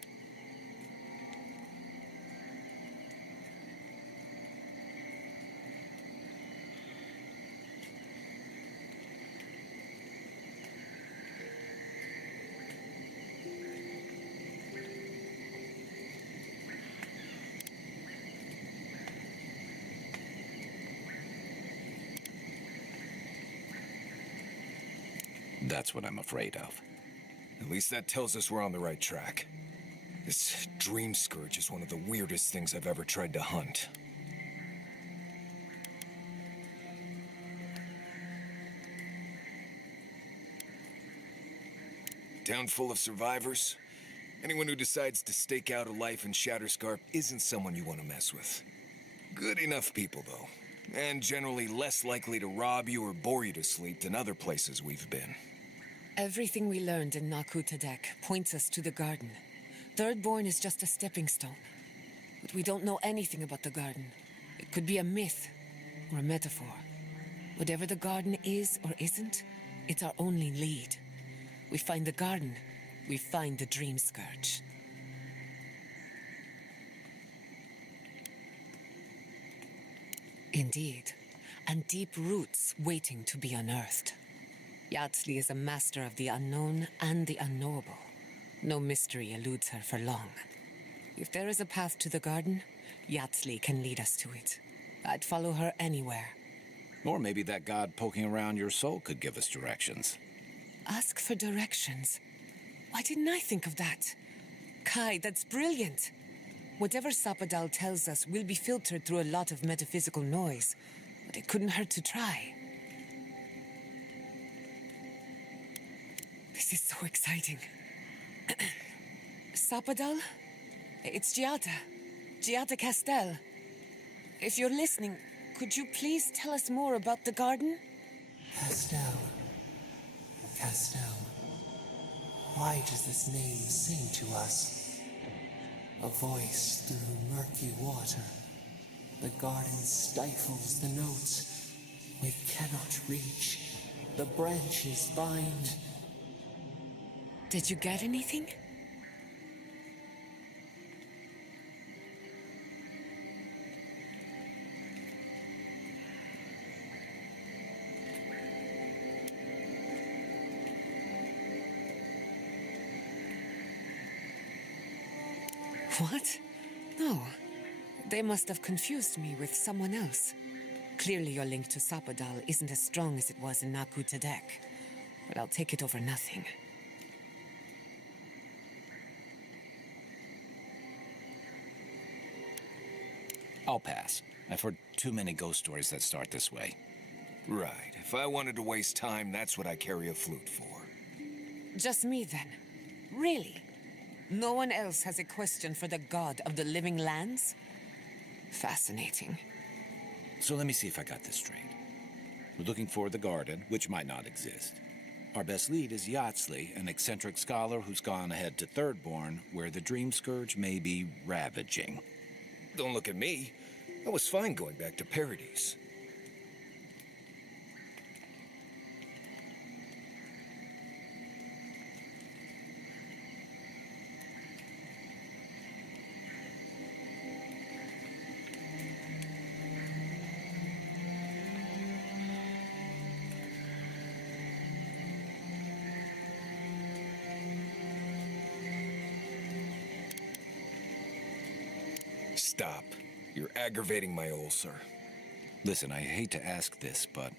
That's what I'm afraid of. At least that tells us we're on the right track. This Dream Scourge is one of the weirdest things I've ever tried to hunt. Town full of survivors. Anyone who decides to stake out a life in Shatterscarp isn't someone you want to mess with. Good enough people, though. And generally less likely to rob you or bore you to sleep than other places we've been. Everything we learned in Nakutadek points us to the garden. Thirdborn is just a stepping stone. But we don't know anything about the garden. It could be a myth or a metaphor. Whatever the garden is or isn't, it's our only lead. We find the garden, we find the Dream Scourge. Indeed, and deep roots waiting to be unearthed. Yatsley is a master of the unknown and the unknowable. No mystery eludes her for long. If there is a path to the garden, Yatsley can lead us to it. I'd follow her anywhere. Or maybe that god poking around your soul could give us directions. Ask for directions. Why didn't I think of that? Kai, that's brilliant. Whatever Sapadal tells us will be filtered through a lot of metaphysical noise, but it couldn't hurt to try. This is so exciting. Sapadal? It's Giada. Giada Castel. If you're listening, could you please tell us more about the garden? Castel. Castel. Why does this name sing to us? A voice through murky water. The garden stifles the notes we cannot reach. The branches bind. Did you get anything? What? No. They must have confused me with someone else. Clearly your link to Sapadal isn't as strong as it was in Nakutadek. But I'll take it over nothing. I'll pass. I've heard too many ghost stories that start this way. Right. If I wanted to waste time, that's what I carry a flute for. Just me, then. Really? No one else has a question for the god of the living lands? Fascinating. So let me see if I got this straight. We're looking for the garden, which might not exist. Our best lead is Yatsley, an eccentric scholar who's gone ahead to Thirdborn, where the Dream Scourge may be ravaging. Don't look at me. I was fine going back to Paradise. Stop. You're aggravating my ulcer. Listen, I hate to ask this, but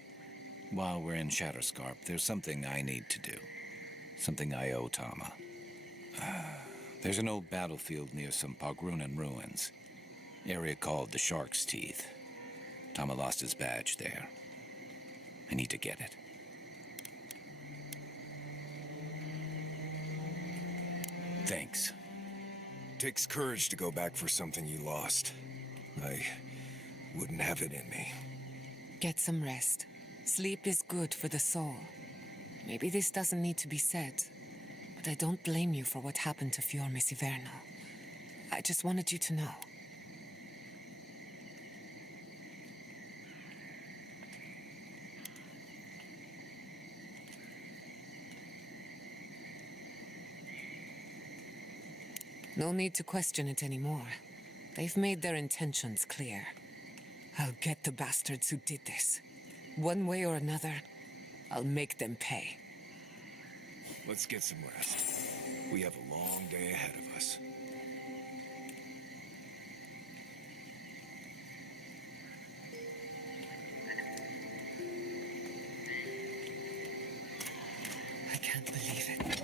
while we're in Shatterscarp, there's something I need to do. Something I owe Tama. There's an old battlefield near some Pogrunan ruins. Area called the Shark's Teeth. Tama lost his badge there. I need to get it. Thanks. Takes courage to go back for something you lost. I wouldn't have it in me. Get some rest. Sleep is good for the soul. Maybe this doesn't need to be said, but I don't blame you for what happened to Fior Messiverno. I just wanted you to know. No need to question it anymore. They've made their intentions clear. I'll get the bastards who did this. One way or another, I'll make them pay. Let's get some rest. We have a long day ahead of us. I can't believe it.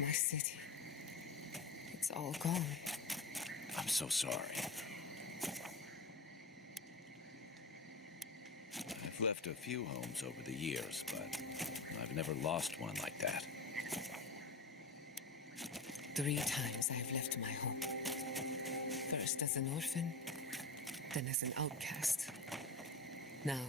My city. It's all gone. I'm so sorry. I've left a few homes over the years, but I've never lost one like that. 3 times I have left my home. First as an orphan, then as an outcast. Now,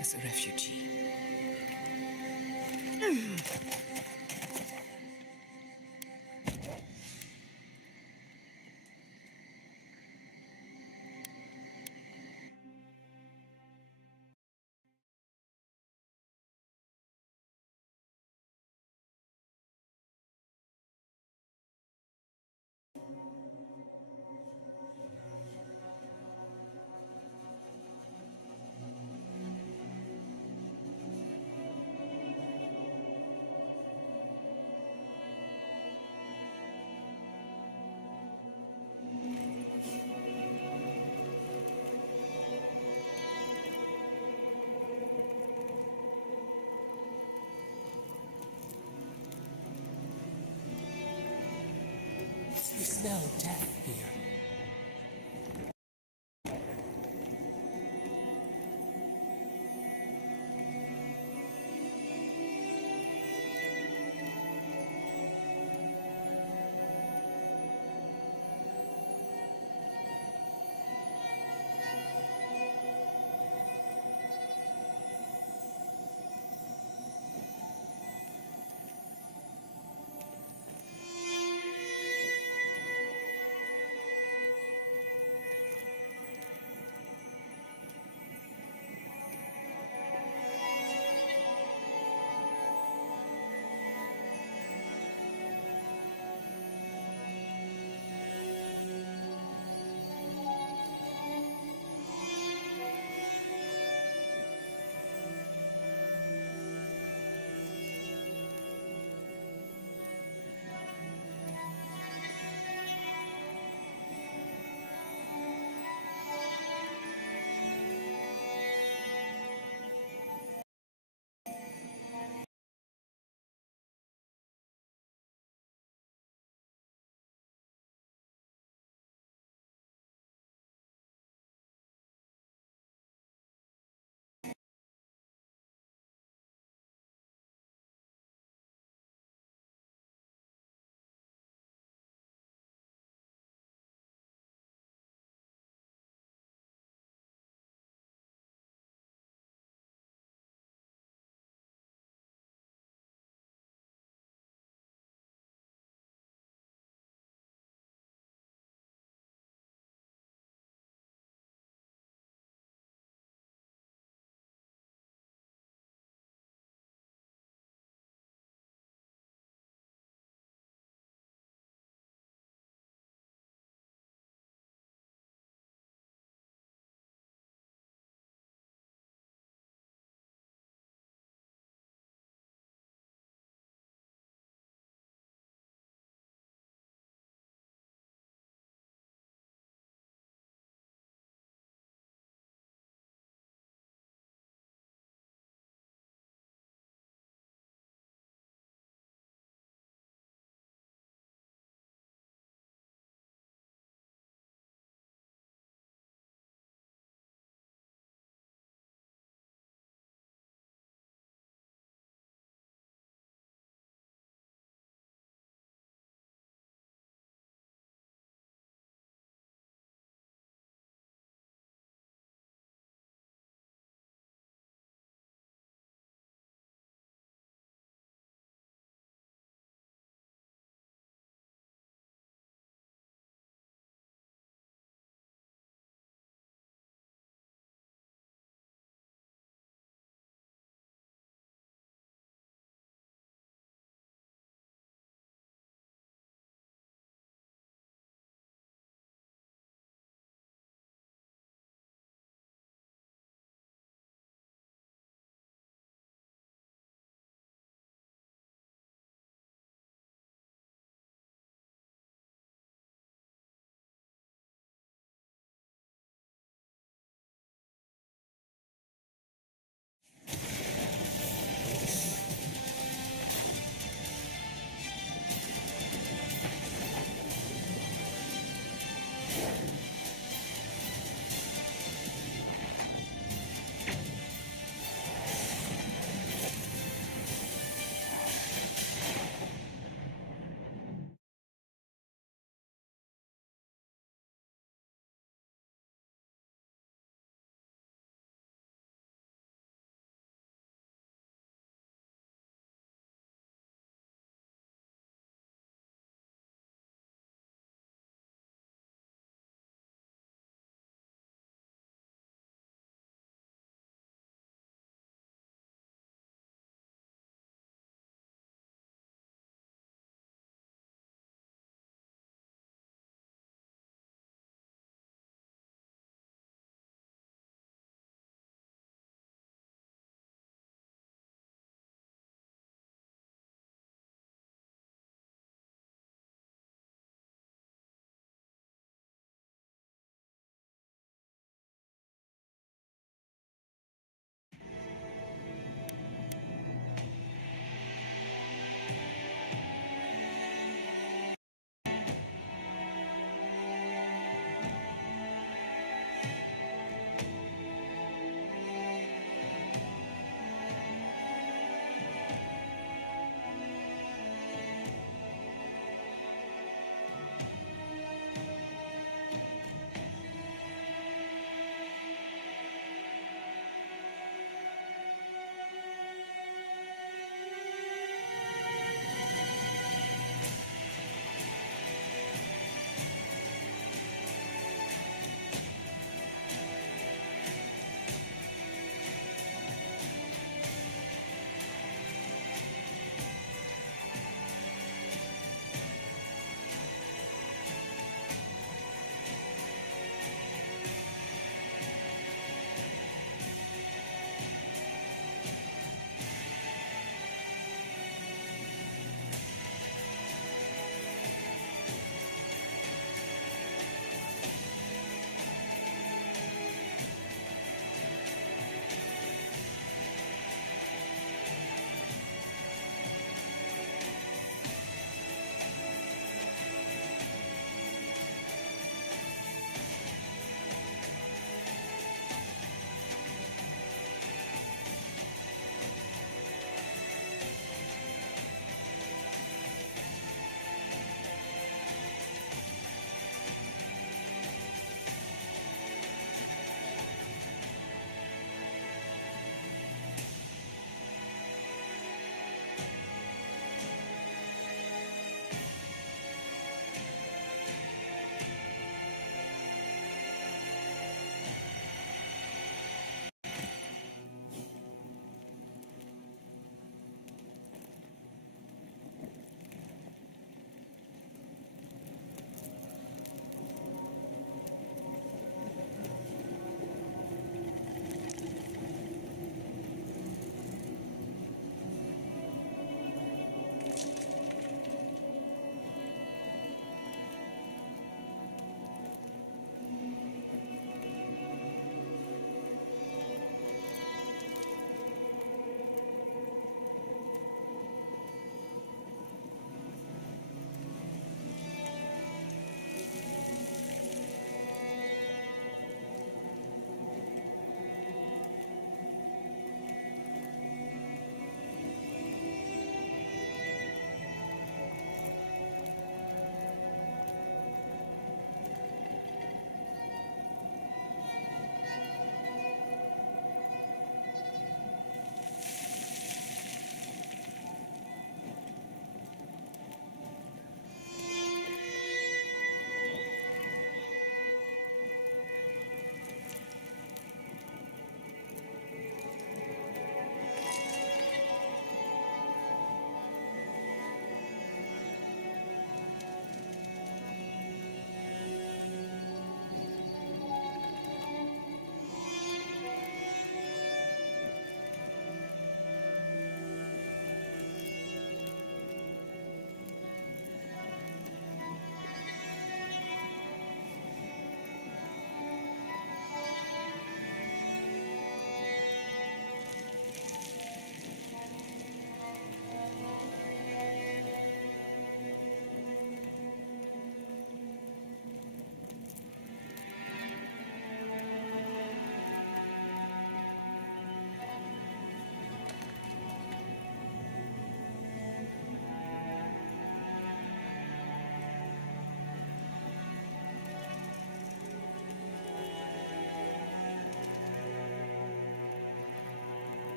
as a refugee. You smell death here.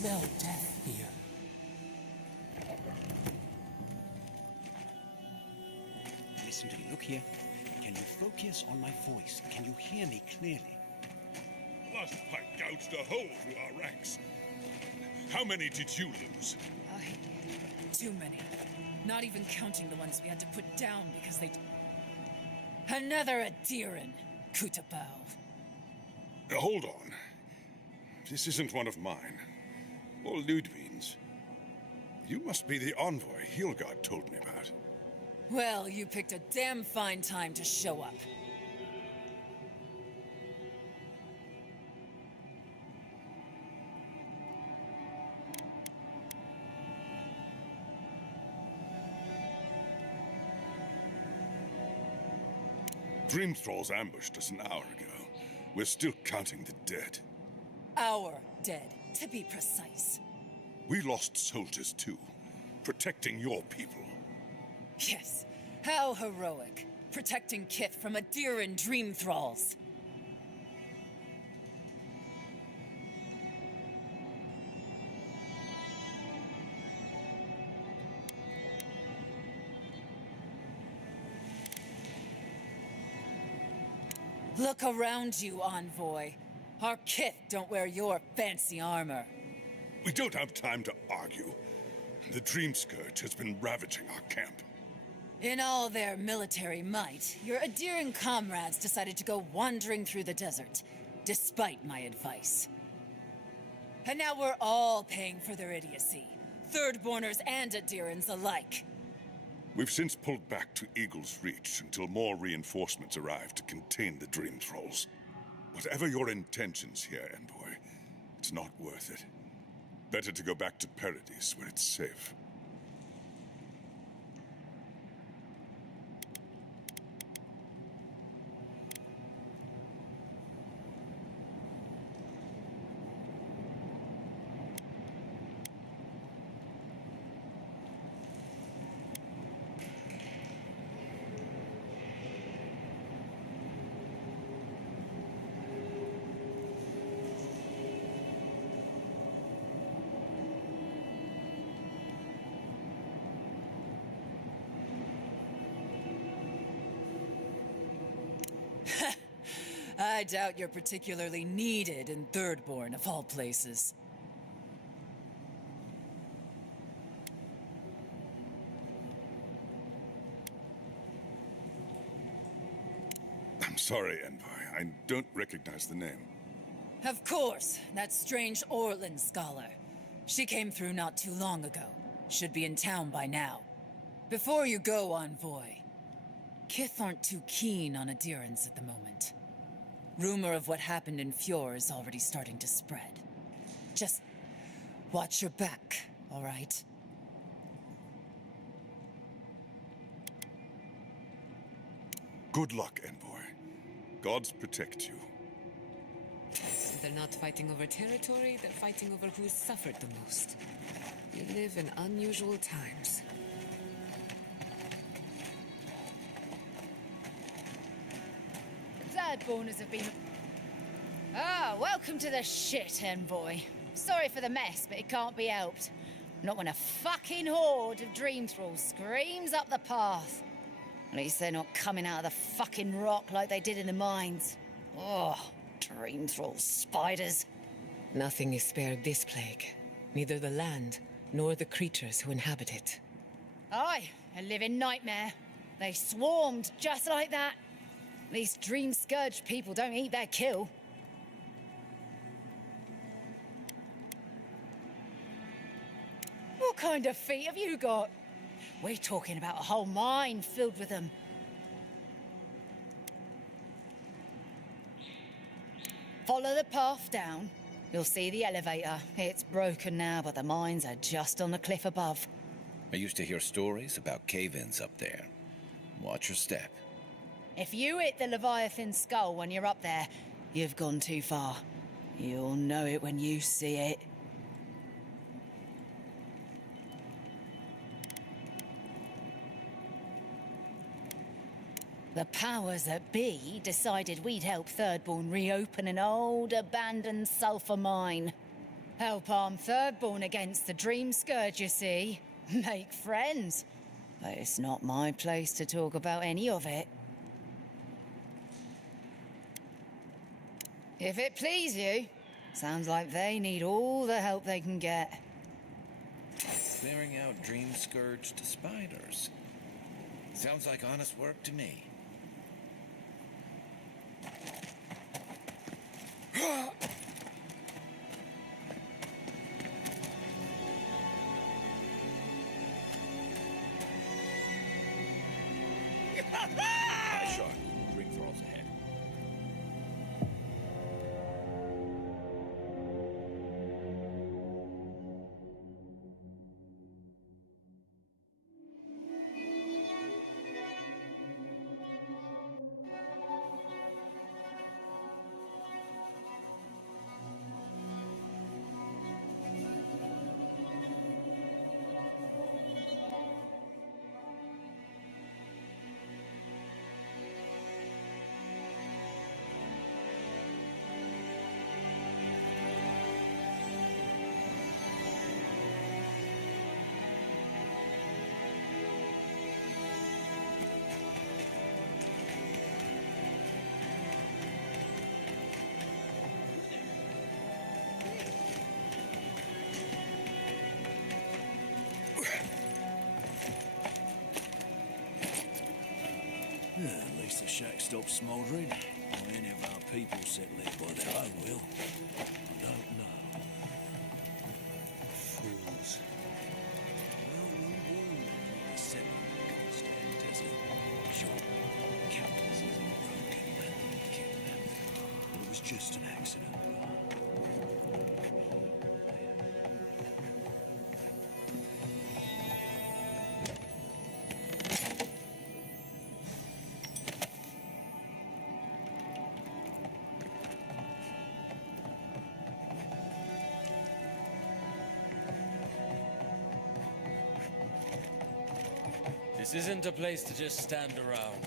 smell death here. Listen to me. Look here. Can you focus on my voice? Can you hear me clearly? Last fight gouged a hole through our ranks. How many did you lose? Too many. Not even counting the ones we had to put down because they... Another Adiran, Kutabao. Hold on. This isn't one of mine. Or Ludwig's. You must be the envoy Hilgard told me about. Well, you picked a damn fine time to show up. Dream Thralls ambushed us an hour ago. We're still counting the dead. Our dead, to be precise. We lost soldiers too, protecting your people. Yes, how heroic. Protecting Kith from Adiran dream thralls. Look around you, envoy. Our Kith don't wear your fancy armor. We don't have time to argue. The Dream Scourge has been ravaging our camp. In all their military might, your Adiran comrades decided to go wandering through the desert, despite my advice. And now we're all paying for their idiocy. Thirdborners and Adirans alike. We've since pulled back to Eagle's Reach until more reinforcements arrive to contain the Dream Thralls. Whatever your intentions here, Envoy, it's not worth it. Better to go back to Paradise where it's safe. I doubt you're particularly needed in Thirdborn, of all places. I'm sorry, Envoy. I don't recognize the name. Of course, that strange Orlin scholar. She came through not too long ago. Should be in town by now. Before you go, envoy, Kith aren't too keen on Adirans at the moment. Rumor of what happened in Fjord is already starting to spread. Just watch your back, all right? Good luck, Envoy. Gods protect you. They're not fighting over territory, they're fighting over who's suffered the most. You live in unusual times. Thirdborners have been... Ah, welcome to the shit, envoy. Sorry for the mess, but it can't be helped. Not when a fucking horde of dream thralls screams up the path. At least they're not coming out of the fucking rock like they did in the mines. Oh, dream thrall spiders. Nothing is spared this plague. Neither the land, nor the creatures who inhabit it. Aye, a living nightmare. They swarmed just like that. These dream scourge people don't eat their kill. What kind of feet have you got? We're talking about a whole mine filled with them. Follow the path down. You'll see the elevator. It's broken now, but the mines are just on the cliff above. I used to hear stories about cave-ins up there. Watch your step. If you hit the Leviathan skull when you're up there, you've gone too far. You'll know it when you see it. The powers that be decided we'd help Thirdborn reopen an old, abandoned sulfur mine. Help arm thirdborn against the dream scourge, you see. Make friends. But it's not my place to talk about any of it. If it please you, sounds like they need all the help they can get. Clearing out dream-scourged spiders. Sounds like honest work to me. High shot. Ring thralls ahead. At least the shack stopped smouldering. Or any of our people set lit by their own will. I don't know. Fools. Well, we warned them with the settlement of Goldstone Desert. Sure, countless is broken and kidnapped. But it was just an accident. This isn't a place to just stand around.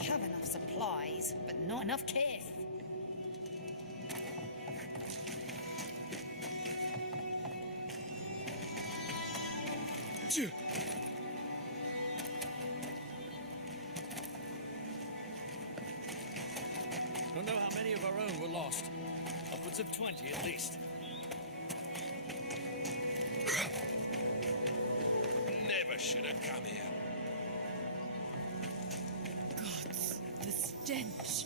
We have enough supplies, but not enough kith. Don't know how many of our own were lost. Upwards of 20 at least. Never should have come here. Gods, the stench.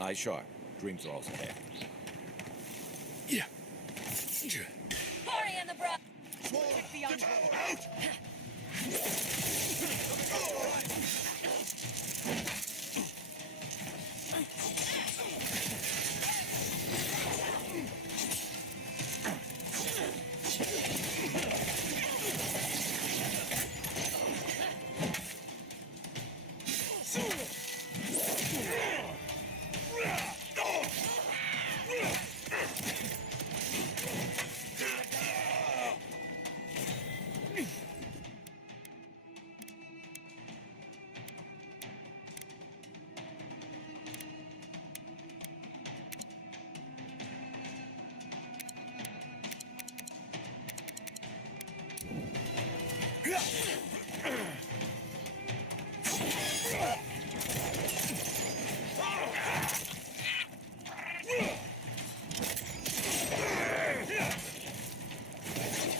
Eye sharp. Dream thralls ahead. Yeah. Hurry in the brush! Kick the young out!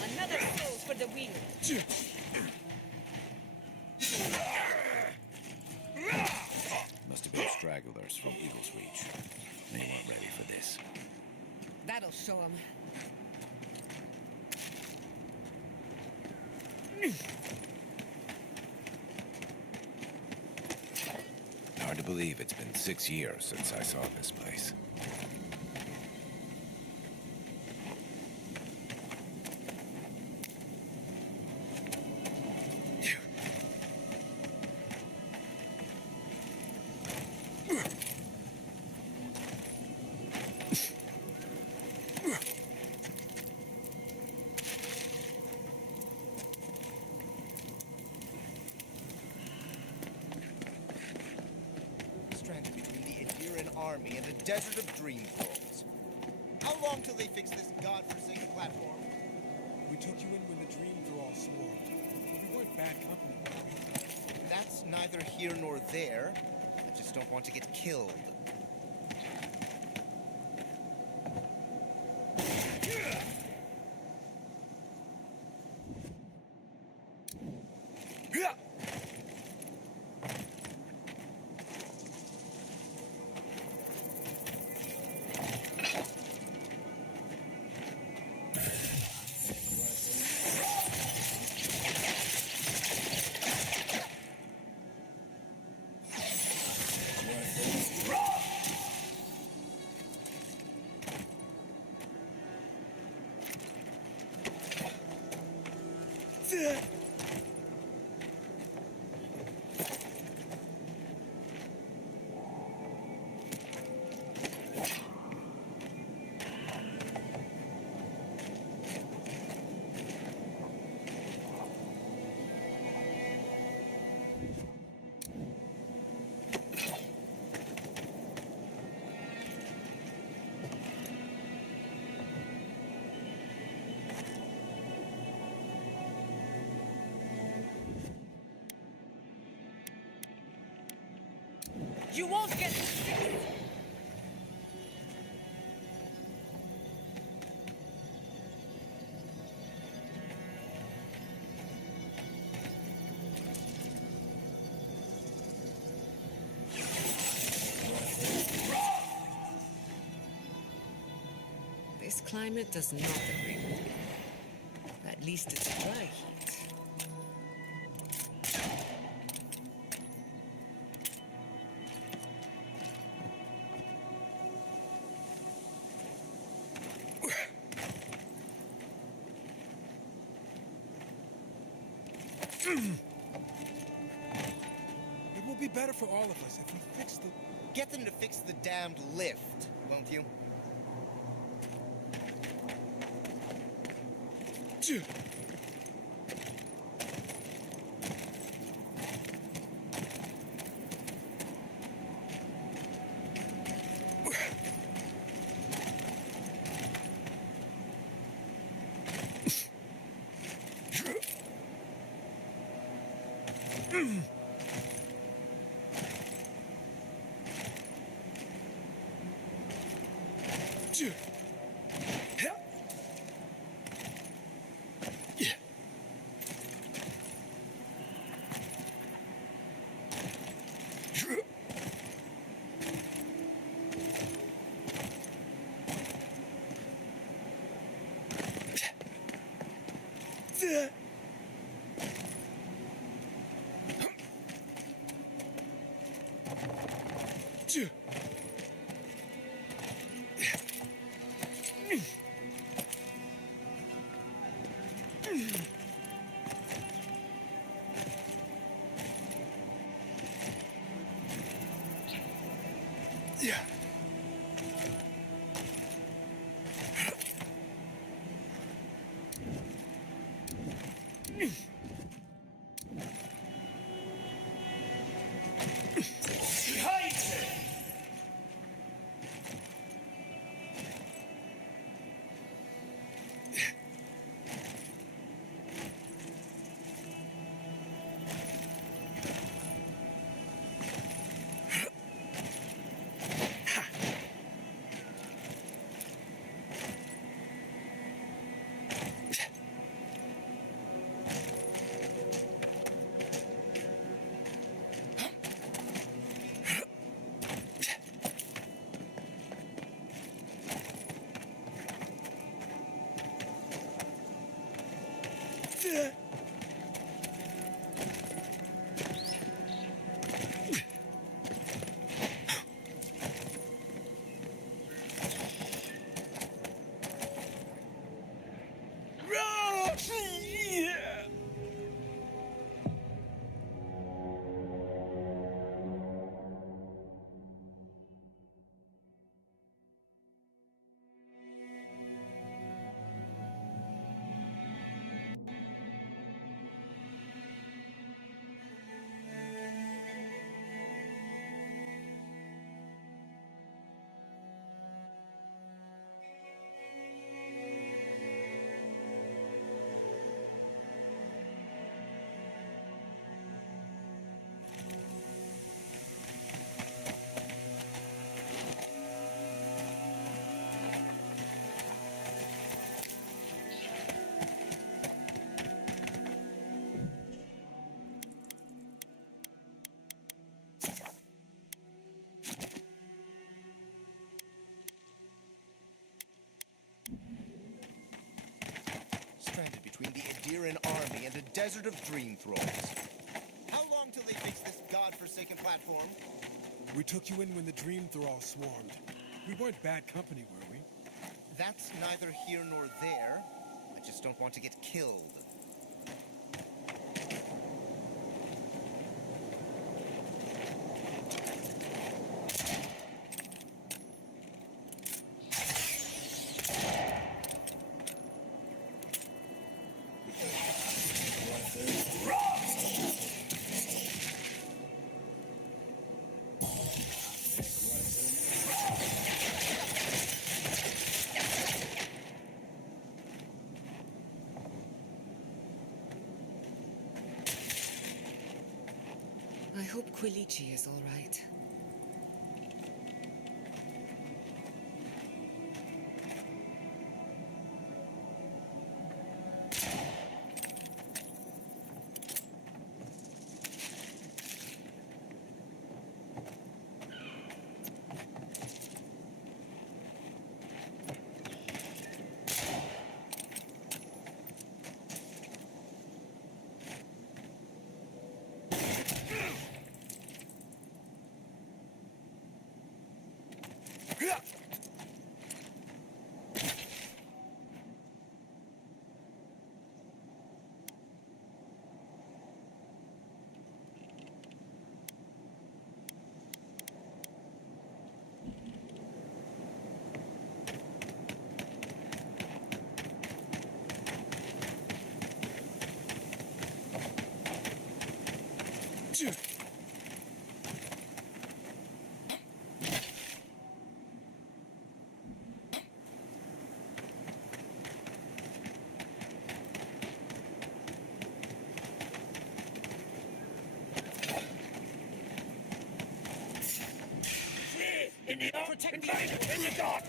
Another soul for the wheel. Must have been stragglers from Eagle's Reach. They weren't ready for this. That'll show him. Hard to believe it's been 6 years since I saw this place. Stranded between the Adheran army and a desert of dream trolls. How long till they fix this godforsaken platform? We took you in when the dream thrall swarmed. We weren't bad company. That's neither here nor there. I just don't want to get killed. You won't get this. This climate does not agree with me. At least it's dry heat. It will be better for all of us if we fix the... Get them to fix the damned lift, won't you? stranded between the Adiran army and a desert of dream thralls. How long till they fix this godforsaken platform? We took you in when the dream thrall swarmed. We weren't bad company, were we? That's neither here nor there. I just don't want to get killed. I hope Quilichi is all right. In the dark! Protect the in the dark!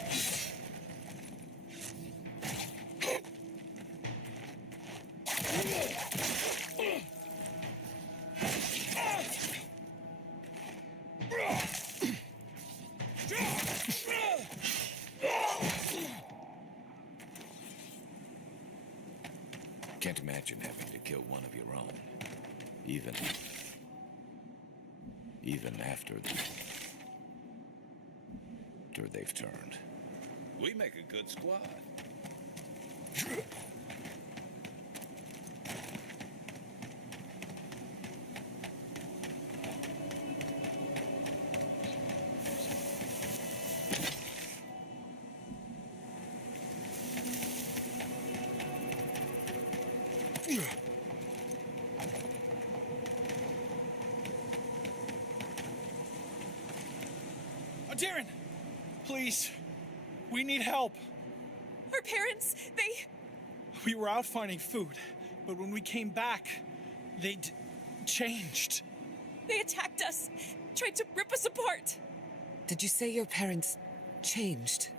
Can't imagine having to kill one of your own. Even after they've turned. We make a good squad. Darren! Please. We need help. Our parents, We were out finding food, but when we came back, they'd changed. They attacked us, tried to rip us apart. Did you say your parents changed?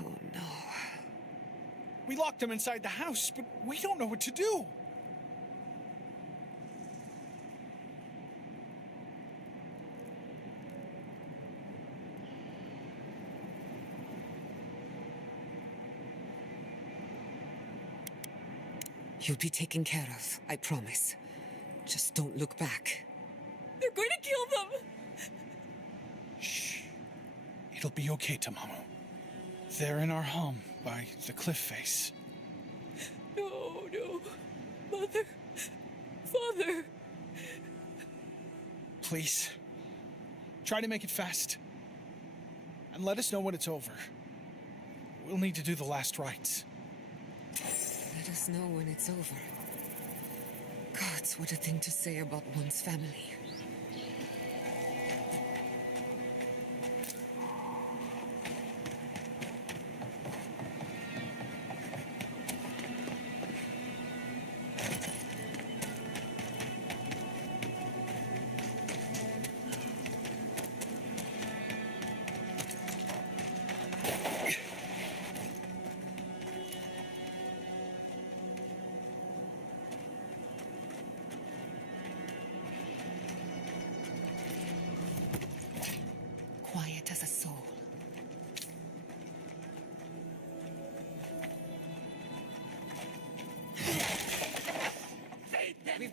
Oh no. We locked them inside the house, but we don't know what to do. You'll be taken care of, I promise. Just don't look back. They're going to kill them! Shh. It'll be okay, Tamamu. They're in our home by the cliff face. No. Mother. Father. Please. Try to make it fast. And let us know when it's over. We'll need to do the last rites. Let us know when it's over. Gods, what a thing to say about one's family.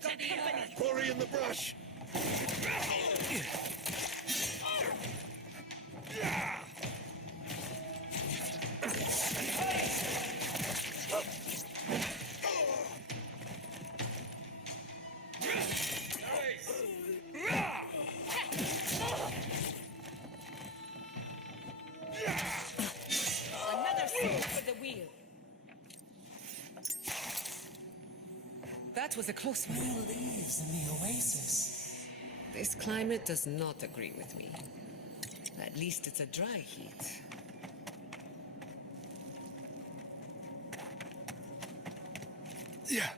You've got company! Quarry in the brush! Another sword for the wheel. That was a close one. New leaves in the oasis. This climate does not agree with me. At least it's a dry heat. Yeah.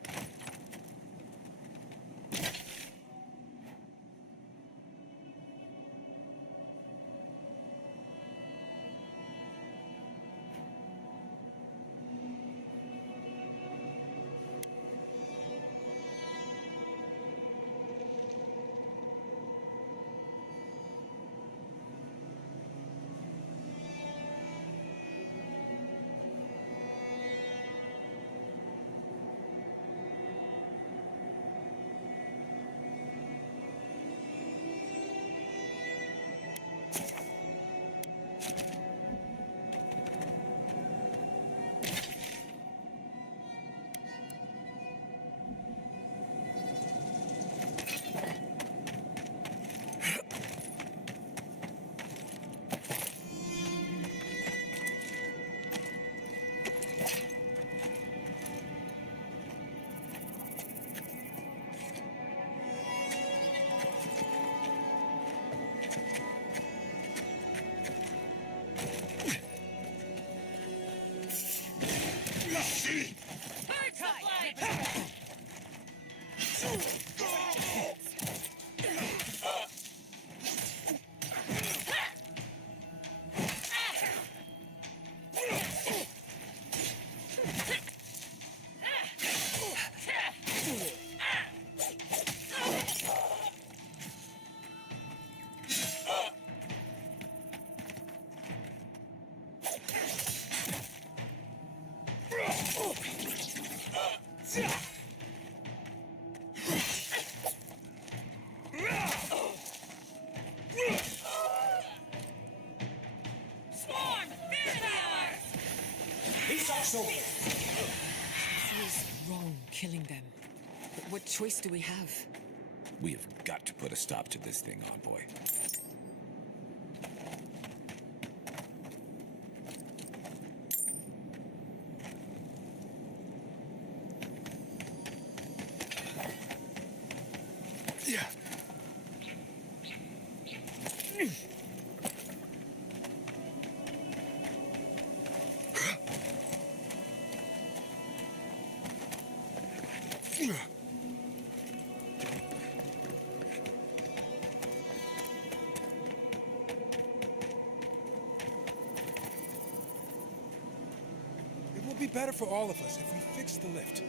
Feels wrong killing them. But what choice do we have? We have got to put a stop to this thing, Envoy. Yeah. It will be better for all of us if we fix the lift.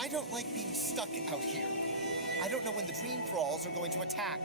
I don't like being stuck out here. I don't know when the dream thralls are going to attack.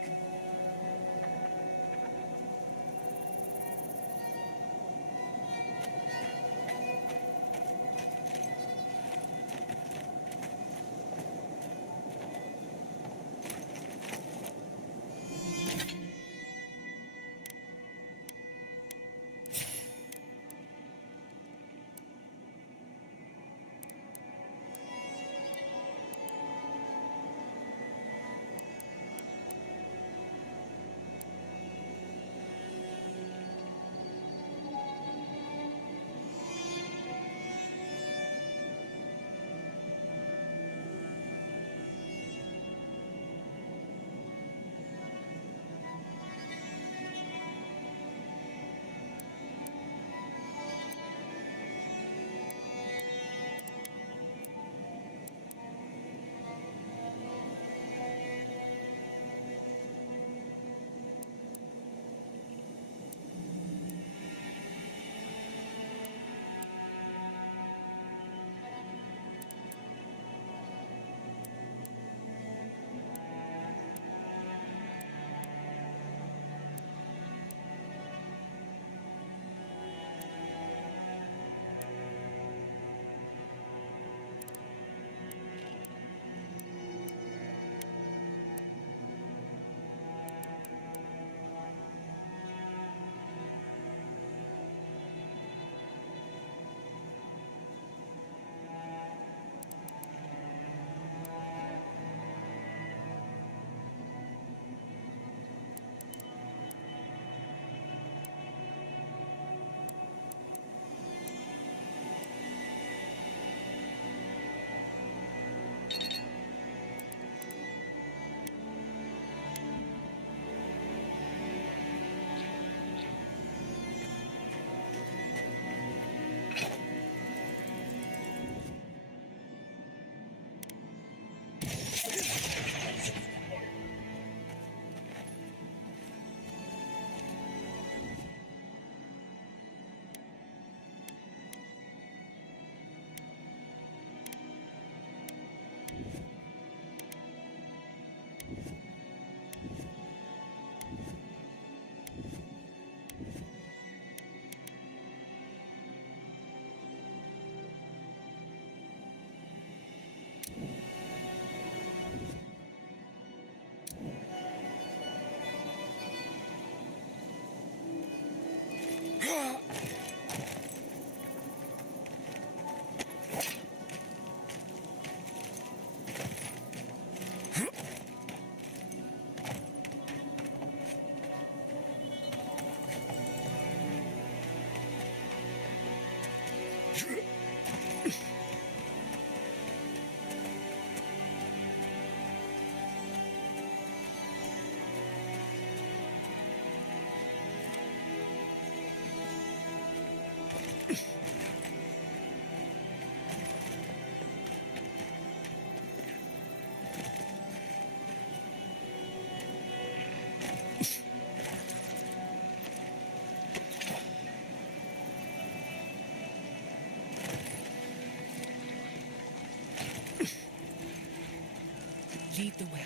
indeed the way.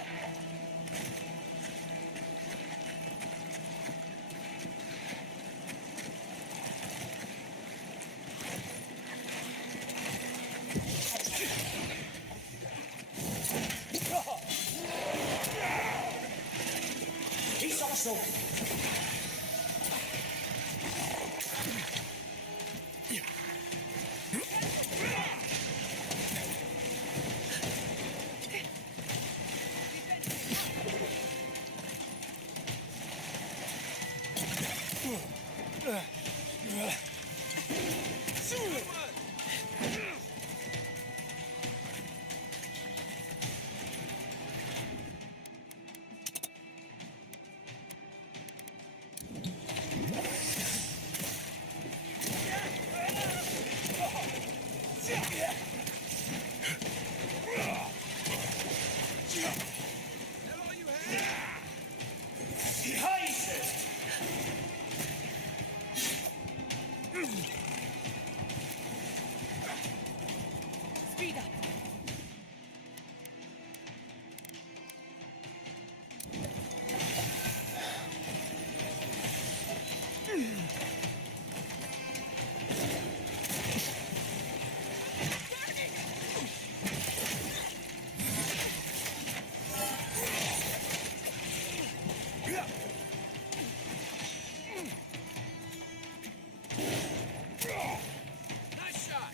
He's also... Speed up. Nice shot!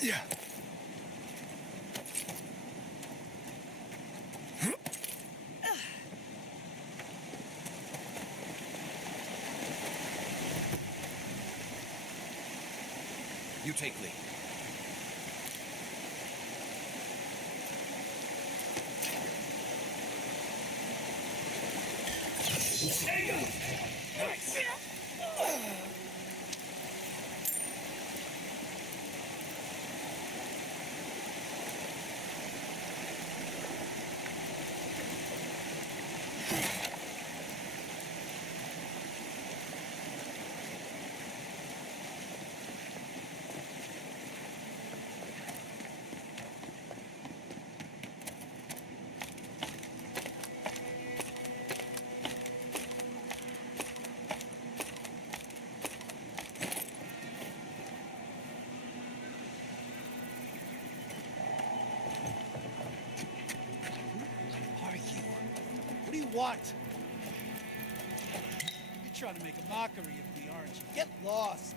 Yeah. You take lead. What do you want? You're trying to make a mockery of me, aren't you? Get lost!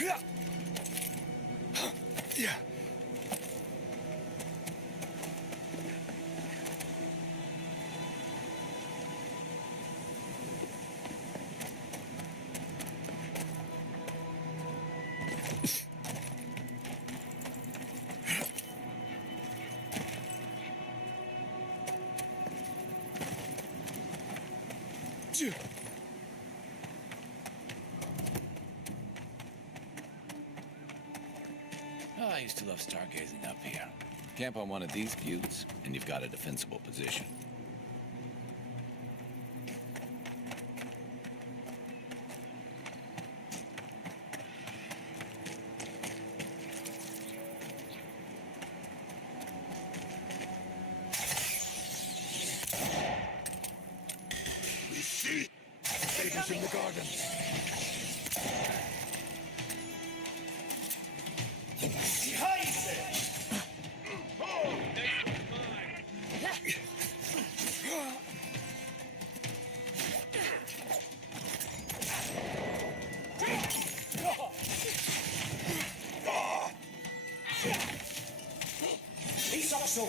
Yeah. Oh, I used to love stargazing up here. Camp on one of these buttes, and you've got a defensible position. So...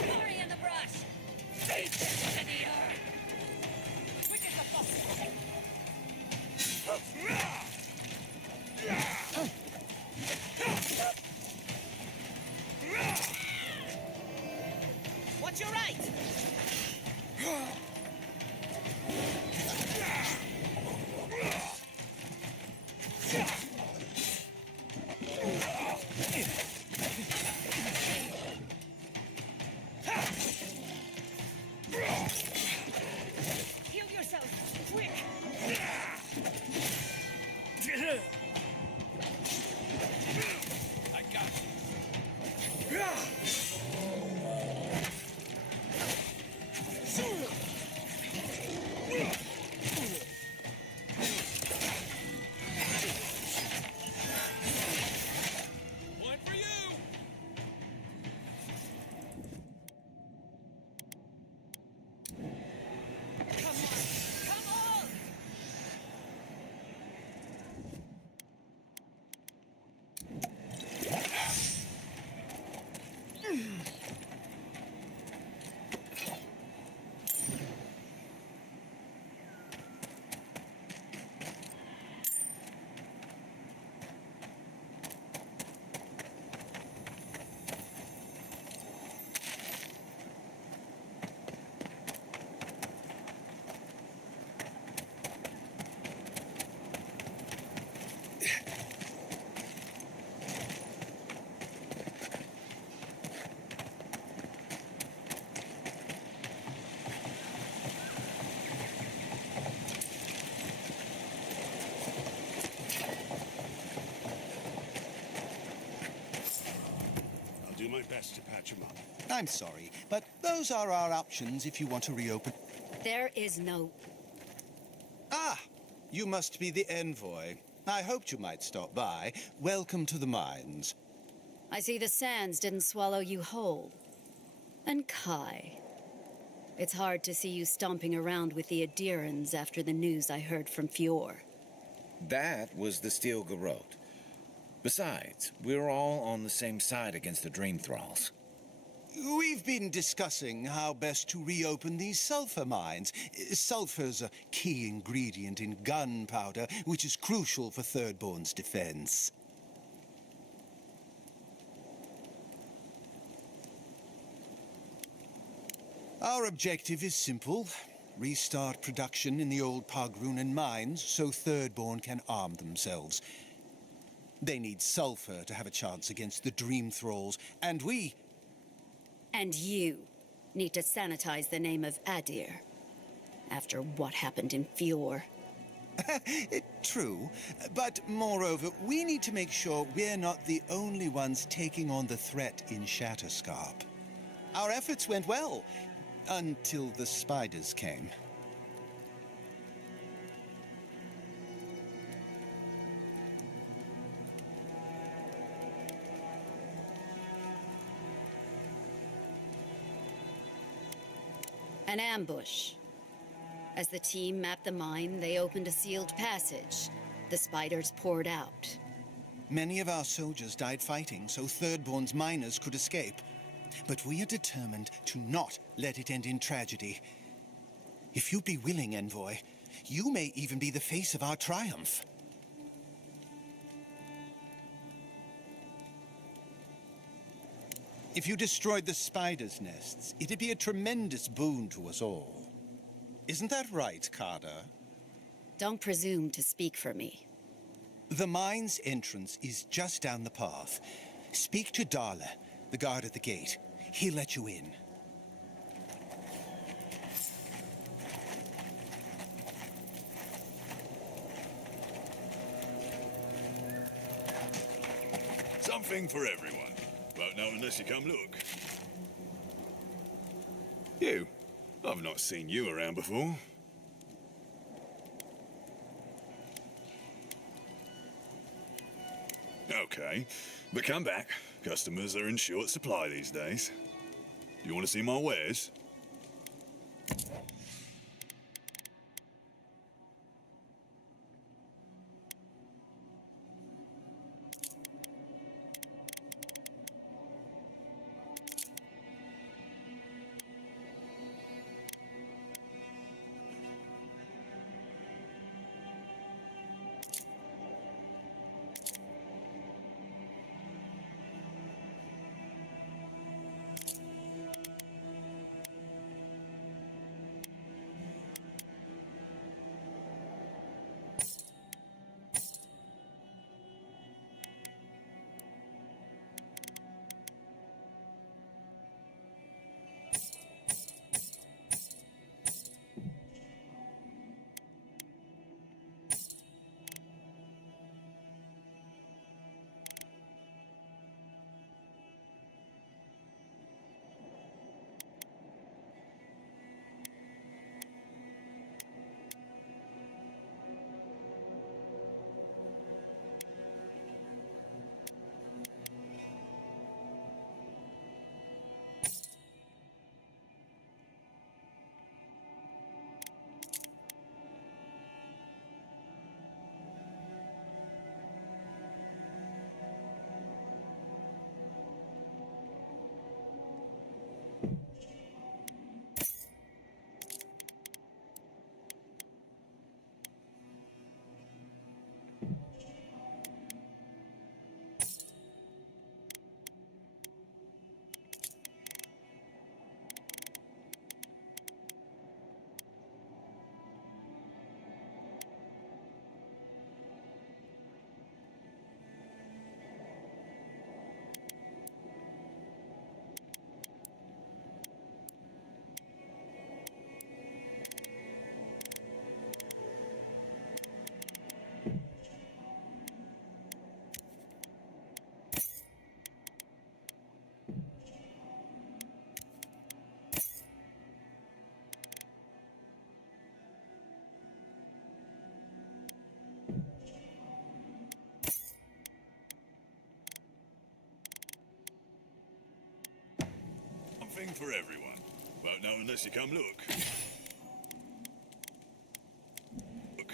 Hurry in the brush! Deep into the earth! Quick as a fox! Watch your right! Heal yourself! Quick! I got you. One for you. Come on! Come on! I'll do my best to patch him up. I'm sorry, but those are our options if you want to reopen. There is no... Ah, you must be the envoy. I hoped you might stop by. Welcome to the mines. I see the sands didn't swallow you whole. And Kai. It's hard to see you stomping around with the Adirans after the news I heard from Fior. That was the Steel Garrote. Besides, we're all on the same side against the Dream Thralls. We've been discussing how best to reopen these sulfur mines. Sulfur's a key ingredient in gunpowder, which is crucial for Thirdborn's defense. Our objective is simple. Restart production in the old Pogrunan mines so Thirdborn can arm themselves. They need sulfur to have a chance against the Dream Thralls, and we... And you need to sanitize the name of Adir. After what happened in Fior. True, but moreover, we need to make sure we're not the only ones taking on the threat in Shatterscarp. Our efforts went well, until the spiders came. An ambush. As the team mapped the mine, they opened a sealed passage. The spiders poured out. Many of our soldiers died fighting so Thirdborn's miners could escape. But we are determined to not let it end in tragedy. If you'd be willing, Envoy, you may even be the face of our triumph. If you destroyed the spiders' nests, it'd be a tremendous boon to us all. Isn't that right, Carter? Don't presume to speak for me. The mine's entrance is just down the path. Speak to Darla, the guard at the gate. He'll let you in. Something for everyone. Won't know unless you come look. You. I've not seen you around before. Okay, but come back. Customers are in short supply these days. You want to see my wares? Something for everyone. Won't know unless you come look. Look.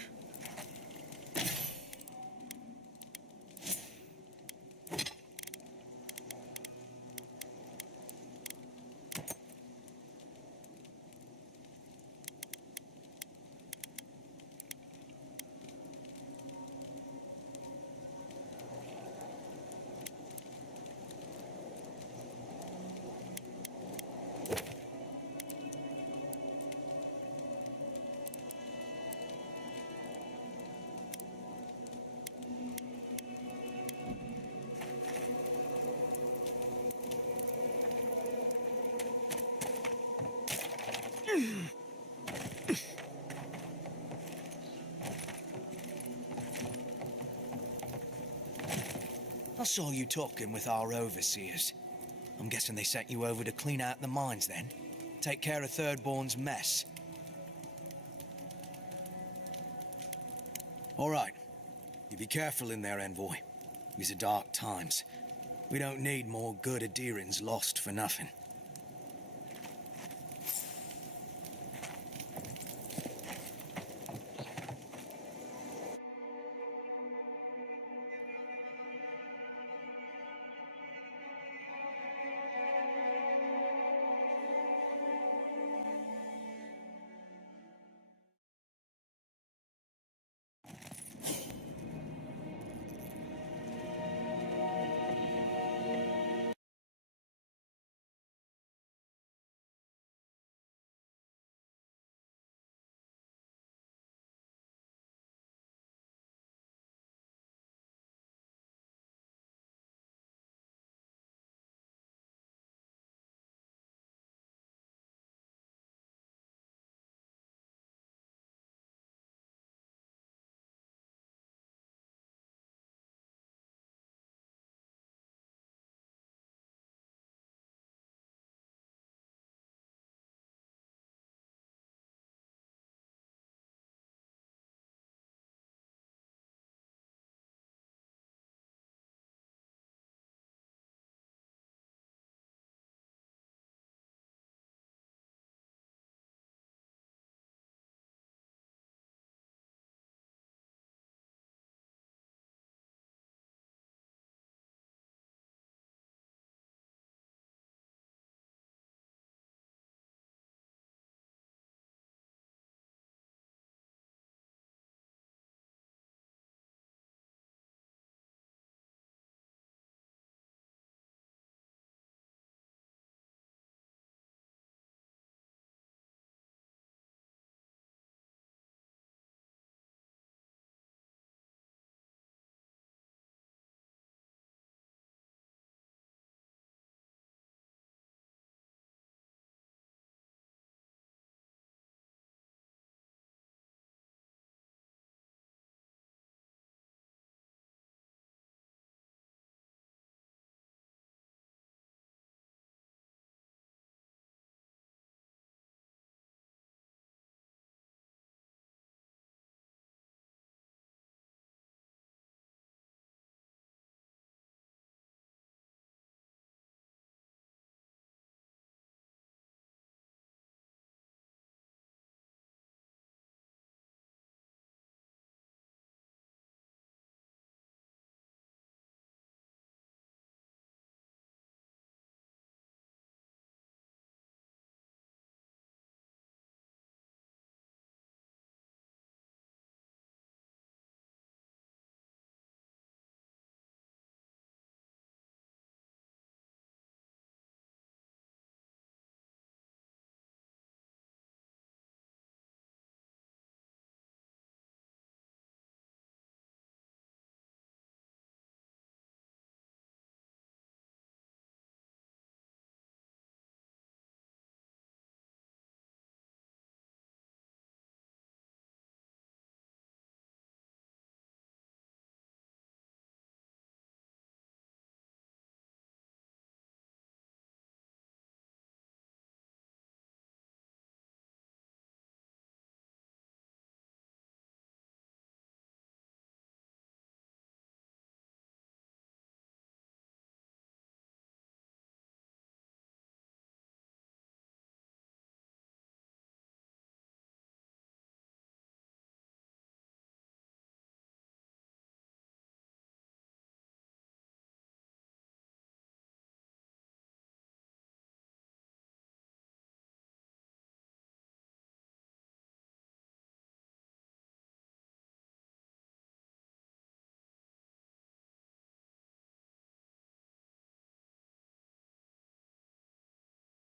I saw you talking with our overseers. I'm guessing they sent you over to clean out the mines then? Take care of Thirdborn's mess. All right. You be careful in there, Envoy. These are dark times. We don't need more good Adirans lost for nothing.